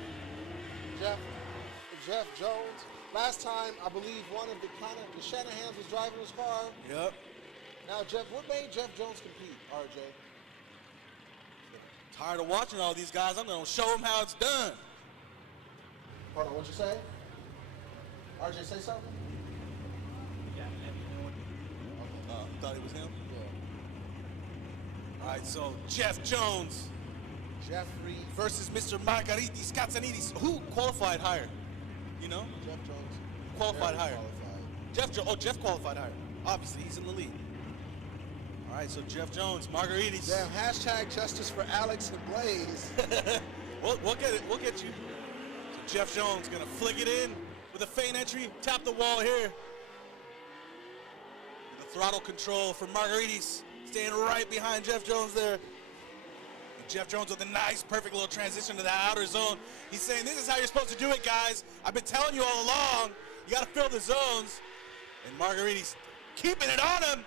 Jeff Jones. Last time, I believe one of the Shanahans was driving his car. Yep. Now, Jeff, what made Jeff Jones compete, RJ? Tired of watching all these guys. I'm going to show them how it's done. Hold on, what'd you say? RJ, say something? Thought it was him? Yeah. All right, so Jeff Jones Jeffrey versus Mr. Margaritas Katsanidis. Who qualified higher? You know? Jeff Jones. Qualified Very higher. Qualified. Jeff qualified higher. Obviously, he's in the lead. All right, so Jeff Jones, Margaritas. Damn, hashtag justice for Alex and Blaze. we'll get it. We'll get you. So Jeff Jones gonna flick it in with a feint entry, tap the wall here. The throttle control for Margaritas, staying right behind Jeff Jones there. And Jeff Jones with a nice, perfect little transition to the outer zone. He's saying, this is how you're supposed to do it, guys. I've been telling you all along. You gotta fill the zones. And Margaritas keeping it on him.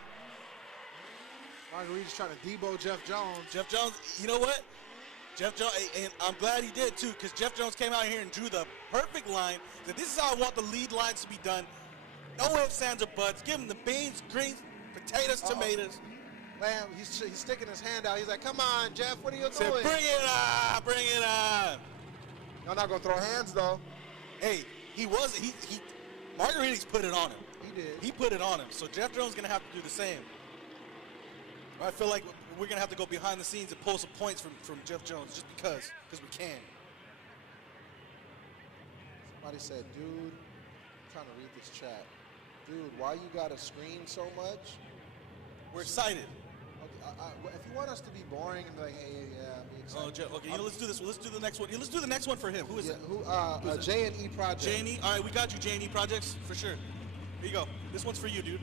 Margarita's trying to debo Jeff Jones. Jeff Jones, you know what? Jeff Jones, and I'm glad he did too, because Jeff Jones came out here and drew the perfect line. That this is how I want the lead lines to be done. No ifs, ands, or buts. Give him the beans, greens, potatoes, tomatoes. Man, he's sticking his hand out. He's like, "Come on, Jeff, what are you Said, doing?" bring it on, bring it on. Y'all not gonna throw hands though. Hey, Margaritas put it on him. He did. He put it on him. So Jeff Jones is gonna have to do the same. I feel like we're gonna have to go behind the scenes and pull some points from Jeff Jones just because we can. Somebody said, "Dude, I'm trying to read this chat. Dude, why you gotta scream so much?" We're excited. Okay, if you want us to be boring and be like, "Hey, yeah, be excited." Oh, Jeff, okay, let's do this. Let's do the next one. Let's do the next one for him. Who is it? Who is it? J&E Project. J&E. All right, we got you, J&E Projects for sure. Here you go. This one's for you, dude.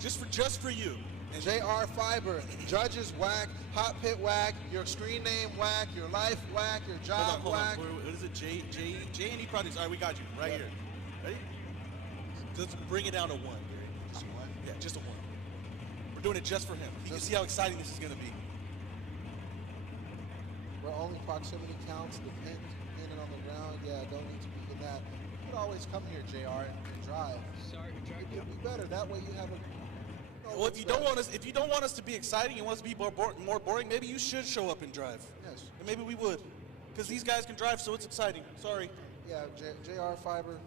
Just for you. And JR Fiber, judges whack, hot pit whack, your screen name whack, your life whack, your job hold on. whack. What is it? J&E Projects. All right, we got you right here. Ready? Let's bring it down to 1, Gary. Just one. Yeah, just a 1. We're doing it just for him. You can see how exciting this is going to be. Where only proximity counts, depending on the ground. Yeah, don't need to be in that. You could always come here, JR, and drive. Sorry, It'd be better. That way you have a. Well, if you don't want us to be exciting, you want us to be more boring, maybe you should show up and drive. Yes. And maybe we would, because these guys can drive, so it's exciting. Sorry. Yeah, JR Faber.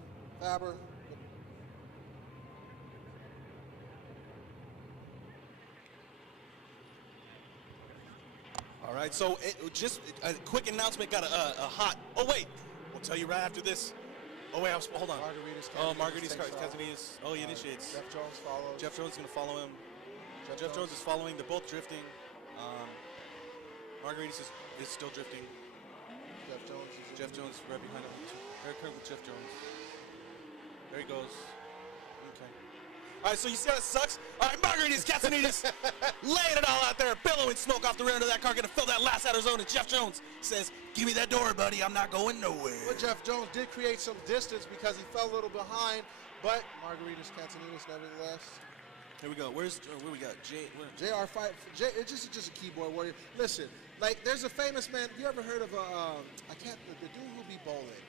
All right, so just a quick announcement. Got a hot. Oh wait, we'll tell you right after this. Oh wait, hold on. Margaritas Castanillas. Oh, he initiates. Jeff Jones follows. Jeff Jones is gonna follow him. Jeff Jones is following. They're both drifting. Margaritas is still drifting. Jeff Jones right behind him. Very curved with Jeff Jones. There he goes. Okay. All right, so you see how it sucks? All right, Margaritas Castanillas laying it all out there, billowing smoke off the rear end of that car, gonna fill that last outer zone. And Jeff Jones says, "Give me that door, buddy. I'm not going nowhere." Well, Jeff Jones did create some distance because he fell a little behind, but Margaritas Castanillas nevertheless. Here we go. Where we got? JR Fight. It's just a keyboard warrior. Listen, like there's a famous man. You ever heard of the dude who be bowling?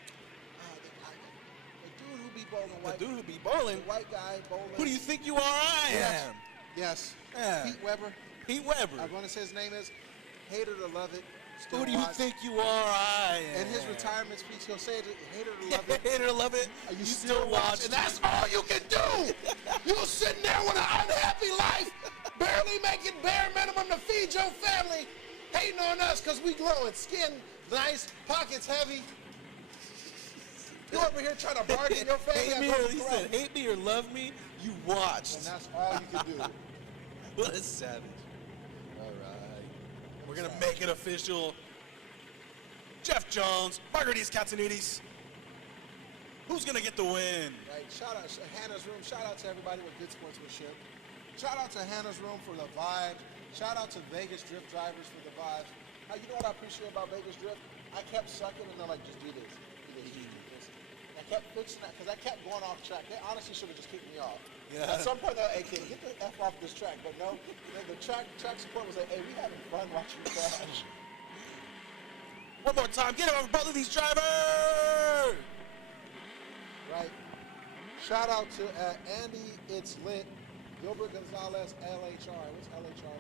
The dude who be bowling. The dude who be bowling. The white guy bowling. Who do you think you are? I am. Yes. Yeah. Pete Weber. Pete Weber. I want to say his name is. Hater to love it. Who do you think you are? I am. In his retirement speech, he'll say it. Hater to love it. Hater to love it. Are you still watching? And that's all you can do. You're sitting there with an unhappy life, barely making bare minimum to feed your family, hating on us because we glowing, skin nice, pockets heavy. You over here trying to bargain your family. He said, hate me or love me, you watched. And that's all you can do. What a savage. All right. We're going to make it official. Jeff Jones, Margaritas Castanillas. Who's going to get the win? Right. Shout out to Hannah's Room. Shout out to everybody with good sportsmanship. Shout out to Hannah's Room for the vibes. Shout out to Vegas Drift drivers for the vibes. You know what I appreciate about Vegas Drift? I kept sucking and they're like, just do this. I kept fixing that because I kept going off track. They honestly should have just kicked me off. Yeah. At some point, they're like, hey, kid, get the F off this track. But no, the track support was like, hey, we having fun watching you crash. One more time. Get over both of these drivers. Right. Shout out to Andy, It's Lit, Gilbert Gonzalez, LHR. What's LHR?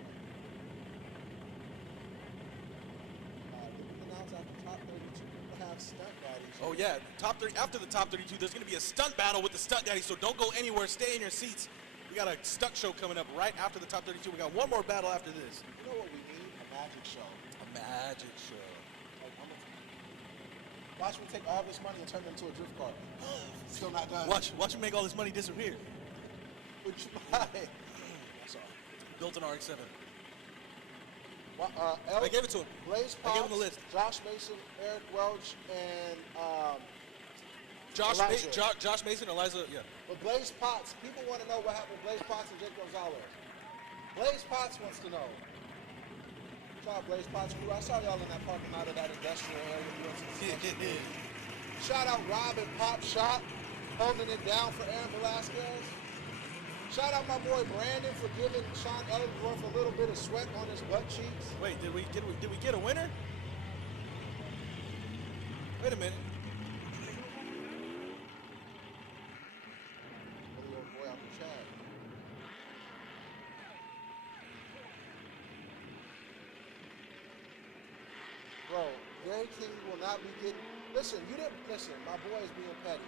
Did we announce after top 32 people have stunt daddies? Oh yeah, top 30. After the top 32, there's going to be a stunt battle with the stunt daddy. So don't go anywhere. Stay in your seats. We got a stunt show coming up right after the top 32. We got one more battle after this. You know what we need? A magic show. A magic show. Watch me take all this money and turn it into a drift car. Still not done. Watch me make all this money disappear. Would you buy? That's all. Built an RX-7. I gave it to him. Blaze I gave him Pops, the list. Josh Mason, Eric Welch, and Josh Mason, Eliza, yeah. But Blaze Potts, people want to know what happened with Blaze Potts and Jake Gonzalez. Blaze Potts wants to know. Shout out Blaze Potts crew. I saw y'all in that parking lot of that industrial area doing some Shout out Rob and Pop Shop holding it down for Aaron Velasquez. Shout out my boy Brandon for giving Sean Ellsworth a little bit of sweat on his butt cheeks. Wait, did we get a winner? Wait a minute. Little old boy out the chat. Bro, Gary King will not be getting. Listen, you didn't listen. My boy is being petty.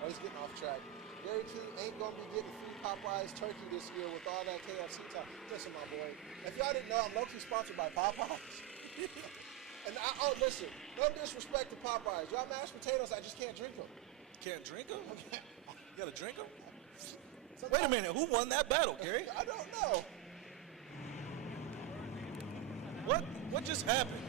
Oh, he's getting off track. Gary King ain't gonna be getting free Popeyes turkey this year with all that KFC talk. Listen, my boy. If y'all didn't know, I'm low-key sponsored by Popeyes. And listen, no disrespect to Popeyes. Y'all mashed potatoes, I just can't drink them. Can't drink them? You gotta drink them? Wait a minute, who won that battle, Gary? I don't know. What just happened?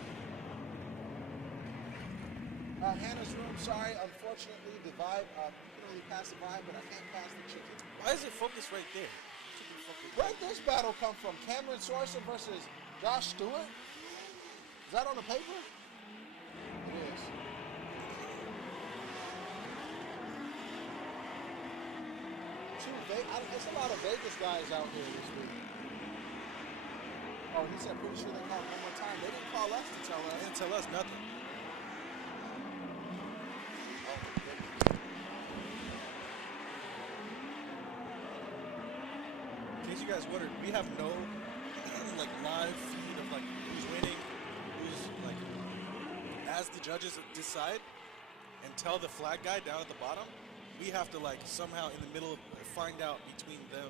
Hannah's room, sorry, unfortunately, the vibe, you can only pass the vibe, but I can't pass the chicken. Why is it focused right there? Where'd this battle come from? Cameron Sorensen versus Josh Stewart? Is that on the paper? It is. There's a lot of Vegas guys out here this week. Oh, he said pretty sure they called one more time. They didn't call us to tell us. They didn't tell us nothing. In case you guys wondered, we have no like live feed of like who's winning, who's like as the judges decide and tell the flag guy down at the bottom. We have to like somehow in the middle find out between them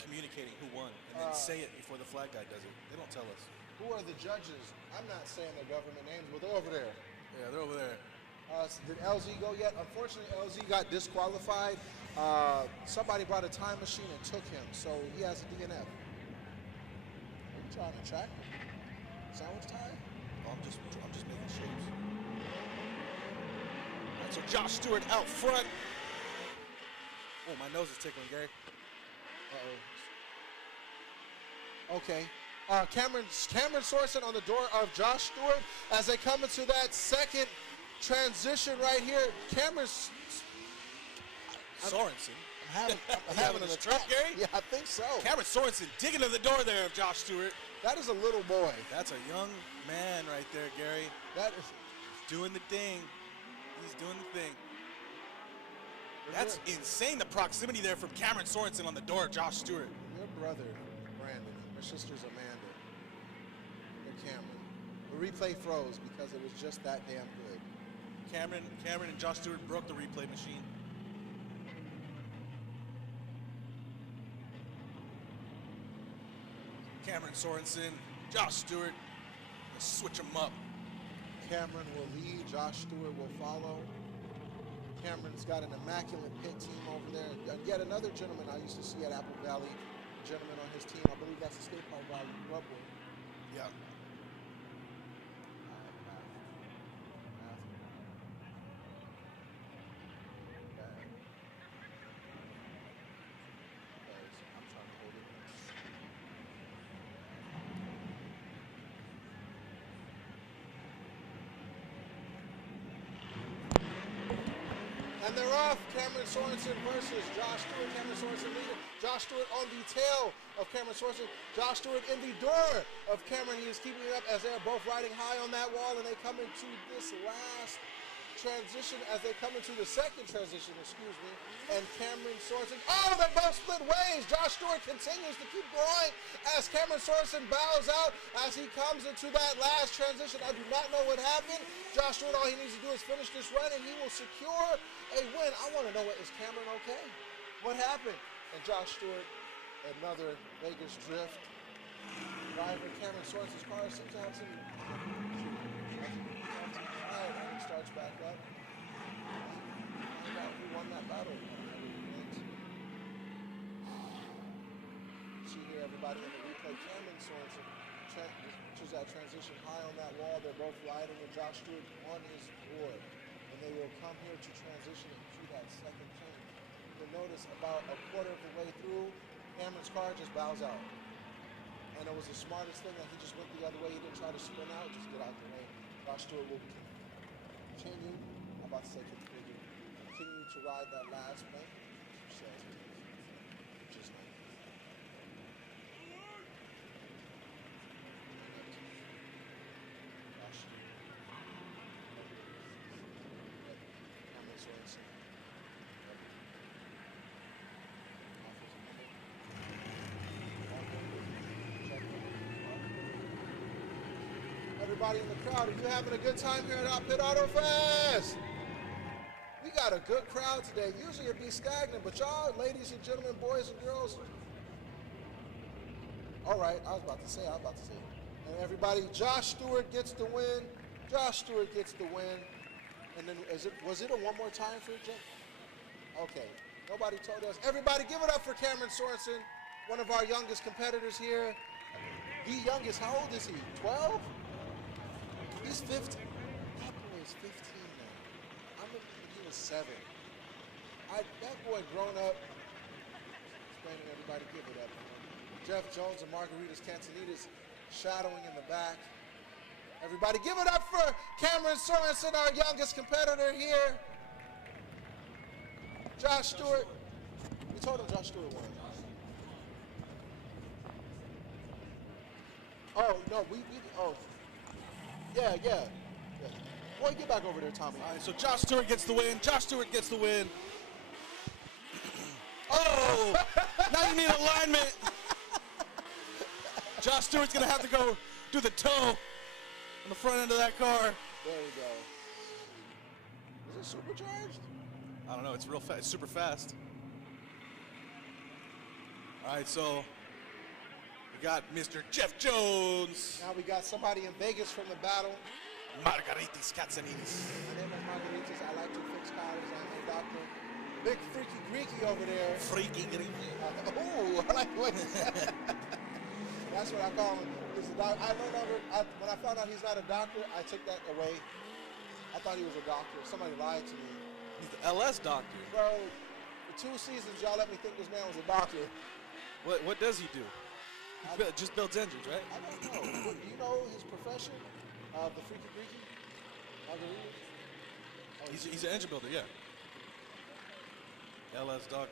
communicating who won and then say it before the flag guy does it. They don't tell us. Who are the judges? I'm not saying their government names, but they're over there. Yeah, they're over there. Did LZ go yet? Unfortunately, LZ got disqualified. Somebody brought a time machine and took him, so he has a DNF. Are you trying to track him? Sandwich time? Oh, I'm just making shapes. All right, so Josh Stewart out front. Oh, my nose is tickling, Gary. Uh-oh. Okay. Cameron Sorensen on the door of Josh Stewart as they come into that second transition right here. Cameron Sorensen. I'm having an stroke, attack. Gary? Yeah, I think so. Cameron Sorensen digging in the door there of Josh Stewart. That is a little boy. That's a young man right there, Gary. That is doing the thing. He's doing the thing. That's insane, the proximity there from Cameron Sorensen on the door of Josh Stewart. Your brother, Brandon, her sister's Amanda, and Cameron. The replay froze because it was just that damn good. Cameron and Josh Stewart broke the replay machine. Cameron Sorensen, Josh Stewart, let's switch them up. Cameron will lead, Josh Stewart will follow. Cameron's got an immaculate pit team over there. Yet another gentleman I used to see at Apple Valley, gentleman on his team. I believe that's the skate park guy you grew up with. Yeah. And they're off. Cameron Sorensen versus Josh Stewart. Cameron Sorensen leader. Josh Stewart on the tail of Cameron Sorensen. Josh Stewart in the door of Cameron. He is keeping it up as they're both riding high on that wall, and they come into this last transition as they come into the second transition, excuse me. And Cameron Sorensen, oh, they both split ways. Josh Stewart continues to keep going as Cameron Sorensen bows out as he comes into that last transition. I do not know what happened. Josh Stewart, all he needs to do is finish this run and he will secure a win. I want to know, is Cameron okay? What happened? And Josh Stewart, another Vegas drift. Driver Cameron Sorensen's car seems to have some and he starts back up. Find out who won that battle. See here, everybody in the replay. Cameron Sorensen chooses that transition high on that wall. They're both riding, and Josh Stewart on his board. And they will come here to transition into that second turn. You'll notice about a quarter of the way through, Cameron's car just bows out. And it was the smartest thing that he just went the other way. He didn't try to spin out, just get out the way. Josh Stewart will continue, I'm about to say continue to ride that last bank. Just like Josh Stewart. Sorensen. Everybody in the crowd, are you having a good time here at HOTPIT Autofest? We got a good crowd today. Usually it'd be stagnant, but y'all, ladies and gentlemen, boys and girls. All right, I was about to say. And everybody, Josh Stewart gets the win. Josh Stewart gets the win. And then, was it a one more time for Jeff? Okay, nobody told us. Everybody give it up for Cameron Sorensen, one of our youngest competitors here. The youngest, how old is he? 12? He's 15. That boy is 15 now. I remember he was 7. That boy grown up. Explaining everybody, give it up. Jeff Jones and Margaritas Cantanitas shadowing in the back. Everybody give it up for Cameron Sorensen, our youngest competitor here. Josh Stewart. We told him Josh Stewart won. Oh, no, Yeah. Boy, get back over there, Tommy. All right, so Josh Stewart gets the win. Josh Stewart gets the win. Oh, now you need alignment. Josh Stewart's going to have to go do the toe on the front end of that car. There we go. Is it supercharged? I don't know. It's real fast. It's super fast. All right, so we got Mr. Jeff Jones. Now we got somebody in Vegas from the battle. Margaritas Katsanidis. My name is Margaritas. I like to fix cars. I'm a doctor. Big freaky Greeky over there. Freaky Greeky. Oh, I like the way he said that. That's what I call him. He's a doctor. When I found out he's not a doctor, I took that away. I thought he was a doctor. Somebody lied to me. He's the LS doctor. Bro, for 2 seasons, y'all let me think this man was a doctor. What does he do? Just builds engines, right? I don't know. Do you know his profession? The freaky Greeky? Margaritas? Oh, He's an engine builder, yeah. LS doctor.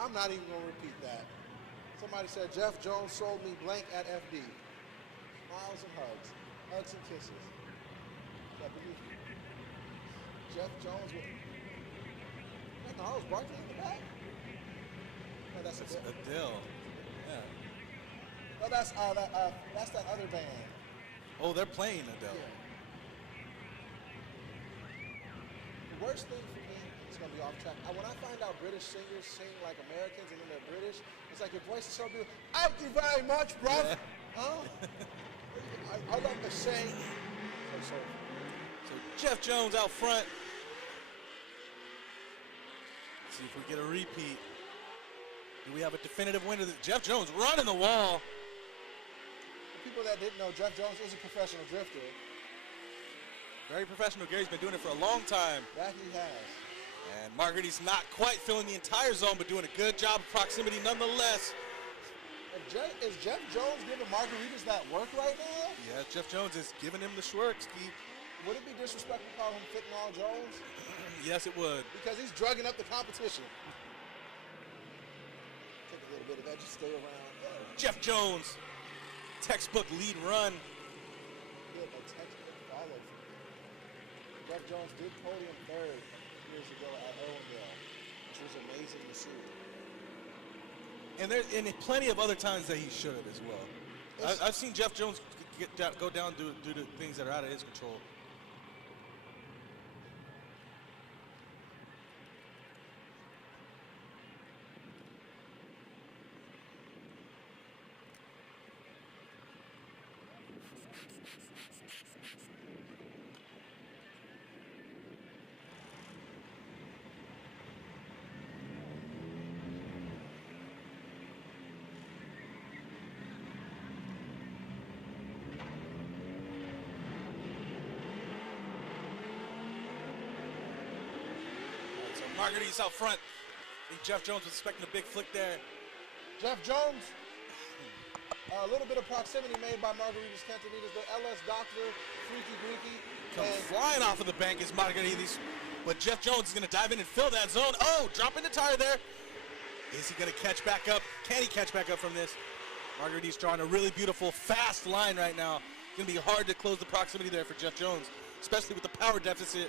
I'm not even going to repeat that. Somebody said Jeff Jones sold me blank at FD. Smiles and hugs. Hugs and kisses. Jeff Jones with... No, I was Barkley in the back. No, that's Adele. Yeah. No, that's that other band. Oh, they're playing Adele. Yeah. The worst thing for me, it's going to be off track. When I find out British singers sing like Americans and then they're British, it's like your voice is so beautiful. Thank you very much, bruv. Yeah. Huh? I love to sing. So Jeff Jones out front. Let's see if we get a repeat. Do we have a definitive winner? Jeff Jones running the wall. For people that didn't know, Jeff Jones is a professional drifter. Very professional. Gary's been doing it for a long time. That he has. And Margaritas not quite filling the entire zone, but doing a good job of proximity nonetheless. Is Jeff Jones giving Margaritas that work right now? Yeah, Jeff Jones is giving him the Schwerks, Keith. Would it be disrespectful to call him Fitting Jones? Yes, it would. Because he's drugging up the competition. Take a little bit of that, just stay around. Jeff Jones, textbook lead run. Good, a textbook follow. Jeff Jones did podium 3rd years ago at Irwindale, which was amazing to see. And there's plenty of other times that he should have as well. I've seen Jeff Jones go down due to things that are out of his control. Margaritas out front. I think Jeff Jones was expecting a big flick there. Jeff Jones, a little bit of proximity made by Margaritas Cantanitas, the LS Doctor, Freaky Greeky. Comes flying off of the bank is Margaritas, but Jeff Jones is going to dive in and fill that zone. Oh, dropping the tire there. Is he going to catch back up? Can he catch back up from this? Margaritas drawing a really beautiful, fast line right now. going to be hard to close the proximity there for Jeff Jones, especially with the power deficit.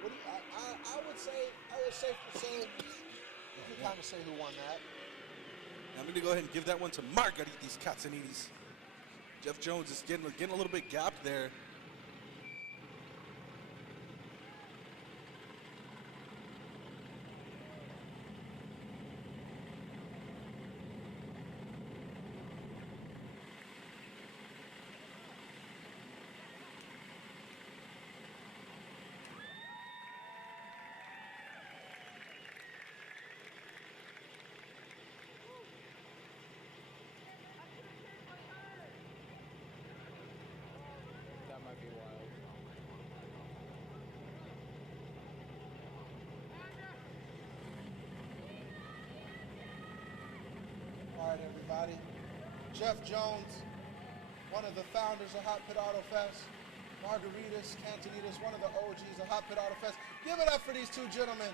What do you, I would say to say, you can kind of say who won that. I'm going to go ahead and give that one to Margaritis Katsanidis. Jeff Jones is getting a little bit gapped there. That might be wild. All right, everybody. Jeff Jones, one of the founders of HOTPIT Autofest. Margaritas Cantonitas, one of the OGs of HOTPIT Autofest. Give it up for these two gentlemen.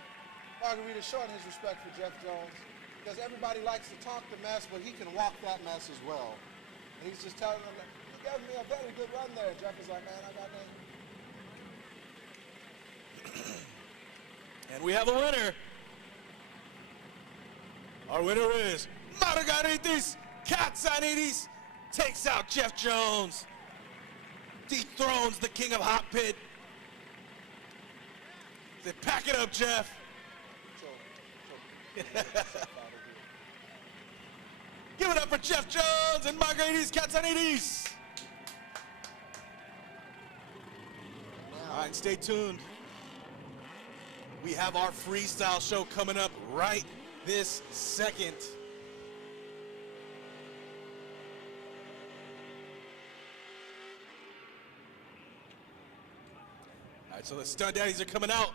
Margaritas showing his respect for Jeff Jones, because everybody likes to talk the mess, but he can walk that mess as well. And he's just telling them, you gave me a very good run there. Jeff is like, man, I got that. And we have a winner. Our winner is Margaritis Katsanidis. Takes out Jeff Jones. Dethrones the king of Hot Pit. Say, pack it up, Jeff. Give it up for Jeff Jones and Margaritis Katsanidis. All right, stay tuned. We have our freestyle show coming up right this second. All right, so the Stunt Daddies are coming out.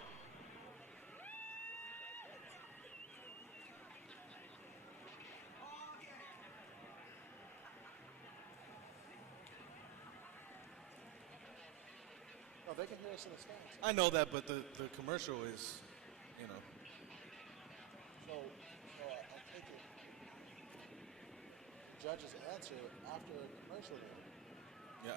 Oh, they can hear us in the stands. I know that, but the commercial is, you know. So I take it judges answer after a commercial then. Yeah.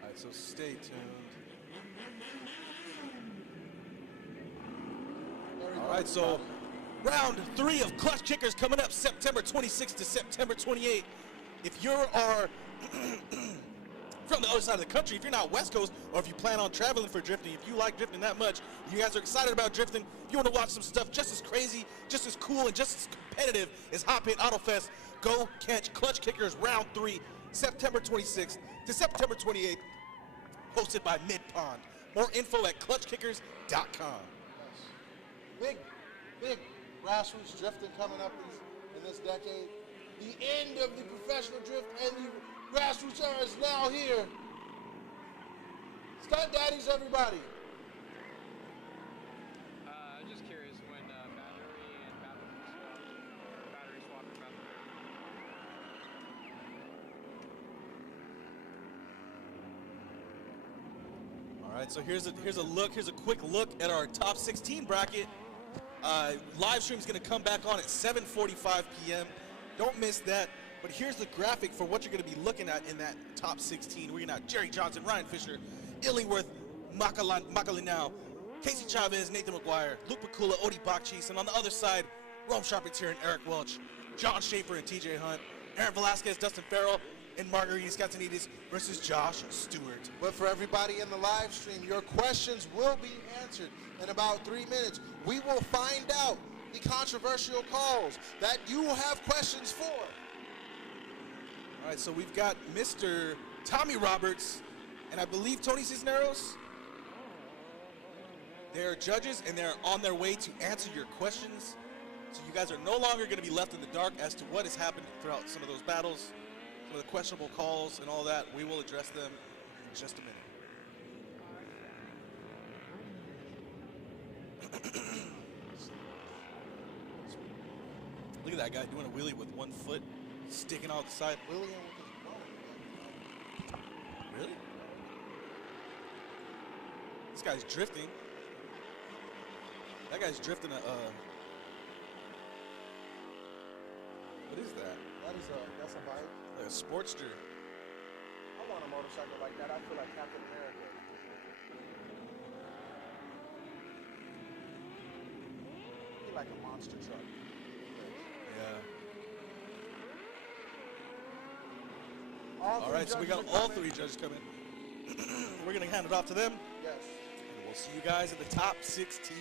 All right, so stay tuned. All right, so round 3 of Clutch Kickers coming up September 26th to September 28th. If you are from the other side of the country, if you're not West Coast, or if you plan on traveling for drifting, if you like drifting that much, you guys are excited about drifting, if you want to watch some stuff just as crazy, just as cool, and just as competitive as HOTPIT Autofest, go catch Clutch Kickers round 3, September 26th to September 28th, hosted by Mid Pond. More info at clutchkickers.com. Big grassroots drifting coming up in this decade. The end of the professional drift and the grassroots era is now here. Stunt Daddies, everybody. Just curious when battery swap or battery. All right, so here's a quick look at our top 16 bracket. Live stream is going to come back on at 7:45 p.m. Don't miss that. But here's the graphic for what you're going to be looking at in that top 16. We're going to have Jerry Johnson, Ryan Fisher, Illingworth, Macalinao, Casey Chavez, Nathan McGuire, Luke Pacula, Odie Bachis, and on the other side, Rome Sharpentier and Eric Welch, John Schaefer and TJ Hunt, Aaron Velasquez, Dustin Farrell, and Margaritas Katsanidis versus Josh Stewart. But for everybody in the live stream, your questions will be answered in about 3 minutes. We will find out the controversial calls that you have questions for. All right, so we've got Mr. Tommy Roberts and I believe Tony Cisneros. They're judges and they're on their way to answer your questions. So you guys are no longer going to be left in the dark as to what has happened throughout some of those battles, some of the questionable calls and all that. We will address them in just a minute. Look at that guy doing a wheelie with one foot sticking out the side. Really? This guy's drifting. That guy's drifting a. What is that? That's a bike. Like a Sportster. I want a motorcycle like that. I feel like Captain America. Be like a monster truck. Yeah. All All right, so we got all three judges coming. We're going to hand it off to them. Yes. And we'll see you guys in the top 16.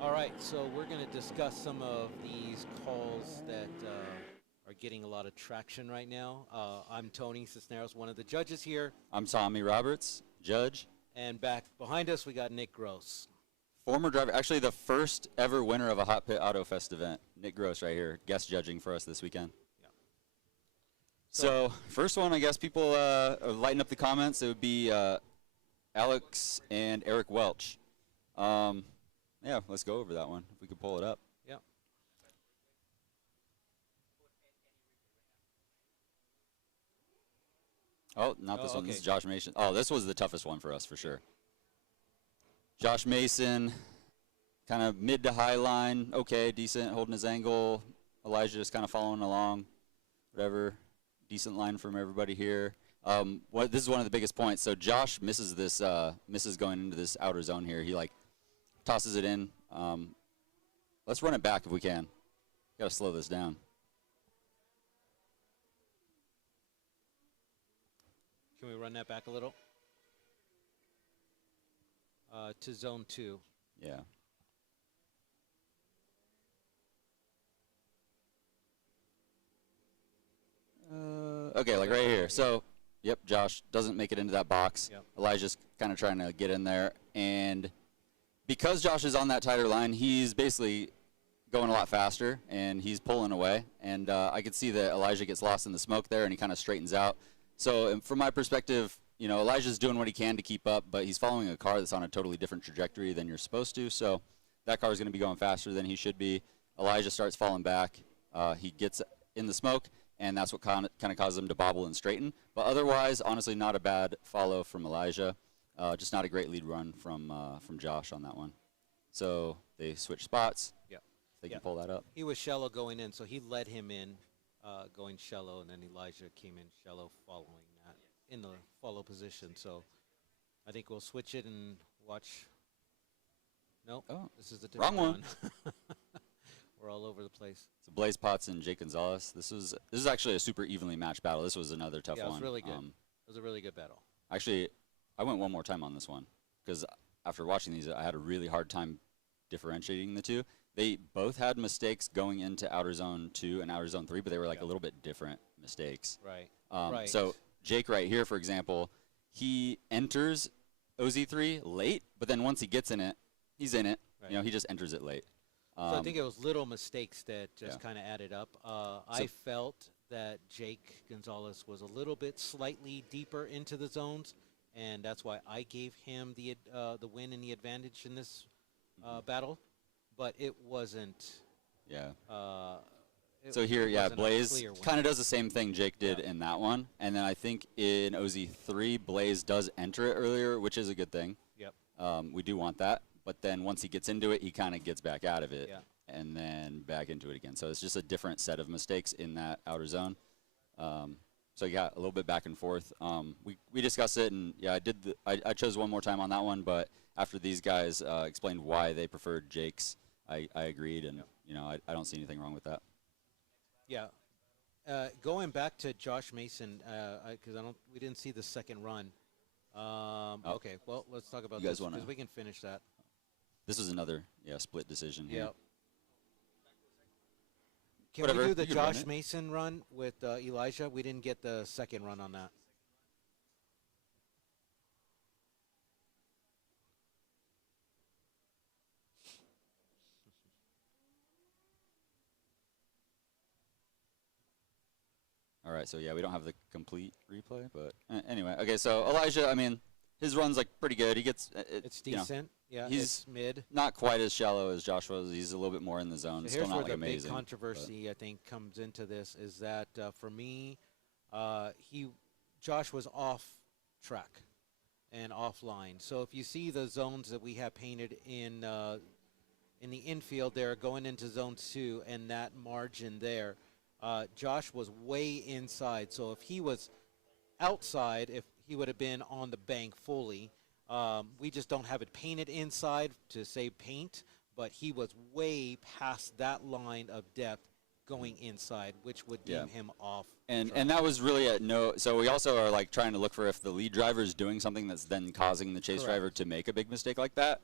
All right, so we're going to discuss some of these calls that are getting a lot of traction right now. I'm Tony Cisneros, one of the judges here. I'm Tommy Roberts, judge. And back behind us, we got Nick Gross. Former driver, actually the first ever winner of a Hot Pit Autofest event. Nick Gross right here, guest judging for us this weekend. Yeah. So first one, I guess people lighten up the comments. It would be Alex and Eric Welch. Yeah, let's go over that one, if we could pull it up. Yeah. Oh, not this one. Okay. This is Josh Mason. Oh, this was the toughest one for us, for sure. Josh Mason, kind of mid to high line. Okay, decent, holding his angle. Elijah just kind of following along. Whatever. Decent line from everybody here. This is one of the biggest points. So Josh misses this, misses going into this outer zone here. He, like, tosses it in. Let's run it back if we can. Got to slow this down. Can we run that back a little? To zone 2. Yeah. Okay, like right here. So, yep, Josh doesn't make it into that box. Yep. Elijah's kind of trying to get in there. And because Josh is on that tighter line, he's basically going a lot faster, and he's pulling away. And I could see that Elijah gets lost in the smoke there, and he kind of straightens out. So from my perspective, you know, Elijah's doing what he can to keep up, but he's following a car that's on a totally different trajectory than you're supposed to. So that car is going to be going faster than he should be. Elijah starts falling back. He gets in the smoke, and that's what kind of causes him to bobble and straighten. But otherwise, honestly, not a bad follow from Elijah. Just not a great lead run from Josh on that one. So they switch spots. Yeah. They can pull that up. He was shallow going in, so he led him in going shallow, and then Elijah came in shallow following that in the follow position. So I think we'll switch it and watch. Nope. Oh, this is the different wrong one. We're all over the place. So Blaze Potts and Jake Gonzalez. This is actually a super evenly matched battle. This was another tough one. Yeah, it was really good. It was a really good battle. Actually, I went one more time on this one because after watching these, I had a really hard time differentiating the two. They both had mistakes going into Outer Zone 2 and Outer Zone 3, but they were like a little bit different mistakes. Right. Right. So Jake right here, for example, he enters OZ3 late, but then once he gets in it, he's in it. Right. You know, he just enters it late. So I think it was little mistakes that just kind of added up. I felt that Jake Gonzalez was a little bit slightly deeper into the zones, and that's why I gave him the win and the advantage in this battle. But it wasn't. Yeah. So here, Blaze kind of does the same thing Jake did in that one, and then I think in OZ3, Blaze does enter it earlier, which is a good thing. Yep. We do want that, but then once he gets into it, he kind of gets back out of it, and then back into it again. So it's just a different set of mistakes in that outer zone. So so you got a little bit back and forth. We discussed it, and yeah, I chose one more time on that one, but after these guys explained why they preferred Jake's, I agreed, and you know, I don't see anything wrong with that. Yeah. Going back to Josh Mason, because we didn't see the second run. Okay, well, let's talk about this because we can finish that. This is another split decision here. Yep. Can we do the Josh Mason run with Elijah? We didn't get the second run on that. All right, so yeah, we don't have the complete replay, but anyway. Okay, so Elijah, I mean, his run's like pretty good. He gets it's decent. Yeah, he's it's mid. Not quite as shallow as Josh was. He's a little bit more in the zone. So Still here's not where like the amazing. big controversy I think comes into this is that for me, Josh was off track and offline. So if you see the zones that we have painted in the infield, there going into zone 2 and that margin there. Josh was way inside, so if he was outside, if he would have been on the bank fully, we just don't have it painted inside to say paint, but he was way past that line of depth going inside, which would deem him off. And that was really at no. So we also are like trying to look for if the lead driver is doing something that's then causing the chase driver to make a big mistake like that.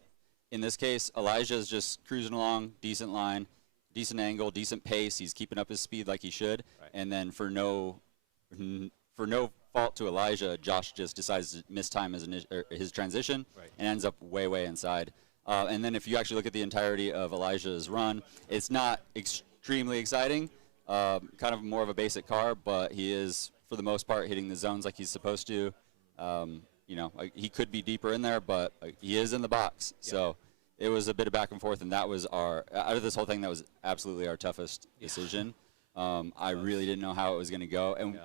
In this case, Elijah is just cruising along, decent line, decent angle, decent pace. He's keeping up his speed like he should. Right. And then for no fault to Elijah, Josh just decides to miss time his transition and ends up way inside. And then if you actually look at the entirety of Elijah's run, it's not extremely exciting. Kind of more of a basic car, but he is, for the most part, hitting the zones like he's supposed to. You know, he could be deeper in there, but he is in the box. Yeah. So it was a bit of back and forth, and that was out of this whole thing, that was absolutely our toughest decision. I really didn't know how it was going to go. And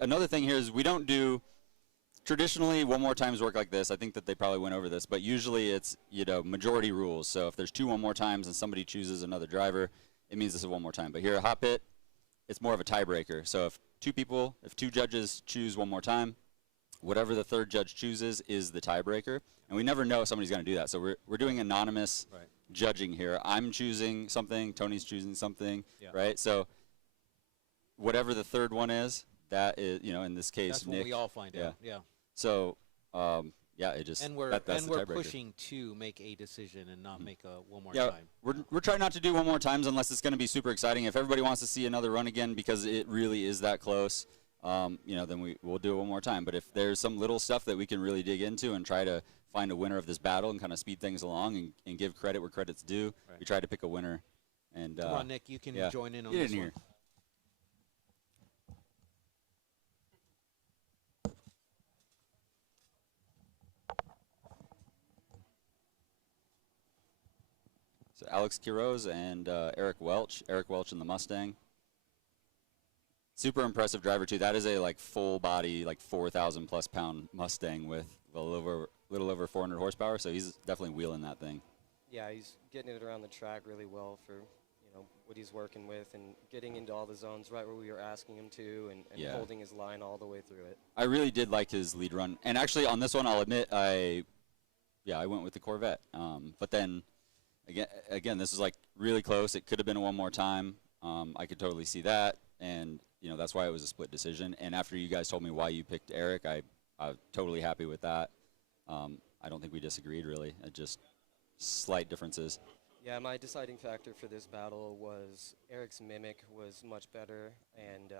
another thing here is we don't do traditionally one more times work like this. I think that they probably went over this, but usually it's, you know, majority rules. So if there's 2 one more times and somebody chooses another driver, it means this is one more time. But here at HOTPIT, it's more of a tiebreaker. So if 2 judges choose one more time, whatever the third judge chooses is the tiebreaker. And we never know if somebody's going to do that. So we're doing anonymous judging here. I'm choosing something, Tony's choosing something, right? So whatever the third one is, that is, you know, in this case, that's Nick. What we all find out. Yeah. So, it just and we're that's the tiebreaker. Pushing to make a decision and not make a one more time. We're trying not to do one more times unless it's going to be super exciting. If everybody wants to see another run again because it really is that close, you know, then we'll do it one more time. But if there's some little stuff that we can really dig into and try to find a winner of this battle and kind of speed things along and give credit where credit's due, we try to pick a winner. And come on, Nick, you can join in on Get this in one. Here. So Alex Quiroz and Eric Welch. Eric Welch in the Mustang. Super impressive driver too. That is a full body 4,000 plus pound Mustang with a little over 400 horsepower. So he's definitely wheeling that thing. Yeah, he's getting it around the track really well for what he's working with and getting into all the zones right where we were asking him to and holding his line all the way through it. I really did like his lead run. And actually on this one, I'll admit I went with the Corvette. But then again, this is really close. It could have been a one more time. I could totally see that. And, that's why it was a split decision. And after you guys told me why you picked Eric, I'm totally happy with that. I don't think we disagreed, really. Just slight differences. Yeah, my deciding factor for this battle was Eric's Mimic was much better, and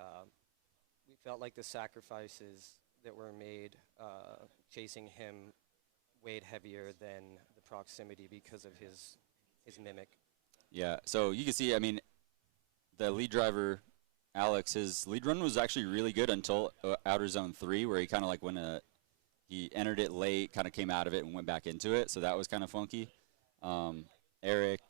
we felt like the sacrifices that were made chasing him weighed heavier than the proximity because of his Mimic. Yeah, so you can see, the lead driver, Alex, his lead run was actually really good until outer zone 3, where he kind of he entered it late, kind of came out of it and went back into it, so that was kind of funky. Eric,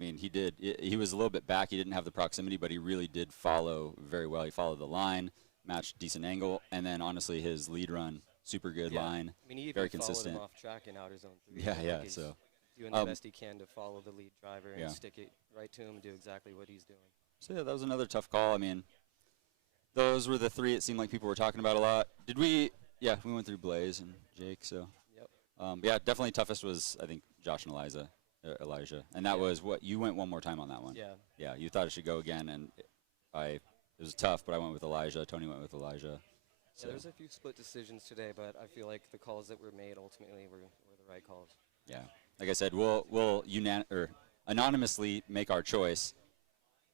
he was a little bit back. He didn't have the proximity, but he really did follow very well. He followed the line, matched decent angle, and then honestly his lead run, super good line, he even very consistent. Followed him off track in outer zone 3. Yeah. So doing the best he can to follow the lead driver and stick it right to him and do exactly what he's doing. So yeah, that was another tough call. those were the three it seemed like people were talking about a lot. Did we? Yeah, we went through Blaze and Jake. So. Yep. Yeah, definitely toughest was I think Josh and Elijah, and that was what you went one more time on that one. Yeah. Yeah, you thought it should go again, and it was tough, but I went with Elijah. Tony went with Elijah. So. Yeah, there's a few split decisions today, but I feel like the calls that were made ultimately were the right calls. Yeah, like I said, we'll anonymously make our choice,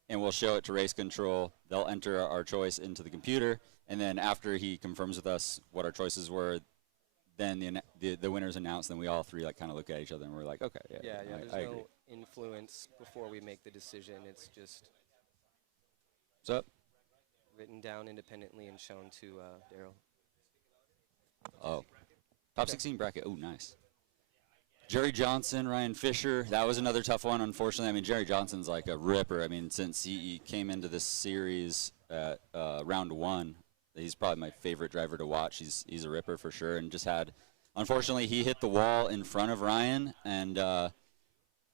and we'll show it to race control. They'll enter our choice into the computer, and then after he confirms with us what our choices were, then the winner's announced. Then we all three like kind of look at each other and we're like, okay, Yeah. I There's agree. no influence before we make the decision. It's just What's up? written down independently and shown to Daryl. Oh, top 16 bracket. Oh, nice. Jerry Johnson, Ryan Fisher. That was another tough one, unfortunately. I mean, Jerry Johnson's like a ripper. I mean, since he came into this series at round 1, he's probably my favorite driver to watch. He's a ripper for sure, and just had, unfortunately, he hit the wall in front of Ryan, and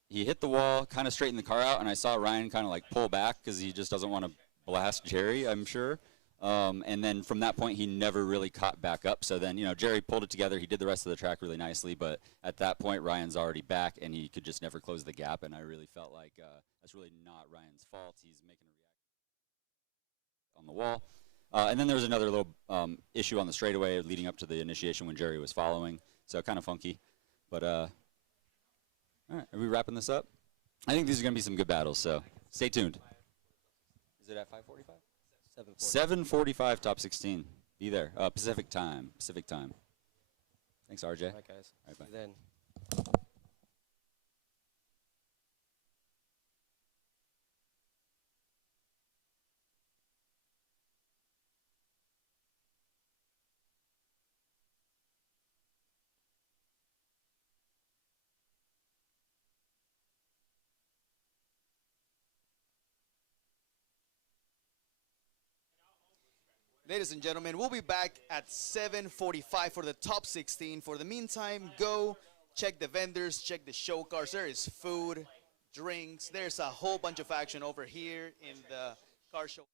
he hit the wall, kind of straightened the car out, and I saw Ryan kind of like pull back because he just doesn't want to blast Jerry, I'm sure. And then from that point, he never really caught back up. So then, Jerry pulled it together. He did the rest of the track really nicely, but at that point, Ryan's already back, and he could just never close the gap, and I really felt like that's really not Ryan's fault. He's making a reaction on the wall. And then there was another little issue on the straightaway leading up to the initiation when Jerry was following, so kind of funky. But all right, are we wrapping this up? I think these are going to be some good battles, so stay tuned. Is it at 5:45? 7:45 top 16. Be there. Pacific time. Thanks, RJ. All right, guys. All right, bye. See you then. Ladies and gentlemen, we'll be back at 7:45 for the top 16. For the meantime, go check the vendors, check the show cars. There is food, drinks. There's a whole bunch of action over here in the car show.